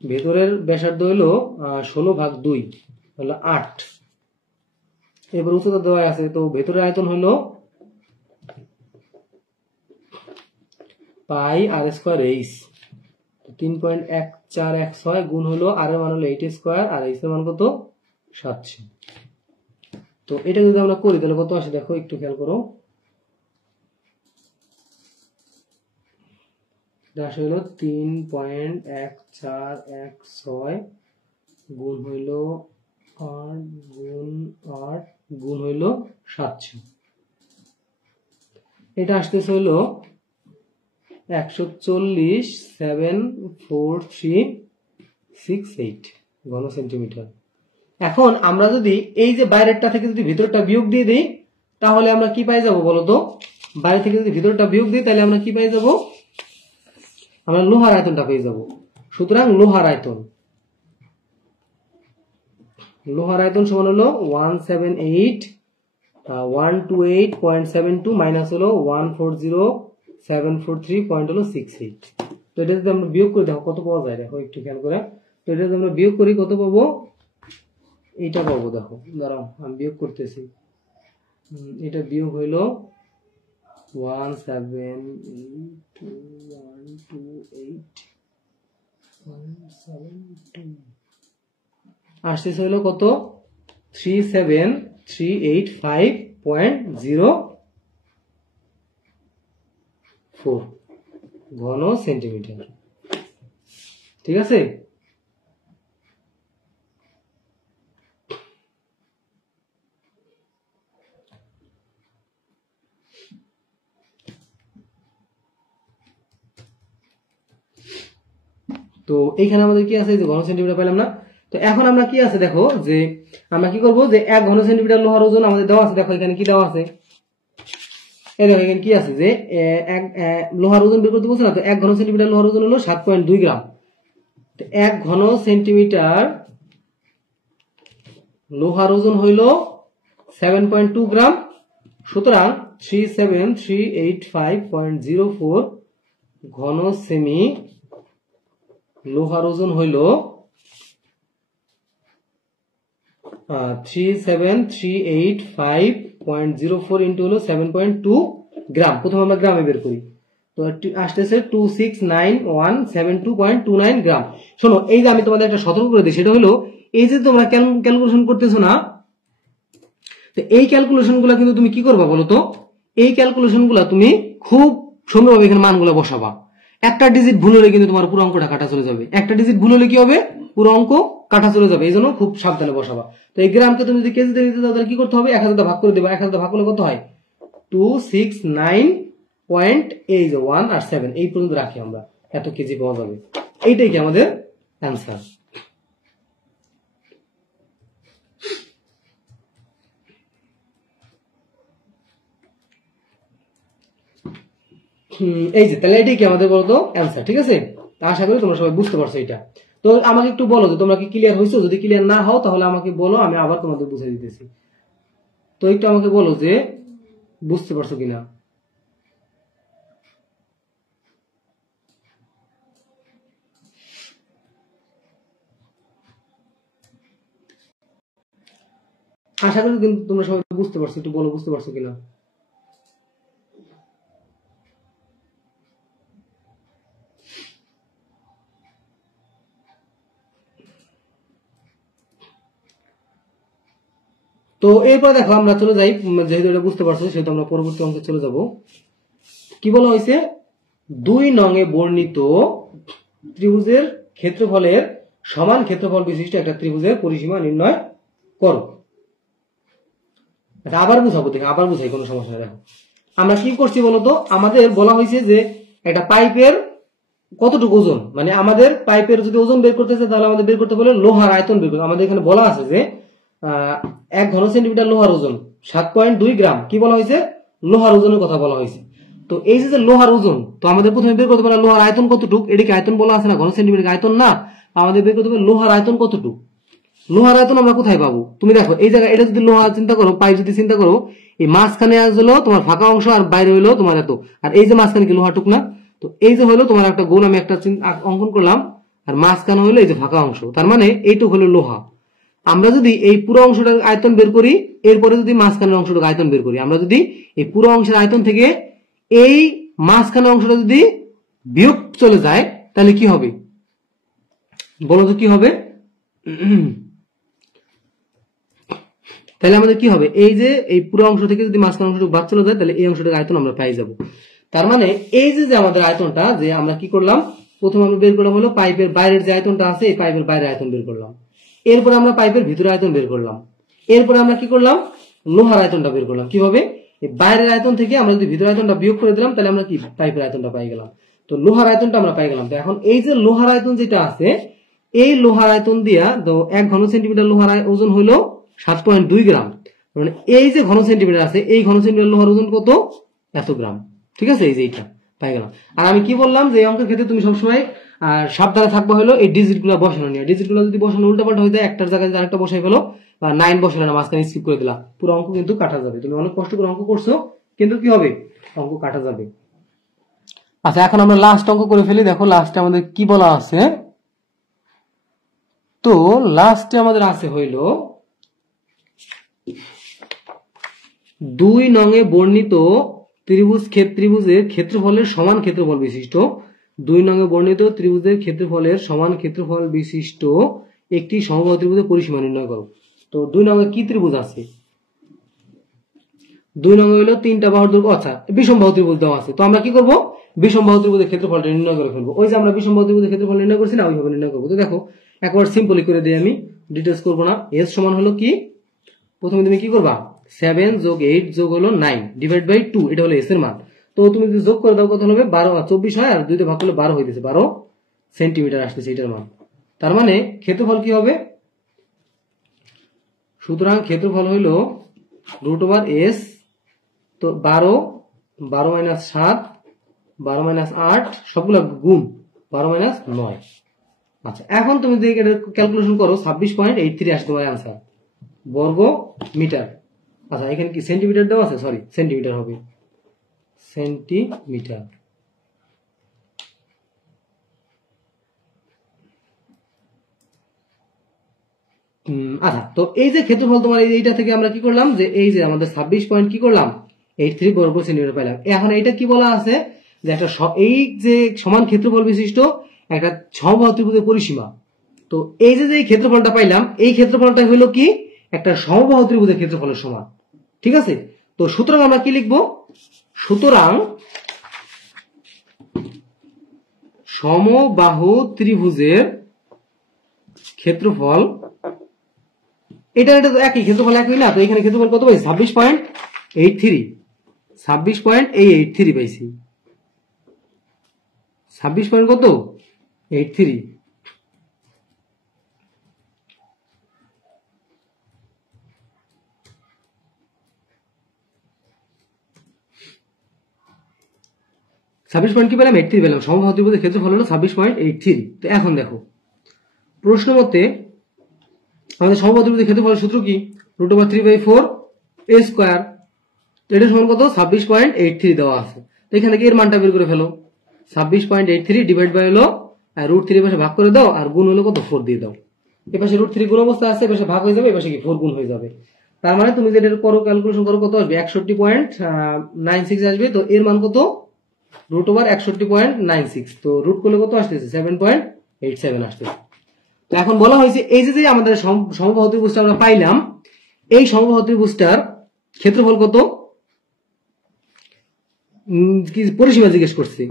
ভিতরের ব্যাসার্ধ হলো 16 ভাগ 2 হলো 8। এবার উচ্চতা দেওয়া আছে, তো ভেতরের আয়তন হলো পাই আর স্কোয়ার এইচ। 3.1416 গুণ হলো আর এর মান হলো 8 স্কোয়ার, আর এইচ এর মান কত, 700। তো এটা যদি আমরা করি তাহলে কত আসে, দেখো একটু খেয়াল করো, দাস হইল 3.1416 গুণ হইল 8 গুণ 8 গুণ হইল 700। এটা আসতেছে হইল 140.74368 ঘন সেন্টিমিটার। এখন আমরা যদি এই যে বাইরেরটা থেকে যদি ভিতরটা বিয়োগ দিয়ে দিই, তাহলে আমরা কি পাই যাব বলতো, বাইরে থেকে যদি ভিতরটা বিয়োগ দিই তাহলে আমরা কি পাই যাব, আমরা লোহার আয়তনটা পেয়ে যাব। সুতরাং লোহার আয়তন সমান হলো 128.72 মাইনাস হলো 140.743.68। তো এটা যদি আমরা বিয়োগ করে দেখো কত পাওয়া যায়, দেখো একটু খেয়াল করে। তো এটা যদি আমরা বিয়োগ করি কত পাবো, এইটা পাবো, দেখো দাঁড়াও আমি বিয়োগ করতেছি। এটা বিয়োগ হইলো 178.128 আসতেছে হইলো কত, 37385.04 ঘন সেন্টিমিটার, ঠিক আছে। তো এইখানে আমাদের কি আছে যে ঘন সেন্টিমিটার পেলাম না। তো এখন আমরা কি আছে দেখো যে আমরা কি করব যে 1 ঘন সেন্টিমিটার লোহার ওজন আমাদের দেওয়া আছে। দেখো এখানে কি দেওয়া আছে, এই দেখো এখানে কি আছে যে লোহার ওজন বের করতে বলছে না। তো 1 ঘন সেন্টিমিটার লোহার ওজন হলো 7.2 গ্রাম। তো 1 ঘন সেন্টিমিটার লোহার ওজন হইল 7.2 গ্রাম। সুতরাং 37385.04 ঘন সেমি লোহার ওজন হইল 37385.04 ইন্টু হলো 7.2 গ্রাম। প্রথমে আমরা গ্রামে বের করি, তো আসতেছে 269,172.29 গ্রাম। শোনো, এই যে আমি তোমাদের একটা সতর্ক করে দিই, সেটা হলো এই যে তোমরা ক্যালকুলেশন করতেছো না, তো এই ক্যালকুলেশন গুলা কিন্তু তুমি কি করবা বলো তো? এই ক্যালকুলেশন গুলা তুমি খুব সুন্দরভাবে এখানে মানগুলা বসাবা। একটা ডিজিট ভুল হলে কিন্তু তোমার পুরো অঙ্কটা কাটা চলে যাবে। একটা ডিজিট ভুল হলে কি হবে? পুরো অঙ্ক কাটা চলে যাবে। এই জন্য খুব সাবধানে বসাবা। তো এই গ্রামকে তুমি যদি কেজিতে দিতে চাও তাহলে কি করতে হবে? 1000 ভাগ করে দেবা। 1000 ভাগ করলে কত হয়? 269.1 আর 7 এই পর্যন্ত রাখি আমরা, এত কেজি পাওয়া যাবে। এইটাই কি আমাদের অ্যান্সার। এই যে তাহলে এটাই কি আমাদের বলতো অ্যান্সার। ঠিক আছে, আশা করি তোমরা সবাই বুঝতে পারছো এটা। তো আমাকে একটু বলো যে তোমরা কি ক্লিয়ার হয়েছো? যদি ক্লিয়ার না হও তাহলে আমাকে বলো, আমি আবার তোমাদের বুঝিয়ে দিতেছি। তো একটু আমাকে বলো যে বুঝতে পারছো কিনা। আশা করি কিন্তু তোমরা সবাই বুঝতে পারছো, একটু বলো বুঝতে পারছো কিনা। তো এরপর দেখো আমরা চলে যাই, যেহেতু এটা বুঝতে পারছো সেহেতু আমরা পরবর্তী অঙ্কে চলে যাব। কি বলা হয়েছে? 2 নংয়ে বর্ণিত ত্রিভুজের ক্ষেত্রফলের সমান ক্ষেত্রফল বিশিষ্ট একটা ত্রিভুজের পরিসীমা নির্ণয় করো। আবার বুঝাবো, দেখো আবার বুঝাই, কোনো সমস্যা নেই। দেখো আমরা কি করছি বলতো, আমাদের বলা হয়েছে যে একটা পাইপের কতটুকু ওজন, মানে আমাদের পাইপের যদি ওজন বের করতে চাই তাহলে আমাদের বের করতে বলে লোহার আয়তন বের করতে। আমাদের এখানে বলা আছে যে 1 ঘন সেন্টিমিটার লোহার ওজন 7.2 গ্রাম। কি বলা হয়েছে? লোহার ওজনের কথা বলা হয়েছে। তো এই যে লোহার ওজন, তো আমাদের প্রথমে বের করতে পারে লোহার আয়তন কতটুকু। এটাকে আয়তন বলা আছে না, ঘন সেন্টিমিটার আয়তন না। আমাদের বের করতে পারে লোহার আয়তন কতটুকু। লোহার আয়তন আমরা কোথায় পাবো? তুমি দেখো এই জায়গায় এটা যদি লোহা চিন্তা করো, পাইপ যদি চিন্তা করো, এই মাঝখানে আসলো তোমার ফাঁকা অংশ আর বাইরে হইলো তোমার এত, আর এই যে মাঝখানে কি লোহাটুক না। তো এই যে হলো তোমার একটা গোল আমি একটা অঙ্কন করলাম, আর মাঝখানে হইলো এই যে ফাঁকা অংশ, তার মানে এইটুক হলো লোহা। আমরা যদি এই পুরো অংশটার আয়তন বের করি, এরপরে যদি মাঝখানের অংশটার আয়তন বের করি, আমরা যদি এই পুরো অংশের আয়তন থেকে এই মাঝখানের অংশটা যদি বিয়োগ চলে যায় তাহলে কি হবে বলো তো? কি হবে? তাহলে আমাদের কি হবে? এই যে এই পুরো অংশ থেকে যদি মাঝখানের অংশটুকু বাদ চলে যায় তাহলে এই অংশটার আয়তন আমরা পেয়ে যাব। তার মানে এই যে আমাদের আয়তনটা, যে আমরা কি করলাম, প্রথমে আমরা বের করলাম হলো পাইপের বাইরের যে আয়তনটা আছে, এই পাইপের বাইরের আয়তন বের করলাম। এরপর আমরা পাইপের ভিতরে আয়তন বের করলাম। এরপরে আমরা কি করলাম? লোহার আয়তনটা বের করলাম। কিভাবে? এই বাইরের আয়তন থেকে আমরা যদি ভিতরের আয়তনটা বিয়োগ করে দিলাম তাহলে আমরা কি পাইপের আয়তনটা পাই গেলাম। তো লোহার আয়তনটা আমরা পাই গেলাম। তো এখন এই যে লোহার আয়তন যেটা আছে, এই লোহার আয়তন দিয়া তো 1 ঘন সেন্টিমিটার লোহার ওজন হইলো 7.2 গ্রাম। মানে এই যে ঘন সেন্টিমিটার আছে, এই ঘন সেন্টিমিটার লোহার ওজন কত? এত গ্রাম। ঠিক আছে, এই যে এইটা পাই গেলাম। আর আমি কি বললাম যে এই অঙ্কের ক্ষেত্রে তুমি সবসময় সাবধানে থাকবা হলো এই ডিজিট গুলা বসানো নিয়ে। ডিজিট গুলা যদি বসানো উল্টাপাল্টা হয়ে যায়, একটার জায়গায় আরেকটা বসাই ফেলো, বা 9 বসালে না, মাঝখানে স্কিপ করে দিলা, পুরো অঙ্ক কিন্তু কাটা যাবে। তুমি অনেক কষ্ট করে অঙ্ক করছো, কিন্তু কি হবে? অঙ্ক কাটা যাবে। আচ্ছা, এখন আমরা লাস্ট অঙ্ক করে ফেলি। দেখো লাস্টে আমাদের কি বলা আছে। তো লাস্টে আমাদের আছে হইল 2 নংয়ে বর্ণিত ত্রিভুজের ক্ষেত্রফলের সমান ক্ষেত্রফল বিশিষ্ট 2 নংয়ে বর্ণিত ত্রিভুজের ক্ষেত্রফলের সমান ক্ষেত্রফল বিশিষ্ট একটি সমবাহু ত্রিভুজের পরিসীমা নির্ণয় করো। তো 2 নংয়ে কি ত্রিভুজ আছে? 2 নংয়ে হলো 3টা বাহুর দৈর্ঘ্য। আচ্ছা, বিষমবাহু ত্রিভুজ দেওয়া আছে। তো আমরা কি করব? বিষমবাহু ত্রিভুজের ক্ষেত্রফলটা নির্ণয় করে ফেলবো। ওই যে আমরা বিষমবাহু ত্রিভুজের ক্ষেত্রফল নির্ণয় করছি না, ওইভাবে নির্ণয় করবো। তো দেখো একবার সিম্পলি করে দিই, আমি ডিটেইলস করব না। এস সমান হলো কি, প্রথমে তুমি কি করবা? 7 যোগ 8 যোগ হলো 9 ডিভাইড বাই 2, এটা হলো এস এর মান। তো তুমি যদি যোগ করে দাও কত হবে? 12 24 হয়, আর 2 তে ভাগ করলে 12 হইতেছে। 12 সেন্টিমিটার আসতেছে এটার মান। তার মানে ক্ষেত্রফল কি হবে? সুতরাং ক্ষেত্রফল হইল √s, তো 12 -7 12 - 8 সবগুলো গুণ 12 - 9। আচ্ছা, এখন তুমি যদি এটা ক্যালকুলেশন করো 26.83 আসে তোমার অ্যান্সার বর্গ মিটার। আচ্ছা, এখানে কি সেন্টিমিটার দেওয়া আছে? সরি, সেন্টিমিটার হবে, সেন্টিমিটার। আচ্ছা, তো এই যে ক্ষেত্রফল তোমার এইটা থেকে আমরা কি করলাম, যে এই যে আমাদের 26 পয়েন্ট কি করলাম 83 বর্গ সেন্টিমিটার পাইলাম। এখন এটা কি বলা আছে, যে একটা এই যে সমান ক্ষেত্রফল বিশিষ্ট একটা সমবাহু ত্রিভুজের পরিসীমা। তো এই যে ক্ষেত্রফলটা পাইলাম, এই ক্ষেত্রফলটা হলো কি একটা সমবাহু ত্রিভুজের ক্ষেত্রফলের সমান। ঠিক আছে, তো সুতরাং আমরা কি লিখবো? সুতরাং সমবাহু ত্রিভুজের ক্ষেত্রফল, এটা তো একই ক্ষেত্রফল, একই না? তো এখানে ক্ষেত্রফল কত পাইছি? 26.83 26.83 পাইছি। 26 পয়েন্ট কত 83। ছাব্বিশ পয়েন্ট কি পেলাম? 83 পেলাম। সমবাহু ত্রিভুজের ক্ষেত্রফল হলো 26.83। তো এখন দেখো প্রশ্ন মতে আমাদের সমবাহু ত্রিভুজের ক্ষেত্রফলের সূত্র কি? √3/4 a স্কয়ার। এটা সমান কত? 26.83 দেওয়া আছে। তো এখানে কি এর মানটা বের করে ফেলো। 26.83 ডিভাইড বাই হলো √3 পাশে ভাগ করে দাও, আর গুণ হলো কত? 4 দিয়ে দাও। এই পাশে √3 গুণ অবস্থা আছে, এই পাশে ভাগ হয়ে যাবে, এই পাশে কি 4 গুণ হয়ে যাবে। তার মানে তুমি যেটা করো ক্যালকুলেশন করো, কত আসবে? 61.96 আসবে। তো এর মান কত? √61.96। তো রুট করলে কত আসতেছে? 7.87 আসতেছে। তো এখন বলা হয়েছে এই যে আমাদের সমবাহু ত্রিভুজটা আমরা পাইলাম, এই সমবাহু ত্রিভুজটার ক্ষেত্রফল কত? পরিসীমা জিজ্ঞেস করছি।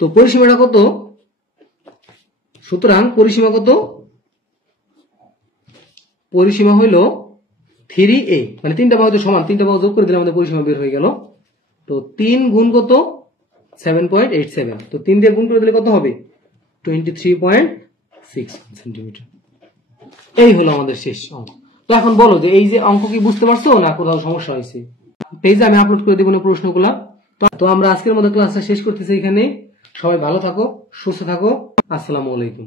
তো পরিসীমাটা কত? সুতরাং পরিসীমা কত? পরিসীমা হইল 3a, মানে তিনটা বাহু সমান, তিনটা বাহু যোগ করে দিলে আমাদের পরিসীমা বের হয়ে গেল। তো 3 গুণ কত? 7.87। তো 3 দিয়ে গুণ করে দিলে কত হবে? 23.6 সেন্টিমিটার। এই হলো আমাদের শেষ অঙ্ক। তো এখন বলো যে এই যে অঙ্ক কি বুঝতে পারছো না কোথাও সমস্যা হয়েছে? পেজে আমি আপলোড করে দেবো না প্রশ্নগুলা। তো আমরা আজকের মতো ক্লাসটা শেষ করতেছি এখানে। সবাই ভালো থাকো, সুস্থ থাকো। আসসালামু আলাইকুম।